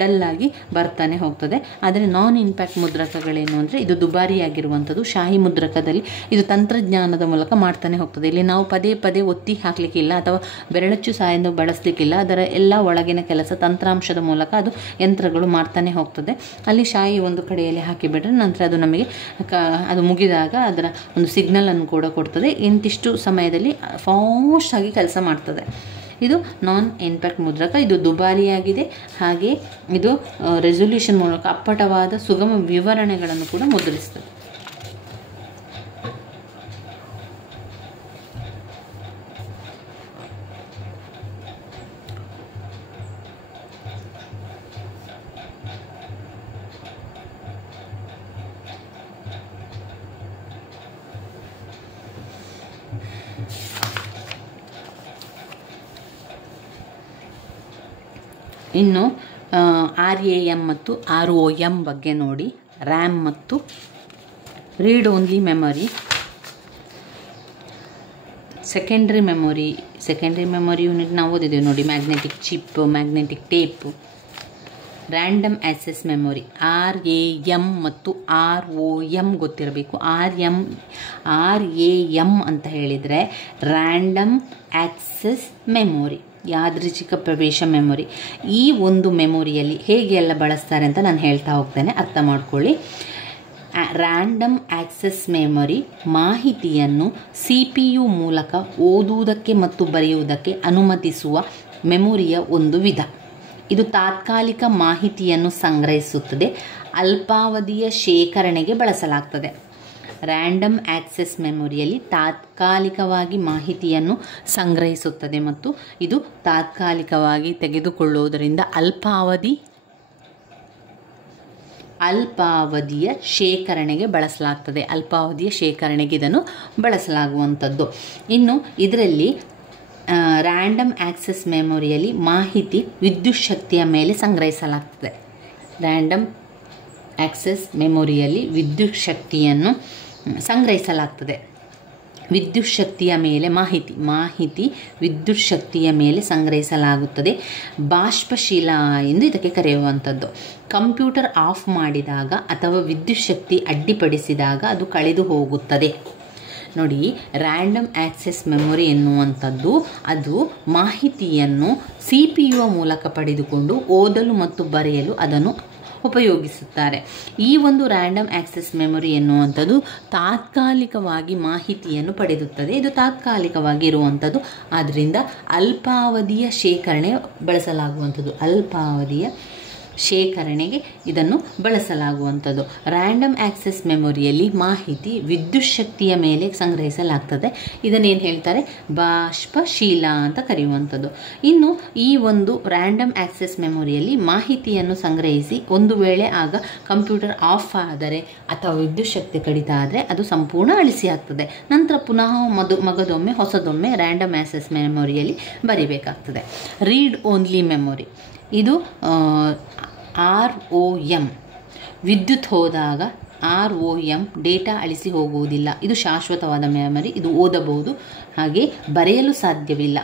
ಡಲ್ಲಾಗಿ ಬರ್ತಾನೆ ಹೋಗ್ತದೆ. ಆದರೆ ನಾನ್ ಇಂಪ್ಯಾಕ್ಟ್ ಮುದ್ರಕಗಳೇನು ಅಂದರೆ ಇದು ದುಬಾರಿಯಾಗಿರುವಂಥದ್ದು. ಶಾಯಿ ಮುದ್ರಕದಲ್ಲಿ ಇದು ತಂತ್ರಜ್ಞಾನದ ಮೂಲಕ ಮಾಡ್ತಾನೆ ಹೋಗ್ತದೆ. ಇಲ್ಲಿ ನಾವು ಪದೇ ಪದೇ ಒತ್ತಿ ಹಾಕಲಿಕ್ಕಿಲ್ಲ ಅಥವಾ ಬೆರಳಚ್ಚು ಸಹಾಯದಿಂದ ಬಳಸಲಿಕ್ಕಿಲ್ಲ. ಅದರ ಎಲ್ಲ ಒಳಗಿನ ಕೆಲಸ ತಂತ್ರಾಂಶದ ಮೂಲಕ ಅದು ಯಂತ್ರಗಳು ಮಾಡ್ತಾನೆ ಹೋಗ್ತದೆ. ಅಲ್ಲಿ ಶಾಯಿ ಒಂದು ಕಡೆಯಲ್ಲಿ ಹಾಕಿಬಿಟ್ರೆ ನಂತರ ಅದು ನಮಗೆ ಅದು ಮುಗಿದಾಗ ಅದರ ಒಂದು ಸಿಗ್ನಲನ್ನು ಕೂಡ ಕೊಡ್ತದೆ. ಇಂತಿಷ್ಟು ಸಮಯದಲ್ಲಿ ಫಾಸ್ಟ್ ಆಗಿ ಕೆಲಸ ಮಾಡ್ತದೆ. ಇದು ನಾನ್ ಇಂಪ್ಯಾಕ್ಟ್ ಮುದ್ರಕ. ಇದು ದುಬಾರಿಯಾಗಿದೆ. ಹಾಗೆ ಇದು ರೆಸೊಲ್ಯೂಷನ್ ಮೂಲಕ ಅಪ್ಪಟವಾದ ಸುಗಮ ವಿವರಣೆಗಳನ್ನು ಕೂಡ ಮುದ್ರಿಸ್ತದೆ. ಇನ್ನು RAM ಮತ್ತು ROM ಬಗ್ಗೆ ನೋಡಿ. ರ್ಯಾಮ್ ಮತ್ತು read only memory, secondary memory unit ನಾವು ಓದಿದ್ದೇವೆ ನೋಡಿ. Magnetic chip, magnetic tape. Random access memory RAM ಮತ್ತು ROM ಗೊತ್ತಿರಬೇಕು. RAM ಅಂತ ಹೇಳಿದರೆ ರ್ಯಾಂಡಮ್ ಆಕ್ಸೆಸ್ ಮೆಮೊರಿ, ಯಾದೃಚ್ಛಿಕ ಪ್ರವೇಶ ಮೆಮೊರಿ. ಈ ಒಂದು ಮೆಮೊರಿಯಲ್ಲಿ ಹೇಗೆ ಎಲ್ಲ ಬಳಸ್ತಾರೆ ಅಂತ ನಾನು ಹೇಳ್ತಾ ಹೋಗ್ತೇನೆ, ಅರ್ಥ ಮಾಡ್ಕೊಳ್ಳಿ. ರ್ಯಾಂಡಮ್ ಆಕ್ಸೆಸ್ ಮೆಮೊರಿ ಮಾಹಿತಿಯನ್ನು CPU ಮೂಲಕ ಓದುವುದಕ್ಕೆ ಮತ್ತು ಬರೆಯುವುದಕ್ಕೆ ಅನುಮತಿಸುವ ಮೆಮೊರಿಯ ಒಂದು ವಿಧ. ಇದು ತಾತ್ಕಾಲಿಕ ಮಾಹಿತಿಯನ್ನು ಸಂಗ್ರಹಿಸುತ್ತದೆ, ಅಲ್ಪಾವಧಿಯ ಶೇಖರಣೆಗೆ ಬಳಸಲಾಗ್ತದೆ. ರ್ಯಾಂಡಮ್ ಆಕ್ಸೆಸ್ ಮೆಮೊರಿಯಲ್ಲಿ ತಾತ್ಕಾಲಿಕವಾಗಿ ಮಾಹಿತಿಯನ್ನು ಸಂಗ್ರಹಿಸುತ್ತದೆ ಮತ್ತು ಇದು ತಾತ್ಕಾಲಿಕವಾಗಿ ತೆಗೆದುಕೊಳ್ಳುವುದರಿಂದ ಅಲ್ಪಾವಧಿಯ ಶೇಖರಣೆಗೆ ಬಳಸಲಾಗ್ತದೆ. ಅಲ್ಪಾವಧಿಯ ಶೇಖರಣೆಗೆ ಇದನ್ನು ಬಳಸಲಾಗುವಂಥದ್ದು. ಇನ್ನು ಇದರಲ್ಲಿ ರ್ಯಾಂಡಮ್ ಆಕ್ಸೆಸ್ ಮೆಮೊರಿಯಲ್ಲಿ ಮಾಹಿತಿ ವಿದ್ಯುತ್ ಶಕ್ತಿಯ ಮೇಲೆ ಸಂಗ್ರಹಿಸಲಾಗ್ತದೆ. ರ್ಯಾಂಡಮ್ ಆಕ್ಸೆಸ್ ಮೆಮೊರಿಯಲ್ಲಿ ವಿದ್ಯುತ್ ಶಕ್ತಿಯನ್ನು ಸಂಗ್ರಹಿಸಲಾಗ್ತದೆ. ವಿದ್ಯುತ್ ಶಕ್ತಿಯ ಮೇಲೆ ಮಾಹಿತಿ ವಿದ್ಯುತ್ ಶಕ್ತಿಯ ಮೇಲೆ ಸಂಗ್ರಹಿಸಲಾಗುತ್ತದೆ. ಬಾಷ್ಪಶೀಲ ಎಂದು ಇದಕ್ಕೆ ಕರೆಯುವಂಥದ್ದು. ಕಂಪ್ಯೂಟರ್ ಆಫ್ ಮಾಡಿದಾಗ ಅಥವಾ ವಿದ್ಯುತ್ ಶಕ್ತಿ ಅಡ್ಡಿಪಡಿಸಿದಾಗ ಅದು ಕಳೆದು ಹೋಗುತ್ತದೆ. ನೋಡಿ, ರ್ಯಾಂಡಮ್ ಆಕ್ಸೆಸ್ ಮೆಮೊರಿ ಎನ್ನುವಂಥದ್ದು ಅದು ಮಾಹಿತಿಯನ್ನು CPU ಮೂಲಕ ಪಡೆದುಕೊಂಡು ಓದಲು ಮತ್ತು ಬರೆಯಲು ಅದನ್ನು ಉಪಯೋಗಿಸುತ್ತಾರೆ. ಈ ಒಂದು ರ್ಯಾಂಡಮ್ ಆಕ್ಸೆಸ್ ಮೆಮೊರಿ ಎನ್ನುವಂಥದ್ದು ತಾತ್ಕಾಲಿಕವಾಗಿ ಮಾಹಿತಿಯನ್ನು ಪಡೆದುತ್ತದೆ. ಇದು ತಾತ್ಕಾಲಿಕವಾಗಿ ಇರುವಂಥದ್ದು, ಆದ್ದರಿಂದ ಅಲ್ಪಾವಧಿಯ ಶೇಖರಣೆ ಬಳಸಲಾಗುವಂಥದ್ದು. ಅಲ್ಪಾವಧಿಯ ಶೇಖರಣೆಗೆ ಇದನ್ನು ಬಳಸಲಾಗುವಂಥದ್ದು. ರ್ಯಾಂಡಮ್ ಆಕ್ಸೆಸ್ ಮೆಮೊರಿಯಲ್ಲಿ ಮಾಹಿತಿ ವಿದ್ಯುತ್ ಶಕ್ತಿಯ ಮೇಲೆ ಸಂಗ್ರಹಿಸಲಾಗ್ತದೆ. ಇದನ್ನೇನು ಹೇಳ್ತಾರೆ? ಬಾಷ್ಪಶೀಲ ಅಂತ ಕರೆಯುವಂಥದ್ದು. ಇನ್ನು ಈ ಒಂದು ರ್ಯಾಂಡಮ್ ಆಕ್ಸೆಸ್ ಮೆಮೊರಿಯಲ್ಲಿ ಮಾಹಿತಿಯನ್ನು ಸಂಗ್ರಹಿಸಿ ಒಂದು ವೇಳೆ ಆಗ ಕಂಪ್ಯೂಟರ್ ಆಫ್ ಆದರೆ ಅಥವಾ ವಿದ್ಯುತ್ ಶಕ್ತಿ ಕಡಿತ ಆದರೆ ಅದು ಸಂಪೂರ್ಣ ಅಳಿಸಿ ಆಗ್ತದೆ. ನಂತರ ಪುನಃ ಹೊಸದೊಮ್ಮೆ ರ್ಯಾಂಡಮ್ ಆಕ್ಸೆಸ್ ಮೆಮೊರಿಯಲ್ಲಿ ಬರಿಬೇಕಾಗ್ತದೆ. ರೀಡ್ ಓನ್ಲಿ ಮೆಮೊರಿ, ಇದು ROM. ವಿದ್ಯುತ್ ಹೋದಾಗ ROM ಡೇಟಾ ಅಳಿಸಿ ಹೋಗುವುದಿಲ್ಲ. ಇದು ಶಾಶ್ವತವಾದ ಮೆಮೊರಿ. ಇದು ಓದಬಹುದು, ಹಾಗೆ ಬರೆಯಲು ಸಾಧ್ಯವಿಲ್ಲ.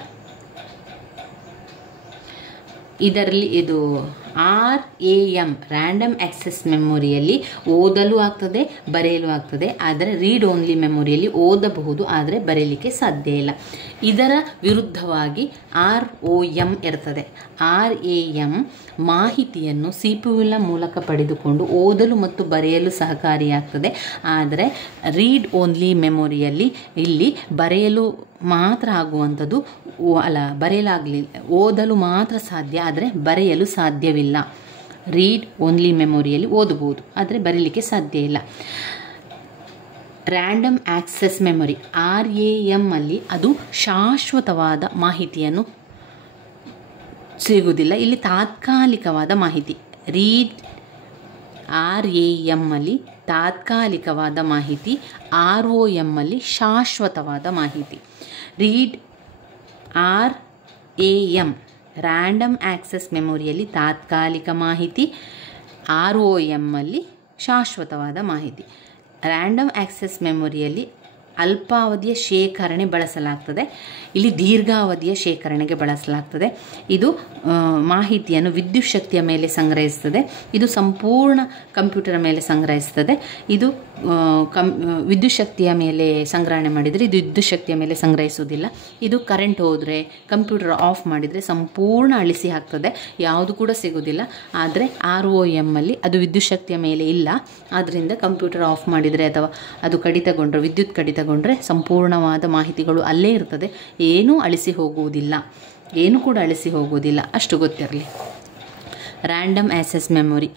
ಇದರಲ್ಲಿ ಇದು RAM ರ್ಯಾಂಡಮ್ ಆಕ್ಸೆಸ್ ಮೆಮೊರಿಯಲ್ಲಿ ಓದಲು ಆಗ್ತದೆ, ಬರೆಯಲು ಆಗ್ತದೆ. ಆದರೆ ರೀಡ್ ಓನ್ಲಿ ಮೆಮೊರಿಯಲ್ಲಿ ಓದಬಹುದು, ಆದರೆ ಬರೆಯಲಿಕ್ಕೆ ಸಾಧ್ಯ ಇಲ್ಲ. ಇದರ ವಿರುದ್ಧವಾಗಿ ROM ಇರ್ತದೆ. RAM ಮಾಹಿತಿಯನ್ನು CPU ಮೂಲಕ ಪಡೆದುಕೊಂಡು ಓದಲು ಮತ್ತು ಬರೆಯಲು ಸಹಕಾರಿಯಾಗ್ತದೆ. ಆದರೆ ರೀಡ್ ಓನ್ಲಿ ಮೆಮೊರಿಯಲ್ಲಿ ಇಲ್ಲಿ ಬರೆಯಲು ಮಾತ್ರ ಆಗುವಂಥದ್ದು ಓದಲು ಮಾತ್ರ ಸಾಧ್ಯ, ಆದರೆ ಬರೆಯಲು ಸಾಧ್ಯವಿಲ್ಲ. ರೀಡ್ ಓನ್ಲಿ ಮೆಮೊರಿಯಲ್ಲಿ ಓದಬಹುದು, ಆದರೆ ಬರೀಲಿಕ್ಕೆ ಸಾಧ್ಯ ಇಲ್ಲ. ರ್ಯಾಂಡಮ್ ಆಕ್ಸೆಸ್ ಮೆಮೊರಿ RAM ಅಲ್ಲಿ ಅದು ಶಾಶ್ವತವಾದ ಮಾಹಿತಿಯನ್ನು ಸಿಗುವುದಿಲ್ಲ. ಇಲ್ಲಿ ತಾತ್ಕಾಲಿಕವಾದ ಮಾಹಿತಿ. RAM ಅಲ್ಲಿ ತಾತ್ಕಾಲಿಕವಾದ ಮಾಹಿತಿ, ROM ಅಲ್ಲಿ ಶಾಶ್ವತವಾದ ಮಾಹಿತಿ. ರೀಡ್ RAM ರ್ಯಾಂಡಮ್ ಆಕ್ಸೆಸ್ ಮೆಮೊರಿಯಲ್ಲಿ ತಾತ್ಕಾಲಿಕ ಮಾಹಿತಿ, ROM ಅಲ್ಲಿ ಶಾಶ್ವತವಾದ ಮಾಹಿತಿ. ರ್ಯಾಂಡಮ್ ಆಕ್ಸೆಸ್ ಮೆಮೊರಿಯಲ್ಲಿ ಅಲ್ಪಾವಧಿಯ ಶೇಖರಣೆ ಬಳಸಲಾಗ್ತದೆ, ಇಲ್ಲಿ ದೀರ್ಘಾವಧಿಯ ಶೇಖರಣೆಗೆ ಬಳಸಲಾಗ್ತದೆ. ಇದು ಮಾಹಿತಿಯನ್ನು ವಿದ್ಯುತ್ ಶಕ್ತಿಯ ಮೇಲೆ ಸಂಗ್ರಹಿಸ್ತದೆ. ಇದು ಸಂಪೂರ್ಣ ಕಂಪ್ಯೂಟರ್ ಮೇಲೆ ಸಂಗ್ರಹಿಸ್ತದೆ. ಇದು ವಿದ್ಯುತ್ ಶಕ್ತಿಯ ಮೇಲೆ ಸಂಗ್ರಹಣೆ ಮಾಡಿದರೆ ಇದು ವಿದ್ಯುತ್ ಶಕ್ತಿಯ ಮೇಲೆ ಸಂಗ್ರಹಿಸುವುದಿಲ್ಲ. ಇದು ಕರೆಂಟ್ ಹೋದರೆ, ಕಂಪ್ಯೂಟರ್ ಆಫ್ ಮಾಡಿದರೆ ಸಂಪೂರ್ಣ ಅಳಿಸಿ ಹಾಕ್ತದೆ, ಯಾವುದು ಕೂಡ ಸಿಗೋದಿಲ್ಲ. ಆದರೆ ROM ಅಲ್ಲಿ ಅದು ವಿದ್ಯುತ್ ಶಕ್ತಿಯ ಮೇಲೆ ಇಲ್ಲ. ಆದ್ದರಿಂದ ಕಂಪ್ಯೂಟರ್ ಆಫ್ ಮಾಡಿದರೆ ಅಥವಾ ಅದು ಕಡಿತಗೊಂಡ್ರೆ, ವಿದ್ಯುತ್ ಕಡಿತಗೊಂಡ್ರೆ ಸಂಪೂರ್ಣವಾದ ಮಾಹಿತಿಗಳು ಅಲ್ಲೇ ಇರ್ತದೆ, ಏನೂ ಅಳಿಸಿ ಹೋಗುವುದಿಲ್ಲ, ಏನು ಕೂಡ ಅಳಿಸಿ ಹೋಗುವುದಿಲ್ಲ. ಅಷ್ಟು ಗೊತ್ತಿರಲಿ. ರ್ಯಾಂಡಮ್ ಆಕ್ಸೆಸ್ ಮೆಮೊರಿ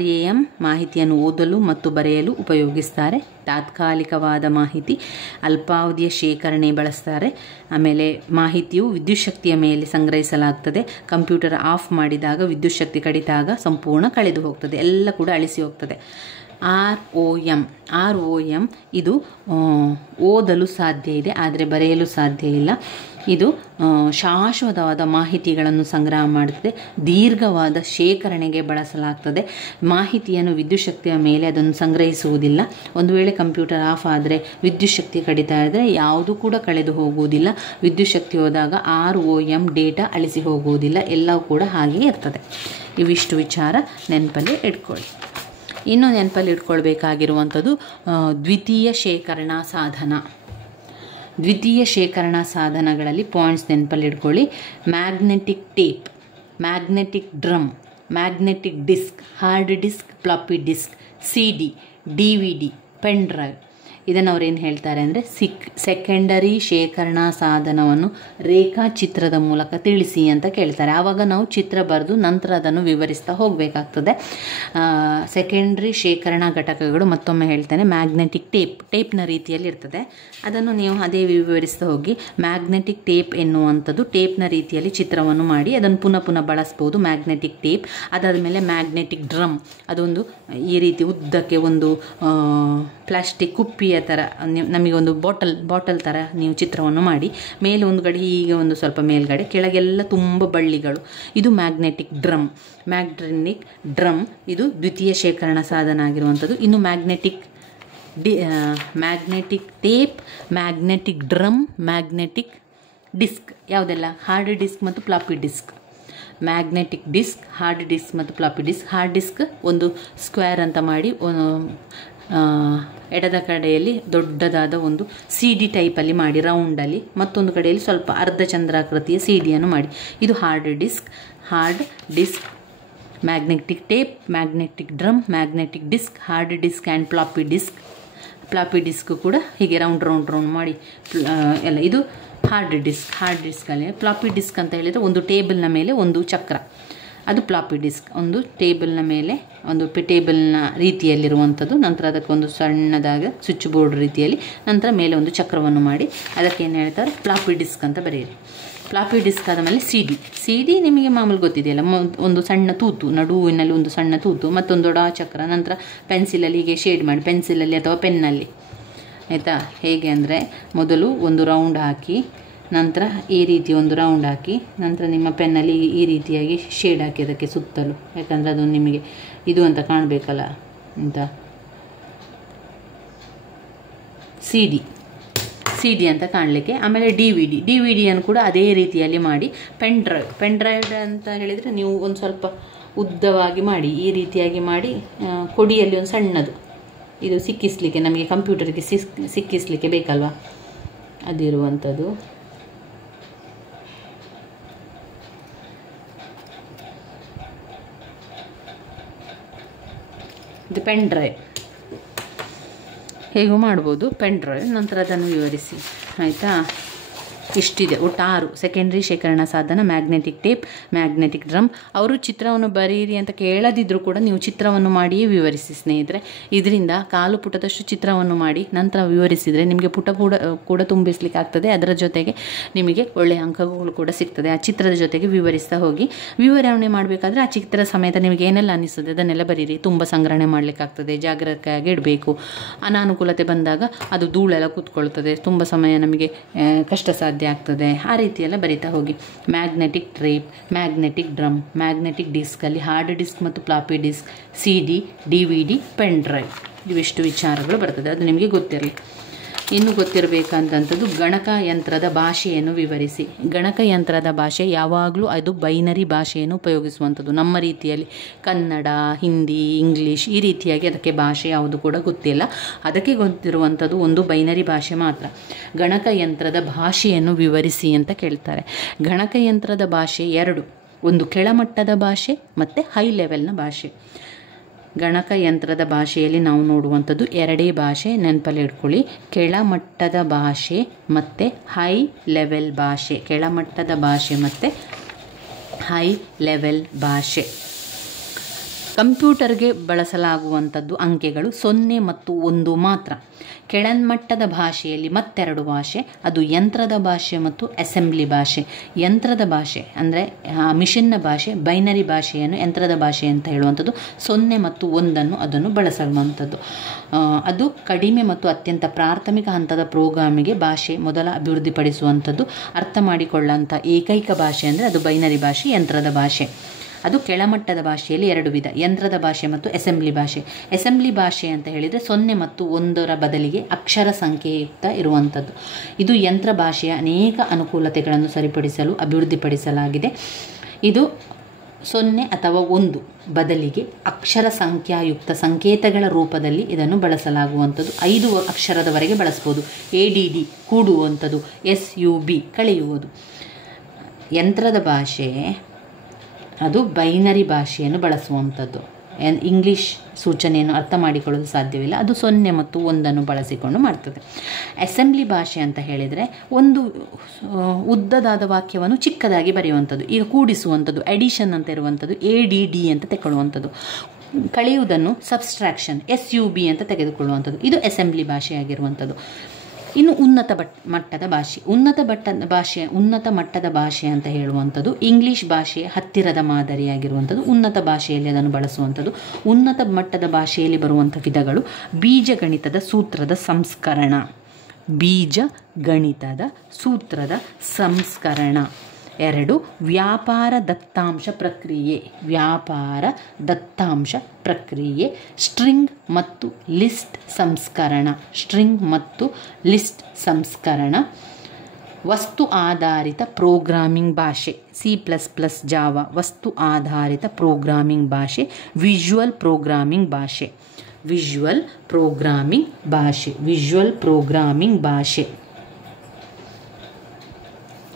RAM ಮಾಹಿತಿಯನ್ನು ಓದಲು ಮತ್ತು ಬರೆಯಲು ಉಪಯೋಗಿಸ್ತಾರೆ. ತಾತ್ಕಾಲಿಕವಾದ ಮಾಹಿತಿ, ಅಲ್ಪಾವಧಿಯ ಶೇಖರಣೆ ಬಳಸ್ತಾರೆ. ಆಮೇಲೆ ಮಾಹಿತಿಯು ವಿದ್ಯುತ್ ಶಕ್ತಿಯ ಮೇಲೆ ಸಂಗ್ರಹಿಸಲಾಗ್ತದೆ. ಕಂಪ್ಯೂಟರ್ ಆಫ್ ಮಾಡಿದಾಗ ವಿದ್ಯುತ್ ಶಕ್ತಿ ಕಡಿತಾಗ ಸಂಪೂರ್ಣ ಕಳೆದು ಹೋಗ್ತದೆ, ಎಲ್ಲ ಕೂಡ ಅಳಿಸಿ ಹೋಗ್ತದೆ. ROM ಇದು ಓದಲು ಸಾಧ್ಯ ಇದೆ, ಆದರೆ ಬರೆಯಲು ಸಾಧ್ಯ ಇಲ್ಲ. ಇದು ಶಾಶ್ವತವಾದ ಮಾಹಿತಿಗಳನ್ನು ಸಂಗ್ರಹ ಮಾಡುತ್ತದೆ, ದೀರ್ಘವಾದ ಶೇಖರಣೆಗೆ ಬಳಸಲಾಗ್ತದೆ. ಮಾಹಿತಿಯನ್ನು ವಿದ್ಯುತ್ ಶಕ್ತಿಯ ಮೇಲೆ ಅದನ್ನು ಸಂಗ್ರಹಿಸುವುದಿಲ್ಲ. ಒಂದು ವೇಳೆ ಕಂಪ್ಯೂಟರ್ ಆಫ್ ಆದರೆ, ವಿದ್ಯುತ್ ಶಕ್ತಿ ಕಡಿತ ಆದರೆ ಯಾವುದು ಕೂಡ ಕಳೆದು ಹೋಗುವುದಿಲ್ಲ. ವಿದ್ಯುತ್ ಶಕ್ತಿ ಹೋದಾಗ ROM ಡೇಟಾ ಅಳಿಸಿ ಹೋಗುವುದಿಲ್ಲ, ಎಲ್ಲವೂ ಕೂಡ ಹಾಗೆಯೇ ಇರ್ತದೆ. ಇವಿಷ್ಟು ವಿಚಾರ ನೆನಪಲ್ಲಿ ಇಟ್ಕೊಳ್ಳಿ. ಇನ್ನು ನೆನಪಲ್ಲಿ ಇಟ್ಕೊಳ್ಬೇಕಾಗಿರುವಂಥದ್ದು ದ್ವಿತೀಯ ಶೇಖರಣಾ ಸಾಧನ. ದ್ವಿತೀಯ ಶೇಖರಣಾ ಸಾಧನಗಳಲ್ಲಿ ಪಾಯಿಂಟ್ಸ್ ನೆನಪಲ್ಲಿ ಇಟ್ಕೊಳ್ಳಿ. Magnetic tape, magnetic drum, magnetic disk, hard disk, floppy disk, CD, DVD, pen drive. ಇದನ್ನು ಅವ್ರು ಏನು ಹೇಳ್ತಾರೆ ಅಂದರೆ ಸೆಕೆಂಡರಿ ಶೇಖರಣಾ ಸಾಧನವನ್ನು ರೇಖಾಚಿತ್ರದ ಮೂಲಕ ತಿಳಿಸಿ ಅಂತ ಕೇಳ್ತಾರೆ. ಆವಾಗ ನಾವು ಚಿತ್ರ ಬರೆದು ನಂತರ ಅದನ್ನು ವಿವರಿಸ್ತಾ ಹೋಗಬೇಕಾಗ್ತದೆ. ಸೆಕೆಂಡ್ರಿ ಶೇಖರಣಾ ಘಟಕಗಳು ಮತ್ತೊಮ್ಮೆ ಹೇಳ್ತೇನೆ. ಮ್ಯಾಗ್ನೆಟಿಕ್ ಟೇಪ್ನ ರೀತಿಯಲ್ಲಿ ಇರ್ತದೆ, ಅದನ್ನು ನೀವು ಅದೇ ವಿವರಿಸ್ತಾ ಹೋಗಿ. ಮ್ಯಾಗ್ನೆಟಿಕ್ ಟೇಪ್ ಎನ್ನುವಂಥದ್ದು ಟೇಪ್ನ ರೀತಿಯಲ್ಲಿ ಚಿತ್ರವನ್ನು ಮಾಡಿ ಅದನ್ನು ಪುನಃ ಬಳಸ್ಬೋದು, ಮ್ಯಾಗ್ನೆಟಿಕ್ ಟೇಪ್. ಅದಾದ ಮೇಲೆ ಮ್ಯಾಗ್ನೆಟಿಕ್ ಡ್ರಮ್, ಅದೊಂದು ಈ ರೀತಿ ಉದ್ದಕ್ಕೆ ಒಂದು ಪ್ಲಾಸ್ಟಿಕ್ ಕುಪ್ಪಿಯ ಥರ ನಮಗೊಂದು ಬಾಟಲ್ ಥರ ನೀವು ಚಿತ್ರವನ್ನು ಮಾಡಿ ಮೇಲೆ ಒಂದು ಕಡೆ ಹೀಗೆ ಒಂದು ಸ್ವಲ್ಪ ಮೇಲ್ಗಡೆ ಕೆಳಗೆಲ್ಲ ತುಂಬ ಬಳ್ಳಿಗಳು, ಇದು ಮ್ಯಾಗ್ನೆಟಿಕ್ ಡ್ರಮ್. ಇದು ದ್ವಿತೀಯ ಶೇಖರಣಾ ಸಾಧನ ಆಗಿರುವಂಥದ್ದು. ಇನ್ನು magnetic tape, magnetic drum, magnetic disk ಯಾವುದೆಲ್ಲ? ಹಾರ್ಡ್ ಡಿಸ್ಕ್ ಮತ್ತು floppy disk. Magnetic disk, hard disk ಮತ್ತು ಫ್ಲಾಪಿ ಡಿಸ್ಕ್. ಹಾರ್ಡ್ ಡಿಸ್ಕ್ ಒಂದು ಸ್ಕ್ವೇರ್ ಅಂತ ಮಾಡಿ ಎಡದ ಕಡೆಯಲ್ಲಿ ದೊಡ್ಡದಾದ ಒಂದು CD ಟೈಪಲ್ಲಿ ಮಾಡಿ ರೌಂಡಲ್ಲಿ, ಮತ್ತೊಂದು ಕಡೆಯಲ್ಲಿ ಸ್ವಲ್ಪ ಅರ್ಧ ಚಂದ್ರಾಕೃತಿಯ CDಯನ್ನು ಮಾಡಿ, ಇದು hard disk. Magnetic tape, magnetic drum, magnetic disk, hard disk and floppy disk. Floppy disk ಕೂಡ ಹೀಗೆ ರೌಂಡ್ ಮಾಡಿ ಎಲ್ಲ, ಇದು ಹಾರ್ಡ್ ಡಿಸ್ಕಲ್ಲಿ. ಫ್ಲಾಪಿ ಡಿಸ್ಕ್ ಅಂತ ಹೇಳಿದರೆ ಒಂದು ಟೇಬಲ್ನ ಮೇಲೆ ಒಂದು ಚಕ್ರ, ಅದು ಫ್ಲಾಪಿ ಡಿಸ್ಕ್. ಒಂದು ಟೇಬಲ್ನ ಮೇಲೆ ಒಂದು ಟೇಬಲ್ನ ರೀತಿಯಲ್ಲಿರುವಂಥದ್ದು, ನಂತರ ಅದಕ್ಕೆ ಒಂದು ಸಣ್ಣದಾದ ಸ್ವಿಚ್ ಬೋರ್ಡ್ ರೀತಿಯಲ್ಲಿ, ನಂತರ ಮೇಲೆ ಒಂದು ಚಕ್ರವನ್ನು ಮಾಡಿ ಅದಕ್ಕೆ ಏನು ಹೇಳ್ತಾರೆ? ಫ್ಲಾಪಿ ಡಿಸ್ಕ್ ಅಂತ ಬರೆಯಿರಿ. ಫ್ಲಾಪಿ ಡಿಸ್ಕ್ ಆದ ಮೇಲೆ CD ನಿಮಗೆ ಮಾಮೂಲು ಗೊತ್ತಿದೆಯಲ್ಲ, ಒಂದು ಸಣ್ಣ ತೂತು, ನಡುವಿನಲ್ಲಿ ಒಂದು ಸಣ್ಣ ತೂತು, ಮತ್ತೊಂದು ದೊಡ್ಡ ಚಕ್ರ, ನಂತರ ಪೆನ್ಸಿಲಲ್ಲಿ ಹೀಗೆ ಶೇಡ್ ಮಾಡಿ, ಪೆನ್ಸಿಲಲ್ಲಿ ಅಥವಾ ಪೆನ್ನಲ್ಲಿ, ಆಯಿತಾ? ಹೇಗೆ ಅಂದರೆ ಮೊದಲು ಒಂದು ರೌಂಡ್ ಹಾಕಿ, ನಂತರ ಈ ರೀತಿ ಒಂದು ರೌಂಡ್ ಹಾಕಿ, ನಂತರ ನಿಮ್ಮ ಪೆನ್ನಲ್ಲಿ ಈ ರೀತಿಯಾಗಿ ಶೇಡ್ ಹಾಕಿ ಅದಕ್ಕೆ ಸುತ್ತಲು, ಯಾಕಂದರೆ ಅದು ನಿಮಗೆ ಇದು ಅಂತ ಕಾಣಬೇಕಲ್ಲ ಅಂತ. CD ಅಂತ ಕಾಣಲಿಕ್ಕೆ. ಆಮೇಲೆ DVD ಕೂಡ ಅದೇ ರೀತಿಯಲ್ಲಿ ಮಾಡಿ. ಪೆನ್ ಡ್ರೈವ್ ಅಂತ ಹೇಳಿದರೆ ನೀವು ಒಂದು ಸ್ವಲ್ಪ ಉದ್ದವಾಗಿ ಮಾಡಿ, ಈ ರೀತಿಯಾಗಿ ಮಾಡಿ ಕೊಡಿಯಲ್ಲಿ ಒಂದು ಸಣ್ಣದು, ಇದು ಸಿಕ್ಕಿಸಲಿಕ್ಕೆ, ನಮಗೆ ಕಂಪ್ಯೂಟರ್ಗೆ ಸಿಕ್ಕಿಸಲಿಕ್ಕೆ ಬೇಕಲ್ವಾ, ಅದಿರುವಂಥದ್ದು. ಇದು ಪೆನ್ ಡ್ರೈವ್, ಹೇಗೂ ಮಾಡ್ಬೋದು ಪೆನ್ ಡ್ರೈವ್. ನಂತರ ಅದನ್ನು ವಿವರಿಸಿ, ಆಯಿತಾ? ಇಷ್ಟಿದೆ, ಒಟ್ಟು 6 ಸೆಕೆಂಡ್ರಿ ಶೇಖರಣಾ ಸಾಧನ. Magnetic tape, magnetic drum. ಅವರು ಚಿತ್ರವನ್ನು ಬರೀರಿ ಅಂತ ಕೇಳದಿದ್ದರೂ ಕೂಡ ನೀವು ಚಿತ್ರವನ್ನು ಮಾಡಿಯೇ ವಿವರಿಸಿ ಸ್ನೇಹಿತರೆ. ಇದರಿಂದ ಕಾಲು ಪುಟದಷ್ಟು ಚಿತ್ರವನ್ನು ಮಾಡಿ ನಂತರ ವಿವರಿಸಿದರೆ ನಿಮಗೆ ಪುಟ ಕೂಡ ತುಂಬಿಸ್ಲಿಕ್ಕೆ ಆಗ್ತದೆ. ಅದರ ಜೊತೆಗೆ ನಿಮಗೆ ಒಳ್ಳೆಯ ಅಂಕಗಳು ಕೂಡ ಸಿಗ್ತದೆ. ಆ ಚಿತ್ರದ ಜೊತೆಗೆ ವಿವರಿಸ್ತಾ ಹೋಗಿ. ವಿವರಣೆ ಮಾಡಬೇಕಾದ್ರೆ ಆ ಚಿತ್ರದ ಸಮೇತ ನಿಮಗೆ ಏನೆಲ್ಲ ಅನ್ನಿಸ್ತದೆ ಅದನ್ನೆಲ್ಲ ಬರೀರಿ. ತುಂಬ ಸಂಗ್ರಹಣೆ ಮಾಡಲಿಕ್ಕಾಗ್ತದೆ, ಜಾಗ್ರತೆಯಾಗಿ ಇಡಬೇಕು. ಅನಾನುಕೂಲತೆ ಬಂದಾಗ ಅದು ಧೂಳೆಲ್ಲ ಕೂತ್ಕೊಳ್ತದೆ, ತುಂಬ ಸಮಯ ನಮಗೆ ಕಷ್ಟ ಸಾಧ್ಯ ಆಗ್ತದೆ. ಆ ರೀತಿಯೆಲ್ಲ ಬರಿತಾ ಹೋಗಿ. Magnetic tape, magnetic drum, magnetic ಡಿಸ್ಕಲ್ಲಿ ಹಾರ್ಡ್ ಡಿಸ್ಕ್ ಮತ್ತು floppy disk, CD, DVD, pen drive, ಇವಿಷ್ಟು ವಿಚಾರಗಳು ಬರ್ತದೆ. ಅದು ನಿಮಗೆ ಗೊತ್ತಿರಲಿ. ಇನ್ನು ಗೊತ್ತಿರಬೇಕಂತಂಥದ್ದು ಗಣಕಯಂತ್ರದ ಭಾಷೆಯನ್ನು ವಿವರಿಸಿ. ಗಣಕಯಂತ್ರದ ಭಾಷೆ ಯಾವಾಗಲೂ ಅದು ಬೈನರಿ ಭಾಷೆಯನ್ನು ಉಪಯೋಗಿಸುವಂಥದ್ದು. ನಮ್ಮ ರೀತಿಯಲ್ಲಿ ಕನ್ನಡ, ಹಿಂದಿ, ಇಂಗ್ಲೀಷ್ ಈ ರೀತಿಯಾಗಿ ಅದಕ್ಕೆ ಭಾಷೆ ಯಾವುದು ಕೂಡ ಗೊತ್ತಿಲ್ಲ. ಅದಕ್ಕೆ ಗೊತ್ತಿರುವಂಥದ್ದು ಒಂದು ಬೈನರಿ ಭಾಷೆ ಮಾತ್ರ. ಗಣಕಯಂತ್ರದ ಭಾಷೆಯನ್ನು ವಿವರಿಸಿ ಅಂತ ಕೇಳ್ತಾರೆ. ಗಣಕಯಂತ್ರದ ಭಾಷೆ 2, ಒಂದು ಕೆಳಮಟ್ಟದ ಭಾಷೆ ಮತ್ತು ಹೈ ಲೆವೆಲ್ನ ಭಾಷೆ. ಗಣಕಯಂತ್ರದ ಭಾಷೆಯಲ್ಲಿ ನಾವು ನೋಡುವಂಥದ್ದು 2 ಭಾಷೆ, ನೆನಪಲ್ಲಿ ಇಟ್ಕೊಳ್ಳಿ. ಕೆಳಮಟ್ಟದ ಭಾಷೆ ಮತ್ತು ಹೈ ಲೆವೆಲ್ ಭಾಷೆ. ಕೆಳಮಟ್ಟದ ಭಾಷೆ ಮತ್ತು ಹೈ ಲೆವೆಲ್ ಭಾಷೆ. ಕಂಪ್ಯೂಟರ್ಗೆ ಬಳಸಲಾಗುವಂಥದ್ದು ಅಂಕೆಗಳು 0 ಮತ್ತು 1 ಮಾತ್ರ. ಕೆಳಮಟ್ಟದ ಭಾಷೆಯಲ್ಲಿ ಮತ್ತೆರಡು ಭಾಷೆ, ಅದು ಯಂತ್ರದ ಭಾಷೆ ಮತ್ತು ಅಸೆಂಬ್ಲಿ ಭಾಷೆ. ಯಂತ್ರದ ಭಾಷೆ ಅಂದರೆ ಮಿಷನ್ನ ಭಾಷೆ, ಬೈನರಿ ಭಾಷೆಯನ್ನು ಯಂತ್ರದ ಭಾಷೆ ಅಂತ ಹೇಳುವಂಥದ್ದು. 0 ಮತ್ತು 1 ಅದನ್ನು ಬಳಸುವಂಥದ್ದು. ಅದು ಕಡಿಮೆ ಮತ್ತು ಅತ್ಯಂತ ಪ್ರಾಥಮಿಕ ಹಂತದ ಪ್ರೋಗ್ರಾಮಿಗೆ ಭಾಷೆ ಮೊದಲ ಅಭಿವೃದ್ಧಿಪಡಿಸುವಂಥದ್ದು. ಅರ್ಥ ಮಾಡಿಕೊಳ್ಳುವಂಥ ಏಕೈಕ ಭಾಷೆ ಅಂದರೆ ಅದು ಬೈನರಿ ಭಾಷೆ, ಯಂತ್ರದ ಭಾಷೆ. ಅದು ಕೆಳಮಟ್ಟದ ಭಾಷೆಯಲ್ಲಿ 2 ವಿಧ, ಯಂತ್ರದ ಭಾಷೆ ಮತ್ತು ಅಸೆಂಬ್ಲಿ ಭಾಷೆ. ಅಸೆಂಬ್ಲಿ ಭಾಷೆ ಅಂತ ಹೇಳಿದರೆ 0 ಮತ್ತು 1 ಬದಲಿಗೆ ಅಕ್ಷರ ಸಂಖ್ಯೆಯುಕ್ತ ಇರುವಂಥದ್ದು. ಇದು ಯಂತ್ರ ಭಾಷೆಯ ಅನೇಕ ಅನುಕೂಲತೆಗಳನ್ನು ಸರಿಪಡಿಸಲು ಅಭಿವೃದ್ಧಿಪಡಿಸಲಾಗಿದೆ. ಇದು 0 ಅಥವಾ 1 ಬದಲಿಗೆ ಅಕ್ಷರ ಸಂಖ್ಯಾಯುಕ್ತ ಸಂಕೇತಗಳ ರೂಪದಲ್ಲಿ ಇದನ್ನು ಬಳಸಲಾಗುವಂಥದ್ದು. 5 ಅಕ್ಷರದವರೆಗೆ ಬಳಸ್ಬೋದು. ADD ಕೂಡುವಂಥದ್ದು, SUB ಕಳೆಯುವುದು. ಯಂತ್ರದ ಭಾಷೆ ಅದು ಬೈನರಿ ಭಾಷೆಯನ್ನು ಬಳಸುವಂಥದ್ದು. ಇಂಗ್ಲೀಷ್ ಸೂಚನೆಯನ್ನು ಅರ್ಥ ಮಾಡಿಕೊಳ್ಳಲು ಸಾಧ್ಯವಿಲ್ಲ. ಅದು 0 ಮತ್ತು 1 ಬಳಸಿಕೊಂಡು ಮಾಡ್ತದೆ. ಅಸೆಂಬ್ಲಿ ಭಾಷೆ ಅಂತ ಹೇಳಿದರೆ ಒಂದು ಉದ್ದದಾದ ವಾಕ್ಯವನ್ನು ಚಿಕ್ಕದಾಗಿ ಬರೆಯುವಂಥದ್ದು, ಈಗ ಕೂಡಿಸುವಂಥದ್ದು, ಎಡಿಷನ್ ಅಂತ ಇರುವಂಥದ್ದು, ADD ಅಂತ ತೆಗೊಳ್ಳುವಂಥದ್ದು. ಕಳೆಯುವುದನ್ನು ಸಬ್ಸ್ಟ್ರಾಕ್ಷನ್, SUB ಅಂತ ತೆಗೆದುಕೊಳ್ಳುವಂಥದ್ದು. ಇದು ಅಸೆಂಬ್ಲಿ ಭಾಷೆಯಾಗಿರುವಂಥದ್ದು. ಇನ್ನು ಉನ್ನತ ಮಟ್ಟದ ಭಾಷೆ. ಉನ್ನತ ಮಟ್ಟದ ಭಾಷೆ ಅಂತ ಹೇಳುವಂಥದ್ದು ಇಂಗ್ಲೀಷ್ ಭಾಷೆಯ ಹತ್ತಿರದ ಮಾದರಿಯಾಗಿರುವಂಥದ್ದು. ಉನ್ನತ ಭಾಷೆಯಲ್ಲಿ ಅದನ್ನು ಬಳಸುವಂಥದ್ದು. ಉನ್ನತ ಮಟ್ಟದ ಭಾಷೆಯಲ್ಲಿ ಬರುವಂಥ ವಿಧಗಳು: ಬೀಜಗಣಿತದ ಸೂತ್ರದ ಸಂಸ್ಕರಣ, ಬೀಜಗಣಿತದ ಸೂತ್ರದ ಸಂಸ್ಕರಣ. 2 ವ್ಯಾಪಾರ ದತ್ತಾಂಶ ಪ್ರಕ್ರಿಯೆ, ವ್ಯಾಪಾರ ದತ್ತಾಂಶ ಪ್ರಕ್ರಿಯೆ. ಸ್ಟ್ರಿಂಗ್ ಮತ್ತು ಲಿಸ್ಟ್ ಸಂಸ್ಕರಣ, ಸ್ಟ್ರಿಂಗ್ ಮತ್ತು ಲಿಸ್ಟ್ ಸಂಸ್ಕರಣ. ವಸ್ತು ಆಧಾರಿತ ಪ್ರೋಗ್ರಾಮಿಂಗ್ ಭಾಷೆ, C++, ಜಾವಾ ವಸ್ತು ಆಧಾರಿತ ಪ್ರೋಗ್ರಾಮಿಂಗ್ ಭಾಷೆ. ವಿಜುವಲ್ ಪ್ರೋಗ್ರಾಮಿಂಗ್ ಭಾಷೆ, ವಿಜುವಲ್ ಪ್ರೋಗ್ರಾಮಿಂಗ್ ಭಾಷೆ, ವಿಜುವಲ್ ಪ್ರೋಗ್ರಾಮಿಂಗ್ ಭಾಷೆ.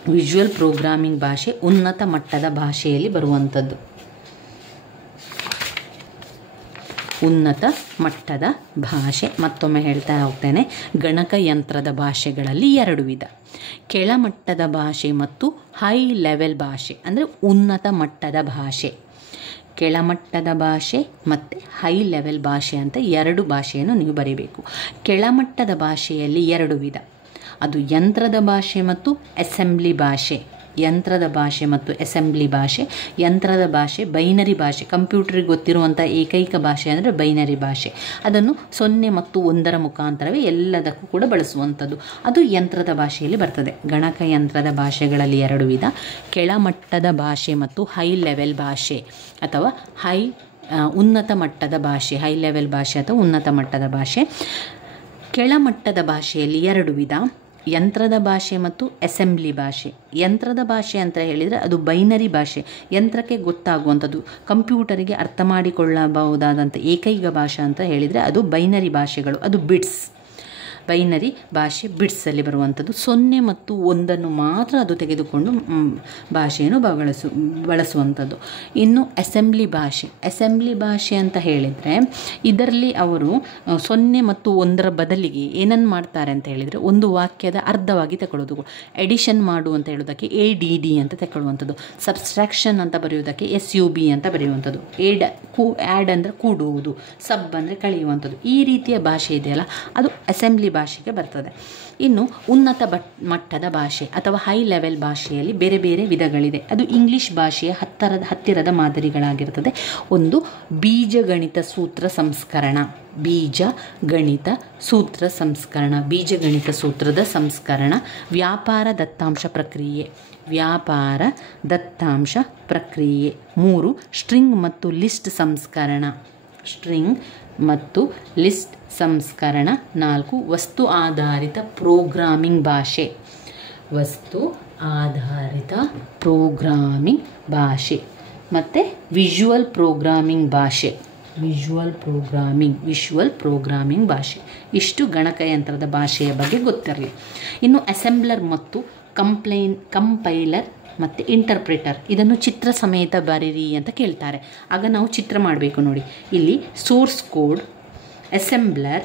ವಿಜುವಲ್ ಪ್ರೋಗ್ರಾಮಿಂಗ್ ಭಾಷೆ ಉನ್ನತ ಮಟ್ಟದ ಭಾಷೆಯಲ್ಲಿ ಬರುವಂಥದ್ದು. ಉನ್ನತ ಮಟ್ಟದ ಭಾಷೆ. ಮತ್ತೊಮ್ಮೆ ಹೇಳ್ತಾ ಹೋಗ್ತೇನೆ, ಗಣಕಯಂತ್ರದ ಭಾಷೆಗಳಲ್ಲಿ 2 ವಿಧ, ಕೆಳಮಟ್ಟದ ಭಾಷೆ ಮತ್ತು ಹೈ ಲೆವೆಲ್ ಭಾಷೆ ಅಂದರೆ ಉನ್ನತ ಮಟ್ಟದ ಭಾಷೆ. ಕೆಳಮಟ್ಟದ ಭಾಷೆ ಮತ್ತು ಹೈ ಲೆವೆಲ್ ಭಾಷೆ ಅಂತ 2 ಭಾಷೆಯನ್ನು ನೀವು ಬರೀಬೇಕು. ಕೆಳಮಟ್ಟದ ಭಾಷೆಯಲ್ಲಿ 2 ವಿಧ, ಅದು ಯಂತ್ರದ ಭಾಷೆ ಮತ್ತು ಅಸೆಂಬ್ಲಿ ಭಾಷೆ. ಯಂತ್ರದ ಭಾಷೆ ಮತ್ತು ಅಸೆಂಬ್ಲಿ ಭಾಷೆ. ಯಂತ್ರದ ಭಾಷೆ ಬೈನರಿ ಭಾಷೆ, ಕಂಪ್ಯೂಟರ್ಗೆ ಗೊತ್ತಿರುವಂಥ ಏಕೈಕ ಭಾಷೆ ಅಂದರೆ ಬೈನರಿ ಭಾಷೆ. ಅದನ್ನು 0 ಮತ್ತು 1 ಮುಖಾಂತರವೇ ಎಲ್ಲದಕ್ಕೂ ಕೂಡ ಬಳಸುವಂಥದ್ದು. ಅದು ಯಂತ್ರದ ಭಾಷೆಯಲ್ಲಿ ಬರ್ತದೆ. ಗಣಕಯಂತ್ರದ ಭಾಷೆಗಳಲ್ಲಿ 2 ವಿಧ, ಕೆಳಮಟ್ಟದ ಭಾಷೆ ಮತ್ತು ಹೈ ಲೆವೆಲ್ ಭಾಷೆ ಅಥವಾ ಉನ್ನತ ಮಟ್ಟದ ಭಾಷೆ. ಹೈ ಲೆವೆಲ್ ಭಾಷೆ ಅಥವಾ ಉನ್ನತ ಮಟ್ಟದ ಭಾಷೆ. ಕೆಳಮಟ್ಟದ ಭಾಷೆಯಲ್ಲಿ 2 ವಿಧ, ಯಂತ್ರದ ಭಾಷೆ ಮತ್ತು ಅಸೆಂಬ್ಲಿ ಭಾಷೆ. ಯಂತ್ರದ ಭಾಷೆ ಅಂತ ಹೇಳಿದರೆ ಅದು ಬೈನರಿ ಭಾಷೆ, ಯಂತ್ರಕ್ಕೆ ಗೊತ್ತಾಗುವಂಥದ್ದು, ಕಂಪ್ಯೂಟರಿಗೆ ಅರ್ಥ ಮಾಡಿಕೊಳ್ಳಬಹುದಾದಂಥ ಏಕೈಕ ಭಾಷೆ ಅಂತ ಹೇಳಿದರೆ ಅದು ಬೈನರಿ ಭಾಷೆಗಳು, ಅದು ಬಿಟ್ಸ್. ಬೈನರಿ ಭಾಷೆ ಬಿಟ್ಸಲ್ಲಿ ಬರುವಂಥದ್ದು. 0 ಮತ್ತು 1 ಮಾತ್ರ ಅದು ತೆಗೆದುಕೊಂಡು ಭಾಷೆಯನ್ನು ಬಳಸುವಂಥದ್ದು. ಇನ್ನು ಅಸೆಂಬ್ಲಿ ಭಾಷೆ. ಅಸೆಂಬ್ಲಿ ಭಾಷೆ ಅಂತ ಹೇಳಿದರೆ ಇದರಲ್ಲಿ ಅವರು 0 ಮತ್ತು 1 ಬದಲಿಗೆ ಏನನ್ನು ಮಾಡ್ತಾರೆ ಅಂತ ಹೇಳಿದರೆ ಒಂದು ವಾಕ್ಯದ ಅರ್ಧವಾಗಿ ತಗೊಳ್ಳೋದು, ಎಡಿಷನ್ ಮಾಡು ಅಂತ ಹೇಳೋದಕ್ಕೆ ADD ಅಂತ ತಗೊಳ್ಳುವಂಥದ್ದು, ಸಬ್ಸ್ಟ್ರಾಕ್ಷನ್ ಅಂತ ಬರೆಯೋದಕ್ಕೆ SUB ಅಂತ ಬರೆಯುವಂಥದ್ದು, ಆ್ಯಡ್ ಅಂದರೆ ಕೂಡುವುದು, ಸಬ್ ಅಂದರೆ ಕಳೆಯುವಂಥದ್ದು. ಈ ರೀತಿಯ ಭಾಷೆ ಇದೆಯಲ್ಲ ಅದು ಅಸೆಂಬ್ಲಿ ಭಾಷೆಗೆ ಬರ್ತದೆ. ಇನ್ನು ಉನ್ನತ ಮಟ್ಟದ ಭಾಷೆ ಅಥವಾ ಹೈ ಲೆವೆಲ್ ಭಾಷೆಯಲ್ಲಿ ಬೇರೆ ಬೇರೆ ವಿಧಗಳಿದೆ. ಅದು ಇಂಗ್ಲೀಷ್ ಭಾಷೆಯ ಹತ್ತಿರದ ಮಾದರಿಗಳಾಗಿರ್ತದೆ. ಒಂದು ಬೀಜಗಣಿತ ಸೂತ್ರ ಸಂಸ್ಕರಣ, ಬೀಜಗಣಿತ ಸೂತ್ರ ಸಂಸ್ಕರಣ, ಬೀಜಗಣಿತ ಸೂತ್ರದ ಸಂಸ್ಕರಣ. ವ್ಯಾಪಾರ ದತ್ತಾಂಶ ಪ್ರಕ್ರಿಯೆ, ವ್ಯಾಪಾರ ದತ್ತಾಂಶ ಪ್ರಕ್ರಿಯೆ. 3 ಸ್ಟ್ರಿಂಗ್ ಮತ್ತು ಲಿಸ್ಟ್ ಸಂಸ್ಕರಣ, ಸ್ಟ್ರಿಂಗ್ ಮತ್ತು ಲಿಸ್ಟ್ ಸಂಸ್ಕರಣ. 4 ವಸ್ತು ಆಧಾರಿತ ಪ್ರೋಗ್ರಾಮಿಂಗ್ ಭಾಷೆ, ವಸ್ತು ಆಧಾರಿತ ಪ್ರೋಗ್ರಾಮಿಂಗ್ ಭಾಷೆ. ಮತ್ತು ವಿಜುವಲ್ ಪ್ರೋಗ್ರಾಮಿಂಗ್ ಭಾಷೆ, ವಿಜುವಲ್ ಪ್ರೋಗ್ರಾಮಿಂಗ್ ಭಾಷೆ. ಇಷ್ಟು ಗಣಕಯಂತ್ರದ ಭಾಷೆಯ ಬಗ್ಗೆ ಗೊತ್ತಿರಲಿ. ಇನ್ನು ಅಸೆಂಬ್ಲರ್ ಮತ್ತು ಕಂಪೈಲರ್ ಮತ್ತು ಇಂಟರ್ಪ್ರಿಟರ್, ಇದನ್ನು ಚಿತ್ರ ಸಮೇತ ಬರೀರಿ ಅಂತ ಕೇಳ್ತಾರೆ. ಆಗ ನಾವು ಚಿತ್ರ ಮಾಡಬೇಕು. ನೋಡಿ ಇಲ್ಲಿ source code, assembler,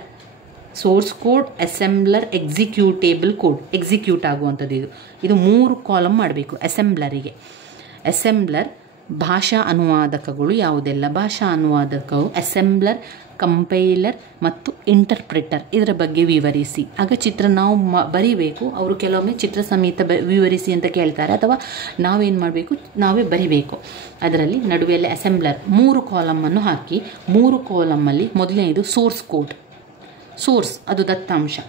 source code, assembler, executable code, execute ಆಗುವಂಥದ್ದು. ಇದು 3 ಕಾಲಮ್ ಮಾಡಬೇಕು ಅಸೆಂಬ್ಲರಿಗೆ. ಅಸೆಂಬ್ಲರ್ ಭಾಷಾ ಅನುವಾದಕಗಳು ಯಾವುದೆಲ್ಲ? ಭಾಷಾ ಅನುವಾದಕವು ಅಸೆಂಬ್ಲರ್, ಕಂಪೈಲರ್ ಮತ್ತು ಇಂಟರ್ಪ್ರಿಟರ್. ಇದರ ಬಗ್ಗೆ ವಿವರಿಸಿ. ಆಗ ಚಿತ್ರ ನಾವು ಬರಿಬೇಕು. ಅವರು ಕೆಲವೊಮ್ಮೆ ಚಿತ್ರ ಸಮೇತ ವಿವರಿಸಿ ಅಂತ ಕೇಳ್ತಾರೆ, ಅಥವಾ ನಾವೇನು ಮಾಡಬೇಕು, ನಾವೇ ಬರಿಬೇಕು. ಅದರಲ್ಲಿ ನಡುವೆಯಲ್ಲಿ ಅಸೆಂಬ್ಲರ್ 3 ಕಾಲಮನ್ನು ಹಾಕಿ 3 ಕಾಲಮಲ್ಲಿ ಮೊದಲನೇದು ಸೋರ್ಸ್ ಕೋಡ್. ಸೋರ್ಸ್ ಅದು ದತ್ತಾಂಶ,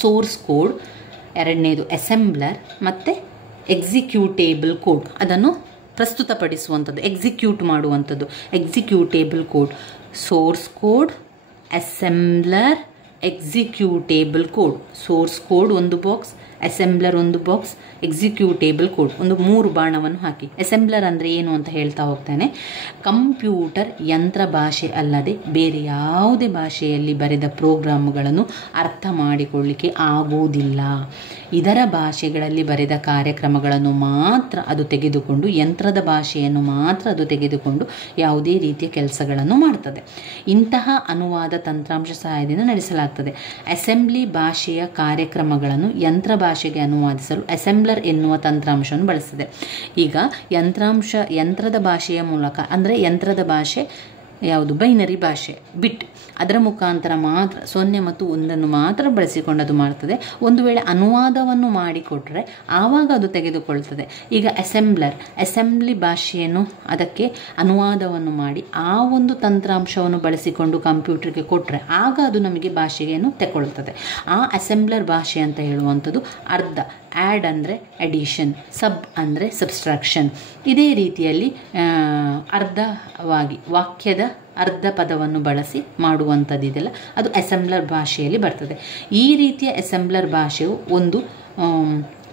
ಸೋರ್ಸ್ ಕೋಡ್. ಎರಡನೇದು ಅಸೆಂಬ್ಲರ್ ಮತ್ತು ಎಕ್ಸಿಕ್ಯೂಟೇಬಲ್ ಕೋಡ್, ಅದನ್ನು ಪ್ರಸ್ತುತಪಡಿಸುವಂಥದ್ದು, ಎಕ್ಸಿಕ್ಯೂಟ್ ಮಾಡುವಂಥದ್ದು, executable code. Source code, assembler, executable code. Source code ಒಂದು ಬಾಕ್ಸ್, ಅಸೆಂಬ್ಲರ್ ಒಂದು ಬಾಕ್ಸ್, ಎಕ್ಸಿಕ್ಯೂಟೇಬಲ್ ಕೋಡ್ ಒಂದು 3 ಬಾಣವನ್ನು ಹಾಕಿ. ಅಸೆಂಬ್ಲರ್ ಅಂದರೆ ಏನು ಅಂತ ಹೇಳ್ತಾ ಹೋಗ್ತಾನೆ. ಕಂಪ್ಯೂಟರ್ ಯಂತ್ರ ಭಾಷೆ ಅಲ್ಲದೆ ಬೇರೆ ಯಾವುದೇ ಭಾಷೆಯಲ್ಲಿ ಬರೆದ ಪ್ರೋಗ್ರಾಮ್ಗಳನ್ನು ಅರ್ಥ ಮಾಡಿಕೊಳ್ಳಿಕ್ಕೆ ಆಗುವುದಿಲ್ಲ. ಇದರ ಭಾಷೆಗಳಲ್ಲಿ ಬರೆದ ಕಾರ್ಯಕ್ರಮಗಳನ್ನು ಮಾತ್ರ ಅದು ತೆಗೆದುಕೊಂಡು, ಯಂತ್ರದ ಭಾಷೆಯನ್ನು ಮಾತ್ರ ಅದು ತೆಗೆದುಕೊಂಡು ಯಾವುದೇ ರೀತಿಯ ಕೆಲಸಗಳನ್ನು ಮಾಡ್ತದೆ. ಇಂತಹ ಅನುವಾದ ತಂತ್ರಾಂಶ ಸಹಾಯದಿಂದ ನಡೆಸಲಾಗ್ತದೆ. ಅಸೆಂಬ್ಲಿ ಭಾಷೆಯ ಕಾರ್ಯಕ್ರಮಗಳನ್ನು ಯಂತ್ರ ಭಾಷೆಗೆ ಅನುವಾದಿಸಲು ಅಸೆಂಬ್ಲರ್ ಎನ್ನುವ ತಂತ್ರಾಂಶವನ್ನು ಬಳಸ್ತದೆ. ಈಗ ಯಂತ್ರದ ಭಾಷೆಯ ಮೂಲಕ, ಅಂದರೆ ಯಂತ್ರದ ಭಾಷೆ ಯಾವುದು? ಬೈನರಿ ಭಾಷೆ, ಬಿಟ್. ಅದರ ಮುಖಾಂತರ ಮಾತ್ರ 0 ಮತ್ತು 1 ಮಾತ್ರ ಬಳಸಿಕೊಂಡು ಅದು ಮಾಡ್ತದೆ. ಒಂದು ವೇಳೆ ಅನುವಾದವನ್ನು ಮಾಡಿಕೊಟ್ರೆ ಆವಾಗ ಅದು ತೆಗೆದುಕೊಳ್ತದೆ. ಈಗ ಅಸೆಂಬ್ಲಿ ಭಾಷೆಯನ್ನು ಅದಕ್ಕೆ ಅನುವಾದವನ್ನು ಮಾಡಿ ಆ ಒಂದು ತಂತ್ರಾಂಶವನ್ನು ಬಳಸಿಕೊಂಡು ಕಂಪ್ಯೂಟರ್ಗೆ ಕೊಟ್ಟರೆ ಆಗ ಅದು ನಮಗೆ ಭಾಷೆಯನ್ನು ತಗೊಳ್ತದೆ. ಆ ಅಸೆಂಬ್ಲರ್ ಭಾಷೆ ಅಂತ ಹೇಳುವಂಥದ್ದು ಅರ್ಧ. ಆ್ಯಡ್ ಅಂದರೆ ಅಡಿಷನ್, ಸಬ್ ಅಂದರೆ ಸಬ್ಸ್ಟ್ರಾಕ್ಷನ್. ಇದೇ ರೀತಿಯಲ್ಲಿ ಅರ್ಧವಾಗಿ ವಾಕ್ಯದ ಅರ್ಧ ಪದವನ್ನು ಬಳಸಿ ಮಾಡುವಂಥದ್ದಿದೆಯಲ್ಲ, ಅದು ಅಸೆಂಬ್ಲರ್ ಭಾಷೆಯಲ್ಲಿ ಬರ್ತದೆ. ಈ ರೀತಿಯ ಅಸೆಂಬ್ಲರ್ ಭಾಷೆಯು ಒಂದು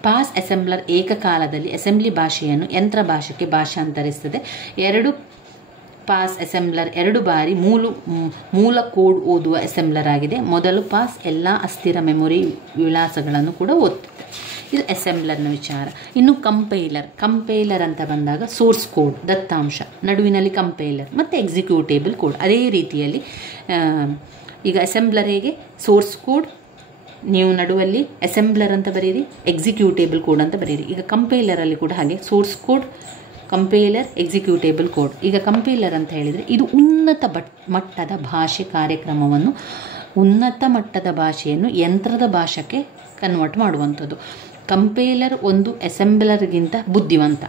ಪಾಸ್ ಅಸೆಂಬ್ಲರ್ ಏಕಕಾಲದಲ್ಲಿ ಅಸೆಂಬ್ಲಿ ಭಾಷೆಯನ್ನು ಯಂತ್ರ ಭಾಷೆಗೆ ಭಾಷಾಂತರಿಸ್ತದೆ. 2 ಪಾಸ್ ಅಸೆಂಬ್ಲರ್ 2 ಬಾರಿ ಮೂಲ ಕೋಡ್ ಓದುವ ಅಸೆಂಬ್ಲರ್ ಆಗಿದೆ. ಮೊದಲು ಪಾಸ್ ಎಲ್ಲ ಅಸ್ಥಿರ ಮೆಮೊರಿ ವಿಳಾಸಗಳನ್ನು ಕೂಡ ಓದ್ತದೆ. ಇದು ಅಸೆಂಬ್ಲರ್ನ ವಿಚಾರ. ಇನ್ನು ಕಂಪೈಲರ್ ಅಂತ ಬಂದಾಗ ಸೋರ್ಸ್ ಕೋಡ್ ದತ್ತಾಂಶ, ನಡುವಿನಲ್ಲಿ ಕಂಪೈಲರ್ ಮತ್ತು ಎಕ್ಸಿಕ್ಯೂಟೇಬಲ್ ಕೋಡ್. ಅದೇ ರೀತಿಯಲ್ಲಿ ಈಗ ಅಸೆಂಬ್ಲರ್ ಹೇಗೆ ಸೋರ್ಸ್ ಕೋಡ್, ನೀವು ನಡುವಲ್ಲಿ ಅಸೆಂಬ್ಲರ್ ಅಂತ ಬರೀರಿ, ಎಕ್ಸಿಕ್ಯೂಟೇಬಲ್ ಕೋಡ್ ಅಂತ ಬರೀರಿ. ಈಗ ಕಂಪೈಲರಲ್ಲಿ ಕೂಡ ಹಾಗೆ source code, compiler, executable code. ಈಗ ಕಂಪೈಲರ್ ಅಂತ ಹೇಳಿದರೆ ಇದು ಉನ್ನತ ಮಟ್ಟದ ಭಾಷೆ ಕಾರ್ಯಕ್ರಮವನ್ನು, ಉನ್ನತ ಮಟ್ಟದ ಭಾಷೆಯನ್ನು ಯಂತ್ರದ ಭಾಷೆಗೆ ಕನ್ವರ್ಟ್ ಮಾಡುವಂಥದ್ದು. ಕಂಪೈಲರ್ ಒಂದು ಅಸೆಂಬ್ಲರ್ಗಿಂತ ಬುದ್ಧಿವಂತ,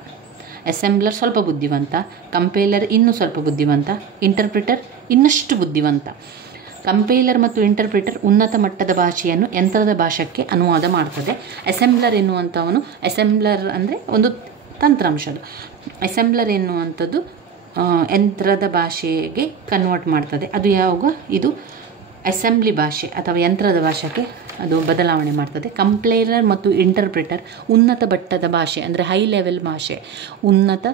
ಅಸೆಂಬ್ಲರ್ ಸ್ವಲ್ಪ ಬುದ್ಧಿವಂತ, ಕಂಪೈಲರ್ ಇನ್ನೂ ಸ್ವಲ್ಪ ಬುದ್ಧಿವಂತ, ಇಂಟರ್ಪ್ರಿಟರ್ ಇನ್ನಷ್ಟು ಬುದ್ಧಿವಂತ. ಕಂಪೈಲರ್ ಮತ್ತು ಇಂಟರ್ಪ್ರಿಟರ್ ಉನ್ನತ ಮಟ್ಟದ ಭಾಷೆಯನ್ನು ಯಂತ್ರದ ಭಾಷೆಗೆ ಅನುವಾದ ಮಾಡ್ತದೆ. ಅಸೆಂಬ್ಲರ್ ಎನ್ನುವಂಥವನು, ಅಸೆಂಬ್ಲರ್ ಅಂದರೆ ಒಂದು ತಂತ್ರಾಂಶದು, ಅಸೆಂಬ್ಲರ್ ಎನ್ನುವಂಥದ್ದು ಯಂತ್ರದ ಭಾಷೆಗೆ ಕನ್ವರ್ಟ್ ಮಾಡ್ತದೆ. ಅದು ಯಾವಾಗ? ಇದು ಅಸೆಂಬ್ಲಿ ಭಾಷೆ ಅಥವಾ ಯಂತ್ರದ ಭಾಷೆಗೆ ಅದು ಬದಲಾವಣೆ ಮಾಡ್ತದೆ. ಕಂಪೈಲರ್ ಮತ್ತು ಇಂಟರ್ಪ್ರಿಟರ್ ಉನ್ನತ ಮಟ್ಟದ ಭಾಷೆ ಅಂದರೆ ಹೈ ಲೆವೆಲ್ ಭಾಷೆ, ಉನ್ನತ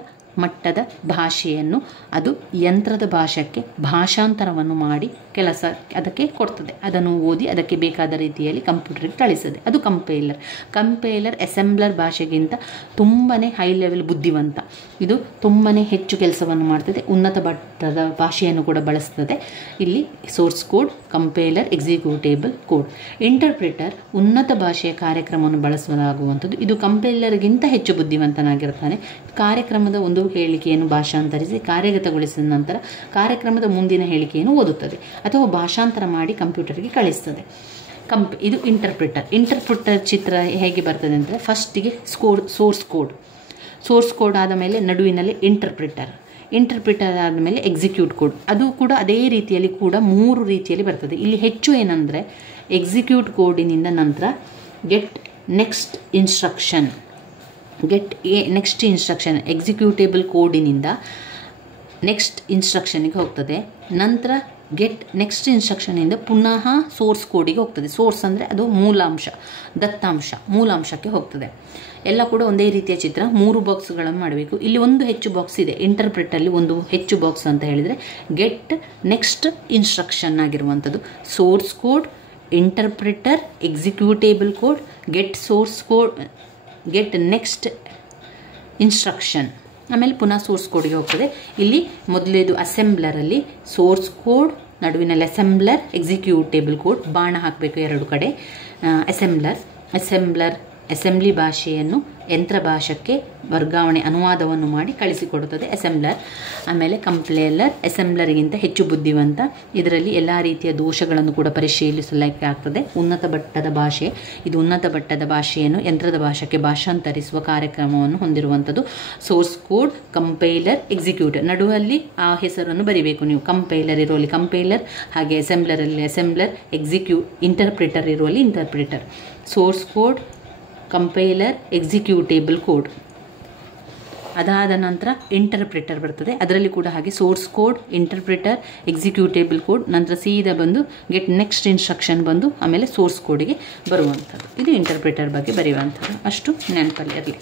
ಮಟ್ಟದ ಭಾಷೆಯನ್ನು ಅದು ಯಂತ್ರದ ಭಾಷೆಗೆ ಭಾಷಾಂತರವನ್ನು ಮಾಡಿ ಕೆಲಸ ಅದಕ್ಕೆ ಕೊಡ್ತದೆ. ಅದನ್ನು ಓದಿ ಅದಕ್ಕೆ ಬೇಕಾದ ರೀತಿಯಲ್ಲಿ ಕಂಪ್ಯೂಟರ್ಗೆ ಕಳಿಸ್ತದೆ. ಅದು ಕಂಪೈಲರ್ ಅಸೆಂಬ್ಲರ್ ಭಾಷೆಗಿಂತ ತುಂಬಾ ಹೈ ಲೆವೆಲ್ ಬುದ್ಧಿವಂತ. ಇದು ತುಂಬಾ ಹೆಚ್ಚು ಕೆಲಸವನ್ನು ಮಾಡ್ತದೆ, ಉನ್ನತ ಮಟ್ಟದ ಭಾಷೆಯನ್ನು ಕೂಡ ಬಳಸ್ತದೆ. ಇಲ್ಲಿ source code, compiler, executable code. Interpreter ಉನ್ನತ ಭಾಷೆಯ ಕಾರ್ಯಕ್ರಮವನ್ನು ಬಳಸಲಾಗುವಂಥದ್ದು. ಇದು ಕಂಪೈಲರ್ಗಿಂತ ಹೆಚ್ಚು ಬುದ್ಧಿವಂತನಾಗಿರ್ತಾನೆ. ಕಾರ್ಯಕ್ರಮದ ಒಂದು ಹೇಳಿಕೆಯನ್ನು ಭಾಷಾಂತರಿಸಿ ಕಾರ್ಯಗತಗೊಳಿಸಿದ ನಂತರ ಕಾರ್ಯಕ್ರಮದ ಮುಂದಿನ ಹೇಳಿಕೆಯನ್ನು ಓದುತ್ತದೆ ಅಥವಾ ಭಾಷಾಂತರ ಮಾಡಿ ಕಂಪ್ಯೂಟರ್ಗೆ ಕಳಿಸ್ತದೆ. ಇದು ಇಂಟರ್ಪ್ರಿಟರ್ ಚಿತ್ರ ಹೇಗೆ ಬರ್ತದೆ ಅಂದರೆ ಫಸ್ಟಿಗೆ ಸೋರ್ಸ್ ಕೋಡ್ ಆದ ಮೇಲೆ ನಡುವಿನಲ್ಲಿ ಇಂಟರ್ಪ್ರಿಟರ್ ಆದಮೇಲೆ ಎಕ್ಸಿಕ್ಯೂಟ್ ಕೋಡ್. ಅದು ಕೂಡ ಅದೇ ರೀತಿಯಲ್ಲಿ ಕೂಡ 3 ರೀತಿಯಲ್ಲಿ ಬರ್ತದೆ. ಇಲ್ಲಿ ಹೆಚ್ಚು ಏನಂದರೆ ಎಕ್ಸಿಕ್ಯೂಟ್ ಕೋಡಿನಿಂದ ನಂತರ ಗೆಟ್ ನೆಕ್ಸ್ಟ್ ಇನ್ಸ್ಟ್ರಕ್ಷನ್ ಎಕ್ಸಿಕ್ಯೂಟೇಬಲ್ ಕೋಡಿನಿಂದ ನೆಕ್ಸ್ಟ್ ಇನ್ಸ್ಟ್ರಕ್ಷನಿಗೆ ಹೋಗ್ತದೆ. ನಂತರ ಗೆಟ್ ನೆಕ್ಸ್ಟ್ ಇನ್ಸ್ಟ್ರಕ್ಷನಿಂದ ಪುನಃ ಸೋರ್ಸ್ ಕೋಡಿಗೆ ಹೋಗ್ತದೆ. ಸೋರ್ಸ್ ಅಂದರೆ ಅದು ಮೂಲಾಂಶಕ್ಕೆ ಹೋಗ್ತದೆ. ಎಲ್ಲ ಕೂಡ ಒಂದೇ ರೀತಿಯ ಚಿತ್ರ. 3 ಬಾಕ್ಸ್ಗಳನ್ನು ಮಾಡಬೇಕು. ಇಲ್ಲಿ ಒಂದು ಹೆಚ್ಚು ಬಾಕ್ಸ್ ಇದೆ. ಇಂಟರ್ಪ್ರಿಟಲ್ಲಿ ಒಂದು ಹೆಚ್ಚು ಬಾಕ್ಸ್ ಅಂತ ಹೇಳಿದರೆ ಗೆಟ್ ನೆಕ್ಸ್ಟ್ ಇನ್ಸ್ಟ್ರಕ್ಷನ್ ಆಗಿರುವಂಥದ್ದು. Source code, interpreter, executable code, get next instruction, ಆಮೇಲೆ ಪುನಃ ಸೋರ್ಸ್ ಕೋಡ್ಗೆ ಹೋಗ್ತದೆ. ಇಲ್ಲಿ ಮೊದಲೇದು ಅಸೆಂಬ್ಲರಲ್ಲಿ ಸೋರ್ಸ್ ಕೋಡ್, ನಡುವಿನಲ್ಲಿ ಅಸೆಂಬ್ಲರ್, ಎಕ್ಸಿಕ್ಯೂಟೇಬಲ್ ಕೋಡ್, ಬಾಣ ಹಾಕಬೇಕು 2 ಕಡೆ. ಅಸೆಂಬ್ಲರ್ ಅಸೆಂಬ್ಲಿ ಭಾಷೆಯನ್ನು ಯಂತ್ರ ಭಾಷೆಗೆ ವರ್ಗಾವಣೆ ಅನುವಾದವನ್ನು ಮಾಡಿ ಕಳಿಸಿಕೊಡುತ್ತದೆ ಅಸೆಂಬ್ಲರ್. ಆಮೇಲೆ ಕಂಪ್ಲೇಲರ್ ಅಸೆಂಬ್ಲರ್ಗಿಂತ ಹೆಚ್ಚು ಬುದ್ಧಿವಂತ. ಇದರಲ್ಲಿ ಎಲ್ಲ ರೀತಿಯ ದೋಷಗಳನ್ನು ಕೂಡ ಪರಿಶೀಲಿಸಲಿಕ್ಕೆ ಆಗ್ತದೆ. ಉನ್ನತ ಮಟ್ಟದ ಭಾಷೆ, ಇದು ಉನ್ನತ ಮಟ್ಟದ ಭಾಷೆಯನ್ನು ಯಂತ್ರದ ಭಾಷೆಗೆ ಭಾಷಾಂತರಿಸುವ ಕಾರ್ಯಕ್ರಮವನ್ನು ಹೊಂದಿರುವಂಥದ್ದು. ಸೋರ್ಸ್ ಕೋಡ್, ಕಂಪೈಲರ್, ಎಕ್ಸಿಕ್ಯೂಟರ್, ನಡುವಲ್ಲಿ ಆ ಹೆಸರನ್ನು ಬರಿಬೇಕು ನೀವು. ಕಂಪೈಲರ್ ಇರುವಲ್ಲಿ ಕಂಪೈಲರ್, ಹಾಗೆ ಅಸೆಂಬ್ಲರಲ್ಲಿ ಅಸೆಂಬ್ಲರ್, ಇಂಟರ್ಪ್ರಿಟರ್ ಇರುವಲ್ಲಿ interpreter. Source code, compiler, executable code. ಅದಾದ ನಂತರ ಇಂಟರ್ಪ್ರಿಟರ್ ಬರ್ತದೆ. ಅದರಲ್ಲಿ ಕೂಡ ಹಾಗೆ source code, interpreter, executable code, ನಂತರ ಸೀದಾ ಬಂದು ಗೆಟ್ ನೆಕ್ಸ್ಟ್ ಇನ್ಸ್ಟ್ರಕ್ಷನ್ ಬಂದು ಆಮೇಲೆ ಸೋರ್ಸ್ ಕೋಡಿಗೆ ಬರುವಂಥದ್ದು. ಇದು ಇಂಟರ್ಪ್ರಿಟರ್ ಬಗ್ಗೆ ಬರೆಯುವಂಥದ್ದು. ಅಷ್ಟು ನೆನಪಲ್ಲಿ ಇರಲಿ.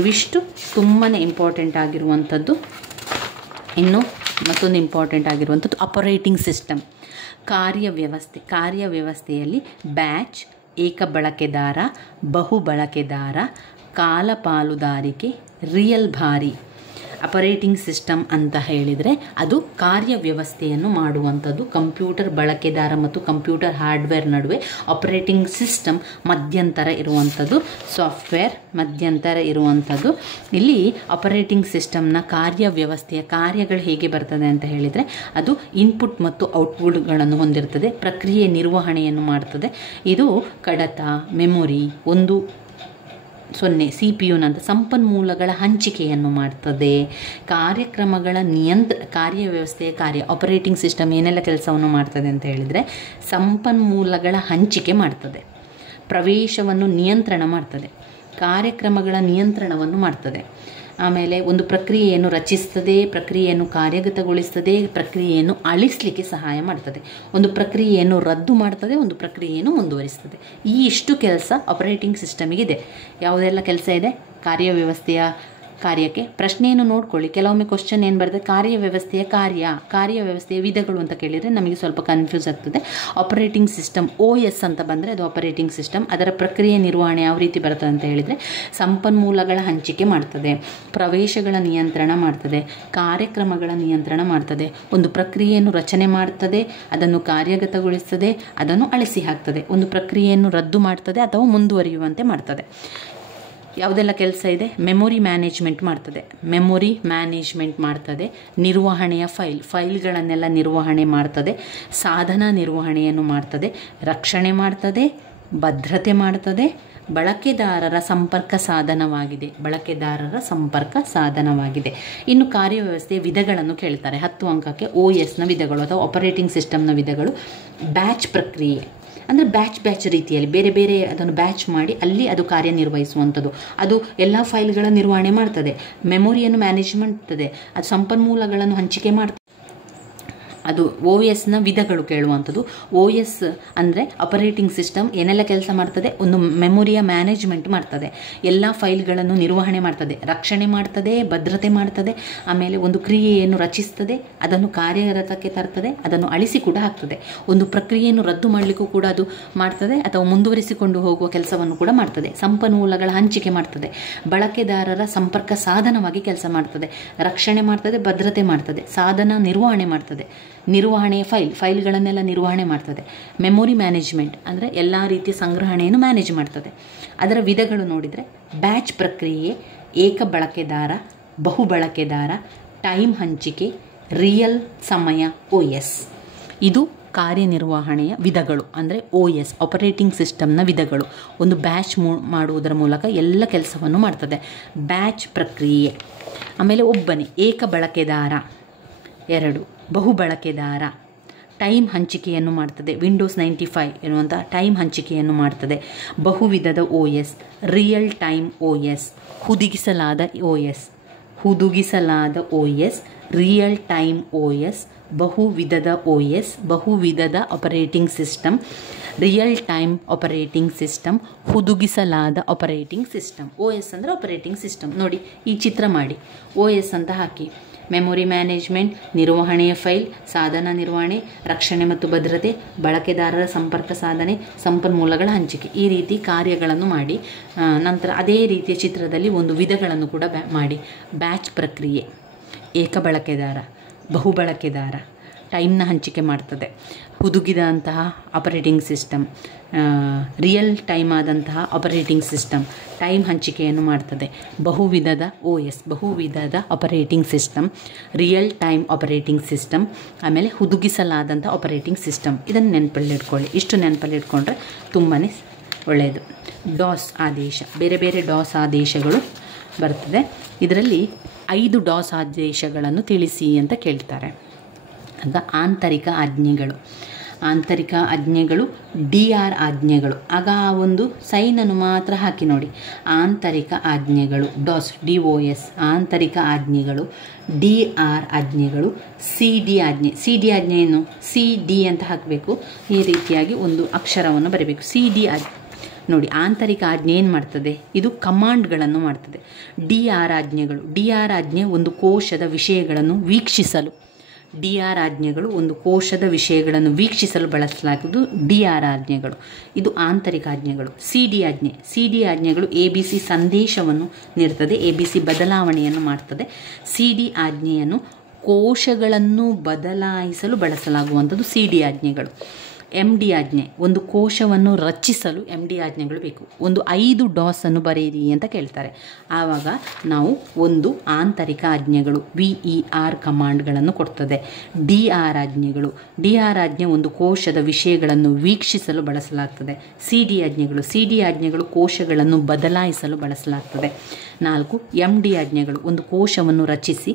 ಇವಿಷ್ಟು ತುಂಬಾ ಇಂಪಾರ್ಟೆಂಟ್ ಆಗಿರುವಂಥದ್ದು. ಇನ್ನು ಮತ್ತೊಂದು ಇಂಪಾರ್ಟೆಂಟ್ ಆಗಿರುವಂಥದ್ದು ಆಪರೇಟಿಂಗ್ ಸಿಸ್ಟಮ್, ಕಾರ್ಯವ್ಯವಸ್ಥೆ. ಕಾರ್ಯವ್ಯವಸ್ಥೆಯಲ್ಲಿ ಬ್ಯಾಚ್, ಏಕ ಬಳಕೆದಾರ, ಬಹು ಬಳಕೆದಾರ, ಕಾಲ ಪಾಲುದಾರಿಕೆ, ರಿಯಲ್ ಭಾರಿ. ಆಪರೇಟಿಂಗ್ ಸಿಸ್ಟಮ್ ಅಂತ ಹೇಳಿದರೆ ಅದು ಕಾರ್ಯವ್ಯವಸ್ಥೆಯನ್ನು ಮಾಡುವಂಥದ್ದು. ಕಂಪ್ಯೂಟರ್ ಬಳಕೆದಾರ ಮತ್ತು ಕಂಪ್ಯೂಟರ್ ಹಾರ್ಡ್ವೇರ್ ನಡುವೆ ಆಪರೇಟಿಂಗ್ ಸಿಸ್ಟಮ್ ಮಧ್ಯಂತರ ಇರುವಂಥದ್ದು, ಸಾಫ್ಟ್ವೇರ್ ಮಧ್ಯಂತರ ಇರುವಂಥದ್ದು. ಇಲ್ಲಿ ಆಪರೇಟಿಂಗ್ ಸಿಸ್ಟಮ್ನ ಕಾರ್ಯವ್ಯವಸ್ಥೆಯ ಕಾರ್ಯಗಳು ಹೇಗೆ ಬರ್ತದೆ ಅಂತ ಹೇಳಿದರೆ ಅದು ಇನ್ಪುಟ್ ಮತ್ತು ಔಟ್ಪುಟ್ಗಳನ್ನು ಹೊಂದಿರ್ತದೆ, ಪ್ರಕ್ರಿಯೆ ನಿರ್ವಹಣೆಯನ್ನು ಮಾಡ್ತದೆ. ಇದು ಕಡತ, ಮೆಮೊರಿ, 0 CPU ನಂತ ಸಂಪನ್ಮೂಲಗಳ ಹಂಚಿಕೆಯನ್ನು ಮಾಡ್ತದೆ. ಕಾರ್ಯಕ್ರಮಗಳ ಕಾರ್ಯವ್ಯವಸ್ಥೆಯ ಆಪರೇಟಿಂಗ್ ಸಿಸ್ಟಮ್ ಏನೆಲ್ಲ ಕೆಲಸವನ್ನು ಮಾಡ್ತದೆ ಅಂತ ಹೇಳಿದರೆ ಸಂಪನ್ಮೂಲಗಳ ಹಂಚಿಕೆ ಮಾಡ್ತದೆ, ಪ್ರವೇಶವನ್ನು ನಿಯಂತ್ರಣ ಮಾಡ್ತದೆ, ಕಾರ್ಯಕ್ರಮಗಳ ನಿಯಂತ್ರಣವನ್ನು ಮಾಡ್ತದೆ. ಆಮೇಲೆ ಒಂದು ಪ್ರಕ್ರಿಯೆಯನ್ನು ರಚಿಸ್ತದೆ, ಪ್ರಕ್ರಿಯೆಯನ್ನು ಕಾರ್ಯಗತಗೊಳಿಸ್ತದೆ, ಪ್ರಕ್ರಿಯೆಯನ್ನು ಅಳಿಸಲಿಕ್ಕೆ ಸಹಾಯ ಮಾಡ್ತದೆ, ಒಂದು ಪ್ರಕ್ರಿಯೆಯನ್ನು ರದ್ದು ಮಾಡ್ತದೆ, ಒಂದು ಪ್ರಕ್ರಿಯೆಯನ್ನು ಮುಂದುವರಿಸ್ತದೆ. ಈ ಇಷ್ಟು ಕೆಲಸ ಆಪರೇಟಿಂಗ್ ಸಿಸ್ಟಮಿಗಿದೆ. ಯಾವುದೆಲ್ಲ ಕೆಲಸ ಇದೆ ಕಾರ್ಯವ್ಯವಸ್ಥೆಯ ಕಾರ್ಯಕ್ಕೆ? ಪ್ರಶ್ನೆಯನ್ನು ನೋಡ್ಕೊಳ್ಳಿ. ಕೆಲವೊಮ್ಮೆ ಕ್ವಶನ್ ಏನು ಬರ್ತದೆ, ಕಾರ್ಯವ್ಯವಸ್ಥೆಯ ಕಾರ್ಯವ್ಯವಸ್ಥೆಯ ವಿಧಗಳು ಅಂತ ಕೇಳಿದರೆ ನಮಗೆ ಸ್ವಲ್ಪ ಕನ್ಫ್ಯೂಸ್ ಆಗ್ತದೆ. ಆಪರೇಟಿಂಗ್ ಸಿಸ್ಟಮ್ OS ಅಂತ ಬಂದರೆ ಅದು ಆಪರೇಟಿಂಗ್ ಸಿಸ್ಟಮ್. ಅದರ ಪ್ರಕ್ರಿಯೆ ನಿರ್ವಹಣೆ ಯಾವ ರೀತಿ ಬರ್ತದೆ ಅಂತ ಹೇಳಿದರೆ ಸಂಪನ್ಮೂಲಗಳ ಹಂಚಿಕೆ ಮಾಡ್ತದೆ, ಪ್ರವೇಶಗಳ ನಿಯಂತ್ರಣ ಮಾಡ್ತದೆ, ಕಾರ್ಯಕ್ರಮಗಳ ನಿಯಂತ್ರಣ ಮಾಡ್ತದೆ, ಒಂದು ಪ್ರಕ್ರಿಯೆಯನ್ನು ರಚನೆ ಮಾಡ್ತದೆ, ಅದನ್ನು ಕಾರ್ಯಗತಗೊಳಿಸ್ತದೆ, ಅದನ್ನು ಅಳಿಸಿ ಹಾಕ್ತದೆ, ಒಂದು ಪ್ರಕ್ರಿಯೆಯನ್ನು ರದ್ದು ಮಾಡ್ತದೆ ಅಥವಾ ಮುಂದುವರಿಯುವಂತೆ ಮಾಡ್ತದೆ. ಯಾವುದೆಲ್ಲ ಕೆಲಸ ಇದೆ? ಮೆಮೊರಿ ಮ್ಯಾನೇಜ್ಮೆಂಟ್ ಮಾಡ್ತದೆ, ನಿರ್ವಹಣೆಯ ಫೈಲ್ಗಳನ್ನೆಲ್ಲ ನಿರ್ವಹಣೆ ಮಾಡ್ತದೆ, ಸಾಧನ ನಿರ್ವಹಣೆಯನ್ನು ಮಾಡ್ತದೆ, ರಕ್ಷಣೆ ಮಾಡ್ತದೆ, ಭದ್ರತೆ ಮಾಡ್ತದೆ, ಬಳಕೆದಾರರ ಸಂಪರ್ಕ ಸಾಧನವಾಗಿದೆ. ಇನ್ನು ಕಾರ್ಯವ್ಯವಸ್ಥೆಯ ವಿಧಗಳನ್ನು ಕೇಳ್ತಾರೆ. 10 ಅಂಕಕ್ಕೆ OSನ ವಿಧಗಳು ಅಥವಾ ಆಪರೇಟಿಂಗ್ ಸಿಸ್ಟಮ್ನ ವಿಧಗಳು. ಬ್ಯಾಚ್ ಪ್ರಕ್ರಿಯೆ ಅಂದರೆ ಬ್ಯಾಚ್ ರೀತಿಯಲ್ಲಿ ಬೇರೆ ಬೇರೆ ಅದನ್ನು ಬ್ಯಾಚ್ ಮಾಡಿ ಅಲ್ಲಿ ಅದು ಕಾರ್ಯನಿರ್ವಹಿಸುವಂಥದ್ದು. ಅದು ಎಲ್ಲ ಫೈಲ್ಗಳ ನಿರ್ವಹಣೆ ಮಾಡ್ತದೆ, ಮೆಮೊರಿಯನ್ನು ಮ್ಯಾನೇಜ್ ಮಾಡ್ತದೆ, ಅದು ಸಂಪನ್ಮೂಲಗಳನ್ನು ಹಂಚಿಕೆ ಮಾಡ್ತದೆ. ಅದು OSನ ವಿಧಗಳು ಕೇಳುವಂಥದ್ದು. OS ಅಂದರೆ ಆಪರೇಟಿಂಗ್ ಸಿಸ್ಟಮ್ ಏನೆಲ್ಲ ಕೆಲಸ ಮಾಡ್ತದೆ? ಒಂದು ಮೆಮೊರಿಯ ಮ್ಯಾನೇಜ್ಮೆಂಟ್ ಮಾಡ್ತದೆ, ಎಲ್ಲ ಫೈಲ್ಗಳನ್ನು ನಿರ್ವಹಣೆ ಮಾಡ್ತದೆ, ರಕ್ಷಣೆ ಮಾಡ್ತದೆ, ಭದ್ರತೆ ಮಾಡ್ತದೆ, ಆಮೇಲೆ ಒಂದು ಕ್ರಿಯೆಯನ್ನು ರಚಿಸ್ತದೆ, ಅದನ್ನು ಕಾರ್ಯರತಕ್ಕೆ ತರ್ತದೆ, ಅದನ್ನು ಅಳಿಸಿ ಕೂಡ ಹಾಕ್ತದೆ, ಒಂದು ಪ್ರಕ್ರಿಯೆಯನ್ನು ರದ್ದು ಮಾಡಲಿಕ್ಕೂ ಕೂಡ ಅದು ಮಾಡ್ತದೆ ಅಥವಾ ಮುಂದುವರಿಸಿಕೊಂಡು ಹೋಗುವ ಕೆಲಸವನ್ನು ಕೂಡ ಮಾಡ್ತದೆ, ಸಂಪನ್ಮೂಲಗಳ ಹಂಚಿಕೆ ಮಾಡ್ತದೆ, ಬಳಕೆದಾರರ ಸಂಪರ್ಕ ಸಾಧನವಾಗಿ ಕೆಲಸ ಮಾಡ್ತದೆ, ರಕ್ಷಣೆ ಮಾಡ್ತದೆ, ಭದ್ರತೆ ಮಾಡ್ತದೆ, ಸಾಧನ ನಿರ್ವಹಣೆ ಮಾಡ್ತದೆ, ನಿರ್ವಹಣೆಯ ಫೈಲ್ಗಳನ್ನೆಲ್ಲ ನಿರ್ವಹಣೆ ಮಾಡ್ತದೆ, ಮೆಮೊರಿ ಮ್ಯಾನೇಜ್ಮೆಂಟ್ ಅಂದರೆ ಎಲ್ಲ ರೀತಿಯ ಸಂಗ್ರಹಣೆಯನ್ನು ಮ್ಯಾನೇಜ್ ಮಾಡ್ತದೆ. ಅದರ ವಿಧಗಳು ನೋಡಿದರೆ ಬ್ಯಾಚ್ ಪ್ರಕ್ರಿಯೆ, ಏಕ ಬಳಕೆದಾರ, ಬಹು ಬಳಕೆದಾರ, ಟೈಮ್ ಹಂಚಿಕೆ, ರಿಯಲ್ ಸಮಯ OS. ಇದು ಕಾರ್ಯನಿರ್ವಹಣೆಯ ವಿಧಗಳು ಅಂದರೆ OS ಆಪರೇಟಿಂಗ್ ಸಿಸ್ಟಮ್ನ ವಿಧಗಳು. ಒಂದು ಬ್ಯಾಚ್ ಮಾಡುವುದರ ಮೂಲಕ ಎಲ್ಲ ಕೆಲಸವನ್ನು ಮಾಡ್ತದೆ, ಬ್ಯಾಚ್ ಪ್ರಕ್ರಿಯೆ. ಆಮೇಲೆ ಒಬ್ಬನೇ ಏಕ ಬಳಕೆದಾರ, 2 ಬಹು ಬಳಕೆದಾರ, ಟೈಮ್ ಹಂಚಿಕೆಯನ್ನು ಮಾಡ್ತದೆ, ವಿಂಡೋಸ್ 95 ಎನ್ನುವಂಥ ಟೈಮ್ ಹಂಚಿಕೆಯನ್ನು ಮಾಡ್ತದೆ, ಬಹುವಿಧದ OS, ರಿಯಲ್ ಟೈಮ್ OS, ಹುದುಗಿಸಲಾದ OS, ರಿಯಲ್ ಟೈಮ್ OS, ಬಹುವಿಧದ OS, ಬಹುವಿಧದ operating system, real time operating system, ಹುದುಗಿಸಲಾದ ಆಪರೇಟಿಂಗ್ ಸಿಸ್ಟಮ್. OS ಅಂದರೆ ಆಪರೇಟಿಂಗ್ ಸಿಸ್ಟಮ್. ನೋಡಿ ಈ ಚಿತ್ರ ಮಾಡಿ, OS ಅಂತ ಹಾಕಿ. ಮೆಮೊರಿ ಮ್ಯಾನೇಜ್ಮೆಂಟ್, ನಿರ್ವಹಣೆಯ ಫೈಲ್, ಸಾಧನ ನಿರ್ವಹಣೆ, ರಕ್ಷಣೆ ಮತ್ತು ಭದ್ರತೆ, ಬಳಕೆದಾರರ ಸಂಪರ್ಕ ಸಾಧನೆ, ಸಂಪನ್ಮೂಲಗಳ ಹಂಚಿಕೆ, ಈ ರೀತಿ ಕಾರ್ಯಗಳನ್ನು ಮಾಡಿ ನಂತರ ಅದೇ ರೀತಿಯ ಚಿತ್ರದಲ್ಲಿ ಒಂದು ವಿಧಗಳನ್ನು ಕೂಡ ಮಾಡಿ. ಬ್ಯಾಚ್ ಪ್ರಕ್ರಿಯೆ, ಏಕ ಬಳಕೆದಾರ, ಬಹು ಬಳಕೆದಾರ, ಟೈಮ್ನ ಹಂಚಿಕೆ ಮಾಡ್ತದೆ. ಹುದುಗಿದಂತಹ ಆಪರೇಟಿಂಗ್ ಸಿಸ್ಟಮ್, ರಿಯಲ್ ಟೈಮ್ ಆದಂತಹ ಆಪರೇಟಿಂಗ್ ಸಿಸ್ಟಮ್ ಟೈಮ್ ಹಂಚಿಕೆಯನ್ನು ಮಾಡ್ತದೆ. ಬಹುವಿಧದ OS, ಬಹುವಿಧದ operating system, real time operating system, ಆಮೇಲೆ ಹುದುಗಿಸಲಾದಂಥ ಆಪರೇಟಿಂಗ್ ಸಿಸ್ಟಮ್. ಇದನ್ನು ನೆನಪಲ್ಲಿಟ್ಕೊಳ್ಳಿ. ಇಷ್ಟು ನೆನಪಲ್ಲಿಟ್ಕೊಂಡ್ರೆ ತುಂಬಾ ಒಳ್ಳೆಯದು. ಡಾಸ್ ಆದೇಶ, ಬೇರೆ ಬೇರೆ ಡಾಸ್ ಆದೇಶಗಳು ಬರ್ತದೆ. ಇದರಲ್ಲಿ 5 ಡಾಸ್ ಆದೇಶಗಳನ್ನು ತಿಳಿಸಿ ಅಂತ ಕೇಳ್ತಾರೆ. ಆಗ ಆಂತರಿಕ ಆಜ್ಞೆಗಳು, ಆಂತರಿಕ ಆಜ್ಞೆಗಳು DR ಆಜ್ಞೆಗಳು. ಆಗ ಆ ಒಂದು ಸೈನನ್ನು ಮಾತ್ರ ಹಾಕಿ ನೋಡಿ. ಆಂತರಿಕ ಆಜ್ಞೆಗಳು DOS, DOS ಆಂತರಿಕ ಆಜ್ಞೆಗಳು, DR ಆಜ್ಞೆಗಳು, CD ಆಜ್ಞೆ. CD ಆಜ್ಞೆ ಏನು? CD ಅಂತ ಹಾಕಬೇಕು. ಈ ರೀತಿಯಾಗಿ ಒಂದು ಅಕ್ಷರವನ್ನು ಬರೀಬೇಕು. CD ಆಜ್ಞೆ ನೋಡಿ. ಆಂತರಿಕ ಆಜ್ಞೆ ಏನು ಮಾಡ್ತದೆ? ಇದು ಕಮಾಂಡ್ಗಳನ್ನು ಮಾಡ್ತದೆ. DR ಆಜ್ಞೆಗಳು, DR ಆಜ್ಞೆ ಒಂದು ಕೋಶದ ವಿಷಯಗಳನ್ನು ವೀಕ್ಷಿಸಲು, DR ಆಜ್ಞೆಗಳು ಒಂದು ಕೋಶದ ವಿಷಯಗಳನ್ನು ವೀಕ್ಷಿಸಲು ಬಳಸಲಾಗುವುದು DR ಆಜ್ಞೆಗಳು. ಇದು ಆಂತರಿಕ ಆಜ್ಞೆಗಳು. CD ಆಜ್ಞೆ, CD ಆಜ್ಞೆಗಳು ABC ಸಂದೇಶವನ್ನು ನೀಡುತ್ತದೆ, ABC ಬದಲಾವಣೆಯನ್ನು ಮಾಡ್ತದೆ. CD ಆಜ್ಞೆಯನ್ನು ಕೋಶಗಳನ್ನು ಬದಲಾಯಿಸಲು ಬಳಸಲಾಗುವಂಥದ್ದು CD ಆಜ್ಞೆಗಳು. MD ಆಜ್ಞೆ ಒಂದು ಕೋಶವನ್ನು ರಚಿಸಲು MD ಆಜ್ಞೆಗಳು ಬೇಕು. ಒಂದು 5 ಡಾಸನ್ನು ಬರೆಯಿರಿ ಅಂತ ಕೇಳ್ತಾರೆ. ಆವಾಗ ನಾವು ಒಂದು ಆಂತರಿಕ ಆಜ್ಞೆಗಳು VER ಕಮಾಂಡ್ಗಳನ್ನು ಕೊಡ್ತದೆ. DR ಆಜ್ಞೆಗಳು, DR ಆಜ್ಞೆ ಒಂದು ಕೋಶದ ವಿಷಯಗಳನ್ನು ವೀಕ್ಷಿಸಲು ಬಳಸಲಾಗ್ತದೆ. CD ಆಜ್ಞೆಗಳು, CD ಆಜ್ಞೆಗಳು ಕೋಶಗಳನ್ನು ಬದಲಾಯಿಸಲು ಬಳಸಲಾಗ್ತದೆ. 4 MD ಆಜ್ಞೆಗಳು ಒಂದು ಕೋಶವನ್ನು ರಚಿಸಿ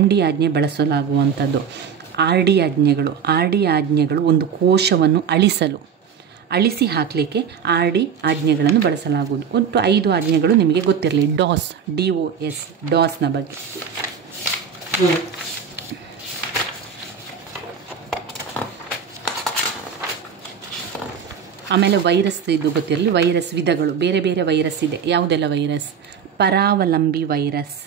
MD ಆಜ್ಞೆ ಬಳಸಲಾಗುವಂಥದ್ದು. RD ಆಜ್ಞೆಗಳು, RD ಆಜ್ಞೆಗಳು ಒಂದು ಕೋಶವನ್ನು ಅಳಿಸಿ ಹಾಕಲಿಕ್ಕೆ RD ಆಜ್ಞೆಗಳನ್ನು ಬಳಸಲಾಗುವುದು. ಒಟ್ಟು 5 ಆಜ್ಞೆಗಳು ನಿಮಗೆ ಗೊತ್ತಿರಲಿ. DOS, DOS ಡಾಸ್ನ ಬಗ್ಗೆ. ಆಮೇಲೆ ವೈರಸ್ ಇದು ಗೊತ್ತಿರಲಿ. ವೈರಸ್ ವಿಧಗಳು, ಬೇರೆ ಬೇರೆ ವೈರಸ್ ಇದೆ. ಯಾವುದೆಲ್ಲ ವೈರಸ್? ಪರಾವಲಂಬಿ ವೈರಸ್,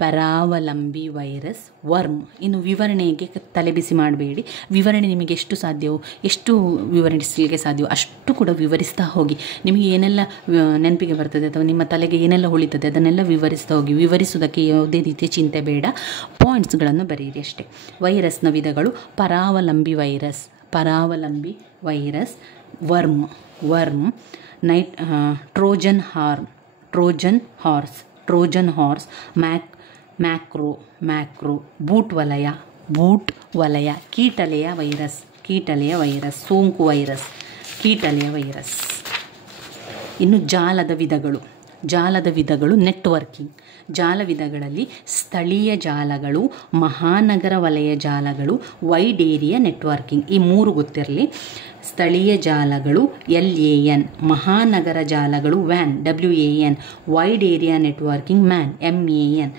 ಪರಾವಲಂಬಿ ವೈರಸ್, ವರ್ಮ್. ಇನ್ನು ವಿವರಣೆಗೆ ತಲೆಬಿಸಿ ಮಾಡಬೇಡಿ. ವಿವರಣೆ ನಿಮಗೆ ಎಷ್ಟು ಸಾಧ್ಯವೋ, ಎಷ್ಟು ವಿವರಿಸಲಿಕ್ಕೆ ಸಾಧ್ಯವೋ ಅಷ್ಟು ಕೂಡ ವಿವರಿಸ್ತಾ ಹೋಗಿ. ನಿಮಗೆ ಏನೆಲ್ಲ ನೆನಪಿಗೆ ಬರ್ತದೆ ಅಥವಾ ನಿಮ್ಮ ತಲೆಗೆ ಏನೆಲ್ಲ ಉಳಿತದೆ ಅದನ್ನೆಲ್ಲ ವಿವರಿಸ್ತಾ ಹೋಗಿ. ವಿವರಿಸುವುದಕ್ಕೆ ಯಾವುದೇ ರೀತಿಯ ಚಿಂತೆ ಬೇಡ, ಪಾಯಿಂಟ್ಸ್ಗಳನ್ನು ಬರೆಯಿರಿ ಅಷ್ಟೇ. ವೈರಸ್ನ ವಿಧಗಳು: ಪರಾವಲಂಬಿ ವೈರಸ್, ಪರಾವಲಂಬಿ virus, worm, Trojan horse, macro, boot ವಲಯ, ಕೀಟಲೆಯ ವೈರಸ್, ಸೋಂಕು ವೈರಸ್, ಕೀಟಲೆಯ ವೈರಸ್. ಇನ್ನು ಜಾಲದ ವಿಧಗಳು ನೆಟ್ವರ್ಕಿಂಗ್. ಜಾಲ ವಿಧಗಳಲ್ಲಿ ಸ್ಥಳೀಯ ಜಾಲಗಳು, ಮಹಾನಗರ ವಲಯ ಜಾಲಗಳು, ವೈಡ್ ಏರಿಯಾ ನೆಟ್ವರ್ಕಿಂಗ್. ಈ 3 ಗೊತ್ತಿರಲಿ. ಸ್ಥಳೀಯ ಜಾಲಗಳು LAN, ಮಹಾನಗರ ಜಾಲಗಳು WAN, WAN, wide area networking MAN, MAN,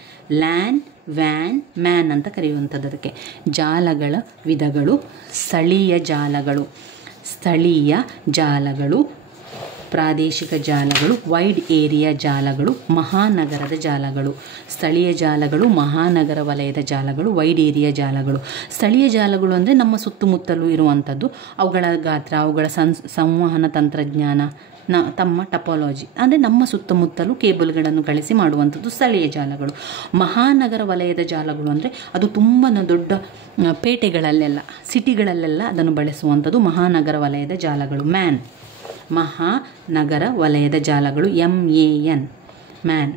LAN, WAN, MAN ಅಂತ ಕರೆಯುವಂಥದ್ದು. ಅದಕ್ಕೆ ಜಾಲಗಳ ವಿಧಗಳು: ಸ್ಥಳೀಯ ಜಾಲಗಳು, ಪ್ರಾದೇಶಿಕ ಜಾಲಗಳು, ವೈಡ್ ಏರಿಯಾ ಜಾಲಗಳು, ಮಹಾನಗರದ ಜಾಲಗಳು. ಸ್ಥಳೀಯ ಜಾಲಗಳು, ಮಹಾನಗರ ವಲಯದ ಜಾಲಗಳು, ವೈಡ್ ಏರಿಯಾ ಜಾಲಗಳು. ಸ್ಥಳೀಯ ಜಾಲಗಳು ಅಂದರೆ ನಮ್ಮ ಸುತ್ತಮುತ್ತಲೂ ಇರುವಂಥದ್ದು. ಅವುಗಳ ಗಾತ್ರ, ಅವುಗಳ ಸಂವಹನ ತಂತ್ರಜ್ಞಾನ, ತಮ್ಮ ಟಪಾಲಜಿ ಅಂದರೆ ನಮ್ಮ ಸುತ್ತಮುತ್ತಲೂ ಕೇಬಲ್ಗಳನ್ನು ಕಳಿಸಿ ಮಾಡುವಂಥದ್ದು ಸ್ಥಳೀಯ ಜಾಲಗಳು. ಮಹಾನಗರ ವಲಯದ ಜಾಲಗಳು ಅಂದರೆ ಅದು ತುಂಬ ದೊಡ್ಡ ಪೇಟೆಗಳಲ್ಲೆಲ್ಲ, ಸಿಟಿಗಳಲ್ಲೆಲ್ಲ ಅದನ್ನು ಬಳಸುವಂಥದ್ದು ಮಹಾನಗರ ವಲಯದ ಜಾಲಗಳು. ಮಹಾನಗರ ವಲಯದ ಜಾಲಗಳು MAN.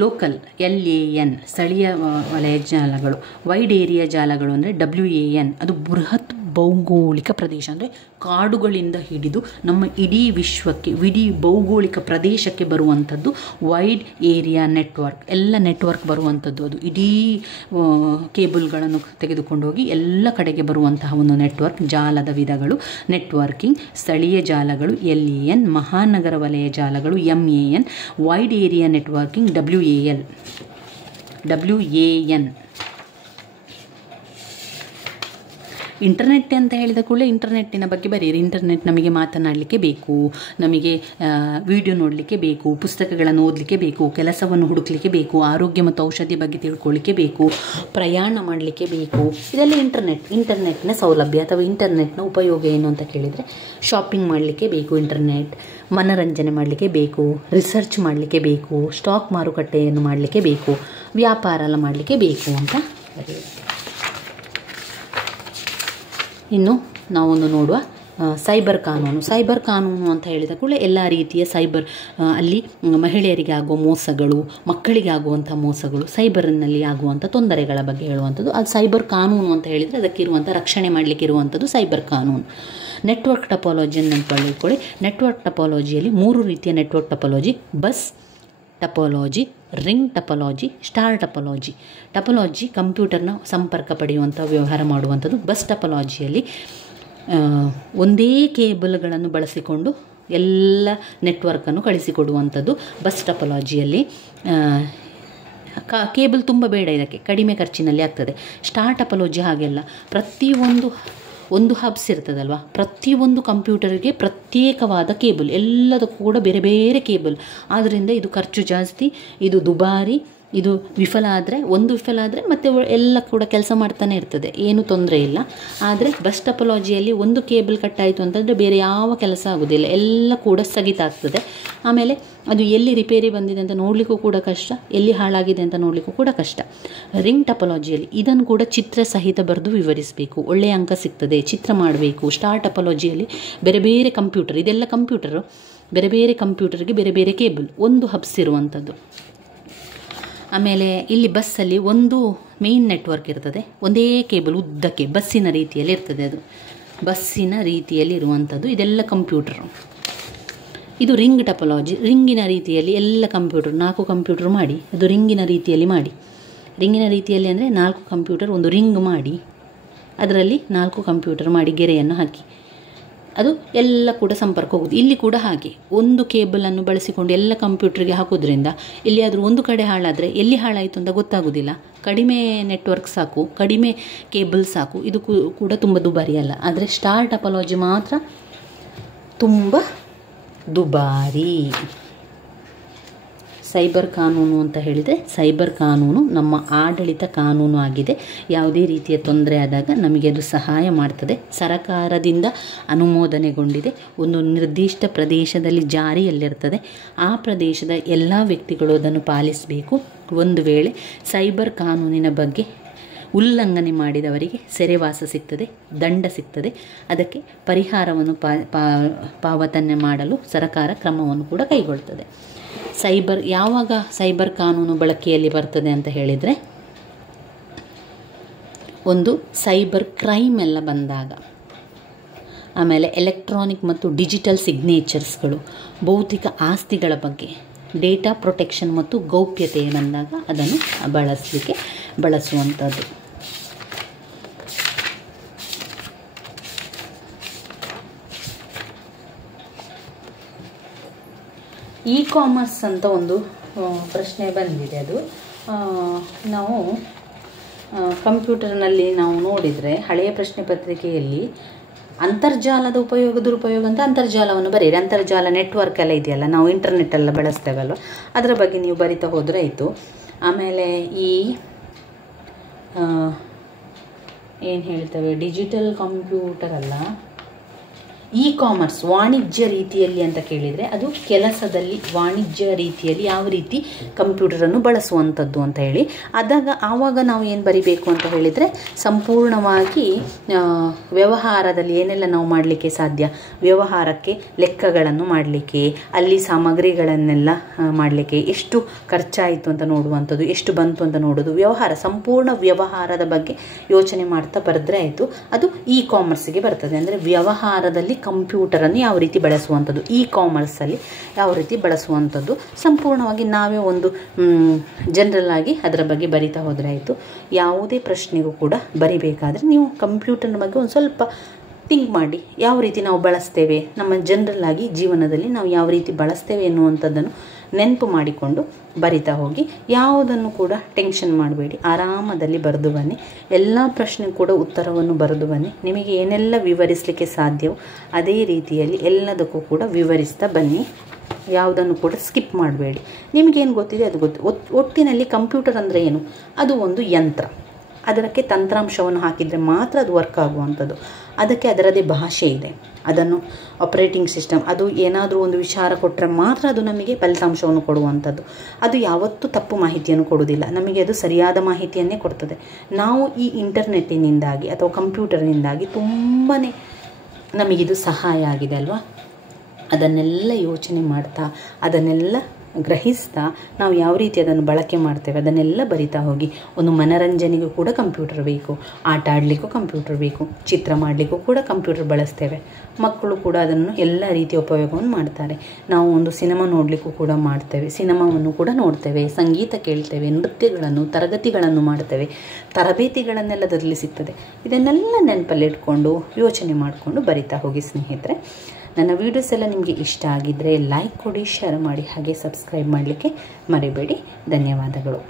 ಲೋಕಲ್ LAN, ಸ್ಥಳೀಯ ವಲಯ ಜಾಲಗಳು. ವೈಡ್ ಏರಿಯಾ ಜಾಲಗಳು ಅಂದರೆ WAN, ಅದು ಬೃಹತ್ ಭೌಗೋಳಿಕ ಪ್ರದೇಶ ಅಂದರೆ ಕಾಡುಗಳಿಂದ ಹಿಡಿದು ನಮ್ಮ ಇಡೀ ವಿಶ್ವಕ್ಕೆ, ಇಡೀ ಭೌಗೋಳಿಕ ಪ್ರದೇಶಕ್ಕೆ ಬರುವಂಥದ್ದು ವೈಡ್ ಏರಿಯಾ ನೆಟ್ವರ್ಕ್. ಎಲ್ಲ ನೆಟ್ವರ್ಕ್ ಬರುವಂಥದ್ದು ಅದು. ಇಡೀ ಕೇಬಲ್ಗಳನ್ನು ತೆಗೆದುಕೊಂಡು ಹೋಗಿ ಎಲ್ಲ ಕಡೆಗೆ ಬರುವಂತಹ ಒಂದು ನೆಟ್ವರ್ಕ್. ಜಾಲದ ವಿಧಗಳು: ನೆಟ್ವರ್ಕಿಂಗ್, ಸ್ಥಳೀಯ ಜಾಲಗಳು LAN, ಮಹಾನಗರ ವಲಯ ಜಾಲಗಳು MAN, wide area networking WAN. Internet ಅಂತ ಹೇಳಿದ ಕೂಡಲೇ ಇಂಟರ್ನೆಟ್ಟಿನ ಬಗ್ಗೆ ಬರೀರಿ. ಇಂಟರ್ನೆಟ್ ನಮಗೆ ಮಾತನಾಡಲಿಕ್ಕೆ ಬೇಕು, ನಮಗೆ ವಿಡಿಯೋ ನೋಡಲಿಕ್ಕೆ ಬೇಕು, ಪುಸ್ತಕಗಳನ್ನು ಓದಲಿಕ್ಕೆ ಬೇಕು, ಕೆಲಸವನ್ನು ಹುಡುಕಲಿಕ್ಕೆ ಬೇಕು, ಆರೋಗ್ಯ ಮತ್ತು ಔಷಧಿ ಬಗ್ಗೆ ತಿಳ್ಕೊಳ್ಳಿಕ್ಕೆ ಬೇಕು, ಪ್ರಯಾಣ ಮಾಡಲಿಕ್ಕೆ ಬೇಕು. ಇದೆಲ್ಲ ಇಂಟರ್ನೆಟ್ನ ಸೌಲಭ್ಯ ಅಥವಾ ಇಂಟರ್ನೆಟ್ನ ಉಪಯೋಗ ಏನು ಅಂತ ಕೇಳಿದರೆ, ಶಾಪಿಂಗ್ ಮಾಡಲಿಕ್ಕೆ ಬೇಕು ಇಂಟರ್ನೆಟ್, ಮನರಂಜನೆ ಮಾಡಲಿಕ್ಕೆ ಬೇಕು, ರಿಸರ್ಚ್ ಮಾಡಲಿಕ್ಕೆ ಬೇಕು, ಸ್ಟಾಕ್ ಮಾರುಕಟ್ಟೆಯನ್ನು ಮಾಡಲಿಕ್ಕೆ ಬೇಕು, ವ್ಯಾಪಾರ ಎಲ್ಲ ಮಾಡಲಿಕ್ಕೆ ಬೇಕು ಅಂತ ಬರೆಯುತ್ತೆ. ಇನ್ನು ನಾವೊಂದು ನೋಡುವ ಸೈಬರ್ ಕಾನೂನು. ಸೈಬರ್ ಕಾನೂನು ಅಂತ ಹೇಳಿದ ಕೂಡ ಎಲ್ಲ ರೀತಿಯ ಸೈಬರ್ ಅಲ್ಲಿ ಮಹಿಳೆಯರಿಗೆ ಆಗುವ ಮೋಸಗಳು, ಮಕ್ಕಳಿಗೆ ಆಗುವಂಥ ಮೋಸಗಳು, ಸೈಬರ್ನಲ್ಲಿ ಆಗುವಂಥ ತೊಂದರೆಗಳ ಬಗ್ಗೆ ಹೇಳುವಂಥದ್ದು. ಅದು ಸೈಬರ್ ಕಾನೂನು ಅಂತ ಹೇಳಿದರೆ ಅದಕ್ಕಿರುವಂಥ ರಕ್ಷಣೆ ಮಾಡಲಿಕ್ಕೆ ಇರುವಂಥದ್ದು ಸೈಬರ್ ಕಾನೂನು. ನೆಟ್ವರ್ಕ್ ಟಪಾಲಜಿಯನ್ನು ನೆನಪಿಟ್ಕೊಳ್ಳಿ. ನೆಟ್ವರ್ಕ್ ಟಪಾಲಜಿಯಲ್ಲಿ 3 ರೀತಿಯ network topology: bus topology, ring topology, star topology. Topology ಕಂಪ್ಯೂಟರ್ನ ಸಂಪರ್ಕ ಪಡೆಯುವಂಥ ವ್ಯವಹಾರ ಮಾಡುವಂಥದ್ದು. ಬಸ್ ಟಪಾಲಜಿಯಲ್ಲಿ ಒಂದೇ ಕೇಬಲ್ಗಳನ್ನು ಬಳಸಿಕೊಂಡು ಎಲ್ಲ ನೆಟ್ವರ್ಕನ್ನು ಕಳಿಸಿಕೊಡುವಂಥದ್ದು ಬಸ್ ಟಪಾಲಜಿಯಲ್ಲಿ. ಕೇಬಲ್ ತುಂಬ ಬೇಡ, ಇದಕ್ಕೆ ಕಡಿಮೆ ಖರ್ಚಿನಲ್ಲಿ ಆಗ್ತದೆ. ಸ್ಟಾರ್ ಟಪಾಲಜಿ ಹಾಗೆಲ್ಲ ಒಂದು ಹಬ್ಸ್ ಇರ್ತದಲ್ವ, ಪ್ರತಿಯೊಂದು ಕಂಪ್ಯೂಟರ್ಗೆ ಪ್ರತ್ಯೇಕವಾದ ಕೇಬಲ್, ಎಲ್ಲದಕ್ಕೂ ಕೂಡ ಬೇರೆ ಬೇರೆ ಕೇಬಲ್. ಆದ್ದರಿಂದ ಇದು ಖರ್ಚು ಜಾಸ್ತಿ, ಇದು ದುಬಾರಿ. ಇದು ವಿಫಲ ಆದರೆ ಮತ್ತೆ ಎಲ್ಲ ಕೂಡ ಕೆಲಸ ಮಾಡ್ತಾನೆ ಇರ್ತದೆ, ಏನು ತೊಂದರೆ ಇಲ್ಲ. ಆದರೆ ಬಸ್ ಟಪಾಲಜಿಯಲ್ಲಿ ಒಂದು ಕೇಬಲ್ ಕಟ್ಟಾಯಿತು ಅಂತಂದರೆ ಬೇರೆ ಯಾವ ಕೆಲಸ ಆಗೋದಿಲ್ಲ, ಎಲ್ಲ ಕೂಡ ಸ್ಥಗಿತ ಆಗ್ತದೆ. ಆಮೇಲೆ ಅದು ಎಲ್ಲಿ ರಿಪೇರಿ ಬಂದಿದೆ ಅಂತ ನೋಡಲಿಕ್ಕೂ ಕೂಡ ಕಷ್ಟ, ಎಲ್ಲಿ ಹಾಳಾಗಿದೆ ಅಂತ ನೋಡಲಿಕ್ಕೂ ಕೂಡ ಕಷ್ಟ. ರಿಂಗ್ ಟಪಾಲಜಿಯಲ್ಲಿ ಇದನ್ನು ಕೂಡ ಚಿತ್ರ ಸಹಿತ ಬರೆದು ವಿವರಿಸಬೇಕು, ಒಳ್ಳೆಯ ಅಂಕ ಸಿಗ್ತದೆ. ಚಿತ್ರ ಮಾಡಬೇಕು. ಸ್ಟಾರ್ ಟಪಾಲಜಿಯಲ್ಲಿ ಬೇರೆ ಬೇರೆ ಕಂಪ್ಯೂಟರ್, ಇದೆಲ್ಲ ಕಂಪ್ಯೂಟರು, ಬೇರೆ ಬೇರೆ ಕಂಪ್ಯೂಟರ್ಗೆ ಬೇರೆ ಬೇರೆ ಕೇಬಲ್, ಒಂದು ಹಬ್ಸ್ ಇರುವಂಥದ್ದು. ಆಮೇಲೆ ಇಲ್ಲಿ ಬಸ್ಸಲ್ಲಿ ಒಂದು ಮೇನ್ ನೆಟ್ವರ್ಕ್ ಇರ್ತದೆ, ಒಂದೇ ಕೇಬಲ್ ಉದ್ದಕ್ಕೆ ಬಸ್ಸಿನ ರೀತಿಯಲ್ಲಿ ಇರ್ತದೆ. ಅದು ಬಸ್ಸಿನ ರೀತಿಯಲ್ಲಿ ಇರುವಂಥದ್ದು, ಇದೆಲ್ಲ ಕಂಪ್ಯೂಟರ್. ಇದು ರಿಂಗ್ ಟಪಾಲಜಿ. ರಿಂಗಿನ ರೀತಿಯಲ್ಲಿ ಎಲ್ಲ ಕಂಪ್ಯೂಟರ್, 4 ಕಂಪ್ಯೂಟರ್ ಮಾಡಿ ಅದು ರಿಂಗಿನ ರೀತಿಯಲ್ಲಿ ಮಾಡಿ. ರಿಂಗಿನ ರೀತಿಯಲ್ಲಿ ಅಂದರೆ 4 ಕಂಪ್ಯೂಟರ್ ಒಂದು ರಿಂಗ್ ಮಾಡಿ ಅದರಲ್ಲಿ 4 ಕಂಪ್ಯೂಟರ್ ಮಾಡಿ ಗೆರೆಯನ್ನು ಹಾಕಿ ಅದು ಎಲ್ಲ ಕೂಡ ಸಂಪರ್ಕ ಹೋಗುದು. ಇಲ್ಲಿ ಕೂಡ ಹಾಗೆ ಒಂದು ಕೇಬಲನ್ನು ಬಳಸಿಕೊಂಡು ಎಲ್ಲ ಕಂಪ್ಯೂಟರ್ಗೆ ಹಾಕೋದ್ರಿಂದ ಎಲ್ಲಿಯಾದರೂ ಒಂದು ಕಡೆ ಹಾಳಾದರೆ ಎಲ್ಲಿ ಹಾಳಾಯಿತು ಅಂತ ಗೊತ್ತಾಗೋದಿಲ್ಲ. ಕಡಿಮೆ ನೆಟ್ವರ್ಕ್ ಸಾಕು, ಕಡಿಮೆ ಕೇಬಲ್ ಸಾಕು. ಇದು ಕೂಡ ತುಂಬ ದುಬಾರಿ ಅಲ್ಲ. ಆದರೆ ಸ್ಟಾರ್ ಟಪಾಲಜಿ ಮಾತ್ರ ತುಂಬ ದುಬಾರಿ. ಸೈಬರ್ ಕಾನೂನು ಅಂತ ಹೇಳಿದರೆ, ಸೈಬರ್ ಕಾನೂನು ನಮ್ಮ ಆಡಳಿತ ಕಾನೂನು ಆಗಿದೆ. ಯಾವುದೇ ರೀತಿಯ ತೊಂದರೆ ಆದಾಗ ನಮಗೆ ಅದು ಸಹಾಯ ಮಾಡ್ತದೆ. ಸರಕಾರದಿಂದ ಅನುಮೋದನೆಗೊಂಡಿದೆ. ಒಂದು ನಿರ್ದಿಷ್ಟ ಪ್ರದೇಶದಲ್ಲಿ ಜಾರಿಯಲ್ಲಿರ್ತದೆ. ಆ ಪ್ರದೇಶದ ಎಲ್ಲ ವ್ಯಕ್ತಿಗಳು ಅದನ್ನು ಪಾಲಿಸಬೇಕು. ಒಂದು ವೇಳೆ ಸೈಬರ್ ಕಾನೂನಿನ ಬಗ್ಗೆ ಉಲ್ಲಂಘನೆ ಮಾಡಿದವರಿಗೆ ಸೆರೆವಾಸ ಸಿಗ್ತದೆ, ದಂಡ ಸಿಗ್ತದೆ. ಅದಕ್ಕೆ ಪರಿಹಾರವನ್ನು ಪಾವತನೆ ಮಾಡಲು ಸರ್ಕಾರ ಕ್ರಮವನ್ನು ಕೂಡ ಕೈಗೊಳ್ಳುತ್ತದೆ. ಯಾವಾಗ ಸೈಬರ್ ಕಾನೂನು ಬಳಕೆಯಲ್ಲಿ ಬರ್ತದೆ ಅಂತ ಹೇಳಿದರೆ, ಒಂದು ಸೈಬರ್ ಕ್ರೈಮ್ ಎಲ್ಲ ಬಂದಾಗ, ಆಮೇಲೆ ಎಲೆಕ್ಟ್ರಾನಿಕ್ ಮತ್ತು ಡಿಜಿಟಲ್ ಸಿಗ್ನೇಚರ್ಸ್ಗಳು, ಭೌತಿಕ ಆಸ್ತಿಗಳ ಬಗ್ಗೆ, ಡೇಟಾ ಪ್ರೊಟೆಕ್ಷನ್ ಮತ್ತು ಗೌಪ್ಯತೆ ಬಂದಾಗ ಅದನ್ನು ಬಳಸುವಂಥದ್ದು. ಇ ಕಾಮರ್ಸ್ ಅಂತ ಒಂದು ಪ್ರಶ್ನೆ ಬಂದಿದೆ. ಅದು ನಾವು ಕಂಪ್ಯೂಟರ್ನಲ್ಲಿ ನಾವು ನೋಡಿದರೆ ಹಳೆಯ ಪ್ರಶ್ನೆ ಪತ್ರಿಕೆಯಲ್ಲಿ ಅಂತರ್ಜಾಲದ ಉಪಯೋಗ ದುರುಪಯೋಗ ಅಂತ ಅಂತರ್ಜಾಲವನ್ನು ಬರೀರಿ. ಅಂತರ್ಜಾಲ ನೆಟ್ವರ್ಕ್ ಎಲ್ಲ ಇದೆಯಲ್ಲ, ನಾವು ಇಂಟರ್ನೆಟ್ ಎಲ್ಲ ಬಳಸ್ತೇವಲ್ವ, ಅದರ ಬಗ್ಗೆ ನೀವು ಬರಿತಾ ಹೋದರೆ ಆಯಿತು. ಆಮೇಲೆ ಏನು ಹೇಳ್ತೇವೆ, ಡಿಜಿಟಲ್ ಕಂಪ್ಯೂಟರ್ ಅಲ್ಲ, ಇ ಕಾಮರ್ಸ್ ವಾಣಿಜ್ಯ ರೀತಿಯಲ್ಲಿ ಅಂತ ಕೇಳಿದರೆ ಅದು ಕೆಲಸದಲ್ಲಿ ವಾಣಿಜ್ಯ ರೀತಿಯಲ್ಲಿ ಯಾವ ರೀತಿ ಕಂಪ್ಯೂಟರನ್ನು ಬಳಸುವಂಥದ್ದು ಅಂತ ಹೇಳಿ ಆವಾಗ ನಾವು ಏನು ಬರಿಬೇಕು ಅಂತ ಹೇಳಿದರೆ, ಸಂಪೂರ್ಣವಾಗಿ ವ್ಯವಹಾರದಲ್ಲಿ ಏನೆಲ್ಲ ನಾವು ಮಾಡಲಿಕ್ಕೆ ಸಾಧ್ಯ, ವ್ಯವಹಾರಕ್ಕೆ ಲೆಕ್ಕಗಳನ್ನು ಮಾಡಲಿಕ್ಕೆ, ಅಲ್ಲಿ ಸಾಮಗ್ರಿಗಳನ್ನೆಲ್ಲ ಮಾಡಲಿಕ್ಕೆ ಎಷ್ಟು ಖರ್ಚಾಯಿತು ಅಂತ ನೋಡುವಂಥದ್ದು, ಎಷ್ಟು ಬಂತು ಅಂತ ನೋಡೋದು, ಸಂಪೂರ್ಣ ವ್ಯವಹಾರದ ಬಗ್ಗೆ ಯೋಚನೆ ಮಾಡ್ತಾ ಬರೆದ್ರೆ ಆಯಿತು. ಅದು ಇ ಕಾಮರ್ಸ್ಗೆ ಬರ್ತದೆ. ಅಂದರೆ ವ್ಯವಹಾರದಲ್ಲಿ ಕಂಪ್ಯೂಟರನ್ನು ಯಾವ ರೀತಿ ಬಳಸುವಂಥದ್ದು, ಇ ಕಾಮರ್ಸಲ್ಲಿ ಯಾವ ರೀತಿ ಬಳಸುವಂಥದ್ದು, ಸಂಪೂರ್ಣವಾಗಿ ನಾವೇ ಒಂದು ಜನರಲ್ ಆಗಿ ಅದರ ಬಗ್ಗೆ ಬರಿತಾ ಹೋದರೆ ಆಯಿತು. ಯಾವುದೇ ಪ್ರಶ್ನೆಗೂ ಕೂಡ ಬರಿಬೇಕಾದ್ರೆ ನೀವು ಕಂಪ್ಯೂಟರ್ನ ಬಗ್ಗೆ ಒಂದು ಸ್ವಲ್ಪ ಥಿಂಕ್ ಮಾಡಿ, ಯಾವ ರೀತಿ ನಾವು ಬಳಸ್ತೇವೆ, ನಮ್ಮ ಜನರಲ್ ಆಗಿ ಜೀವನದಲ್ಲಿ ನಾವು ಯಾವ ರೀತಿ ಬಳಸ್ತೇವೆ ಎನ್ನುವಂಥದ್ದನ್ನು ನೆನಪು ಮಾಡಿಕೊಂಡು ಬರಿತಾ ಹೋಗಿ. ಯಾವುದನ್ನು ಕೂಡ ಟೆನ್ಷನ್ ಮಾಡಬೇಡಿ, ಆರಾಮದಲ್ಲಿ ಬರೆದು ಬನ್ನಿ. ಎಲ್ಲ ಪ್ರಶ್ನೆಗೂ ಕೂಡ ಉತ್ತರವನ್ನು ಬರೆದು ಬನ್ನಿ. ನಿಮಗೆ ಏನೆಲ್ಲ ವಿವರಿಸಲಿಕ್ಕೆ ಸಾಧ್ಯವೋ ಅದೇ ರೀತಿಯಲ್ಲಿ ಎಲ್ಲದಕ್ಕೂ ಕೂಡ ವಿವರಿಸ್ತಾ ಬನ್ನಿ. ಯಾವುದನ್ನು ಕೂಡ ಸ್ಕಿಪ್ ಮಾಡಬೇಡಿ. ನಿಮಗೇನು ಗೊತ್ತಿದೆ ಅದು ಒಟ್ಟಿನಲ್ಲಿ ಕಂಪ್ಯೂಟರ್ ಅಂದರೆ ಏನು, ಅದು ಒಂದು ಯಂತ್ರ. ಅದಕ್ಕೆ ತಂತ್ರಾಂಶವನ್ನು ಹಾಕಿದರೆ ಮಾತ್ರ ಅದು ವರ್ಕ್ ಆಗುವಂಥದ್ದು. ಅದಕ್ಕೆ ಅದರದೇ ಭಾಷೆ ಇದೆ, ಅದನ್ನು ಆಪರೇಟಿಂಗ್ ಸಿಸ್ಟಮ್, ಅದು ಏನಾದರೂ ಒಂದು ವಿಚಾರ ಕೊಟ್ಟರೆ ಮಾತ್ರ ಅದು ನಮಗೆ ಫಲಿತಾಂಶವನ್ನು ಕೊಡುವಂಥದ್ದು. ಅದು ಯಾವತ್ತೂ ತಪ್ಪು ಮಾಹಿತಿಯನ್ನು ಕೊಡುವುದಿಲ್ಲ, ನಮಗೆ ಅದು ಸರಿಯಾದ ಮಾಹಿತಿಯನ್ನೇ ಕೊಡ್ತದೆ. ನಾವು ಈ ಇಂಟರ್ನೆಟ್ಟಿನಿಂದಾಗಿ ಅಥವಾ ಕಂಪ್ಯೂಟರ್ನಿಂದಾಗಿ ತುಂಬಾ ನಮಗಿದು ಸಹಾಯ ಆಗಿದೆ ಅಲ್ವಾ. ಅದನ್ನೆಲ್ಲ ಯೋಚನೆ ಮಾಡ್ತಾ, ಅದನ್ನೆಲ್ಲ ಗ್ರಹಿಸ್ತಾ ನಾವು ಯಾವ ರೀತಿ ಅದನ್ನು ಬಳಕೆ ಮಾಡ್ತೇವೆ ಅದನ್ನೆಲ್ಲ ಬರಿತಾ ಹೋಗಿ. ಒಂದು ಮನರಂಜನೆಗೂ ಕೂಡ ಕಂಪ್ಯೂಟರ್ ಬೇಕು, ಆಟ ಆಡಲಿಕ್ಕೂ ಕಂಪ್ಯೂಟರ್ ಬೇಕು, ಚಿತ್ರ ಮಾಡಲಿಕ್ಕೂ ಕೂಡ ಕಂಪ್ಯೂಟರ್ ಬಳಸ್ತೇವೆ. ಮಕ್ಕಳು ಕೂಡ ಅದನ್ನು ಎಲ್ಲ ರೀತಿಯ ಉಪಯೋಗವನ್ನು ಮಾಡ್ತಾರೆ. ನಾವು ಒಂದು ಸಿನಿಮಾ ನೋಡಲಿಕ್ಕೂ ಕೂಡ ಮಾಡ್ತೇವೆ, ಸಿನಿಮಾವನ್ನು ಕೂಡ ನೋಡ್ತೇವೆ, ಸಂಗೀತ ಕೇಳ್ತೇವೆ, ನೃತ್ಯಗಳನ್ನು ತರಗತಿಗಳನ್ನು ಮಾಡ್ತೇವೆ, ತರಬೇತಿಗಳನ್ನೆಲ್ಲ ಅದರಲ್ಲಿ ಸಿಗ್ತದೆ. ಇದನ್ನೆಲ್ಲ ನೆನಪಲ್ಲಿಟ್ಕೊಂಡು ಯೋಚನೆ ಮಾಡಿಕೊಂಡು ಬರಿತಾ ಹೋಗಿ ಸ್ನೇಹಿತರೆ. ನನ್ನ ವೀಡಿಯೋಸ್ ಎಲ್ಲ ನಿಮಗೆ ಇಷ್ಟ ಆಗಿದ್ದರೆ ಲೈಕ್ ಕೊಡಿ, ಶೇರ್ ಮಾಡಿ, ಹಾಗೆ ಸಬ್ಸ್ಕ್ರೈಬ್ ಮಾಡಲಿಕ್ಕೆ ಮರಿಬೇಡಿ. ಧನ್ಯವಾದಗಳು.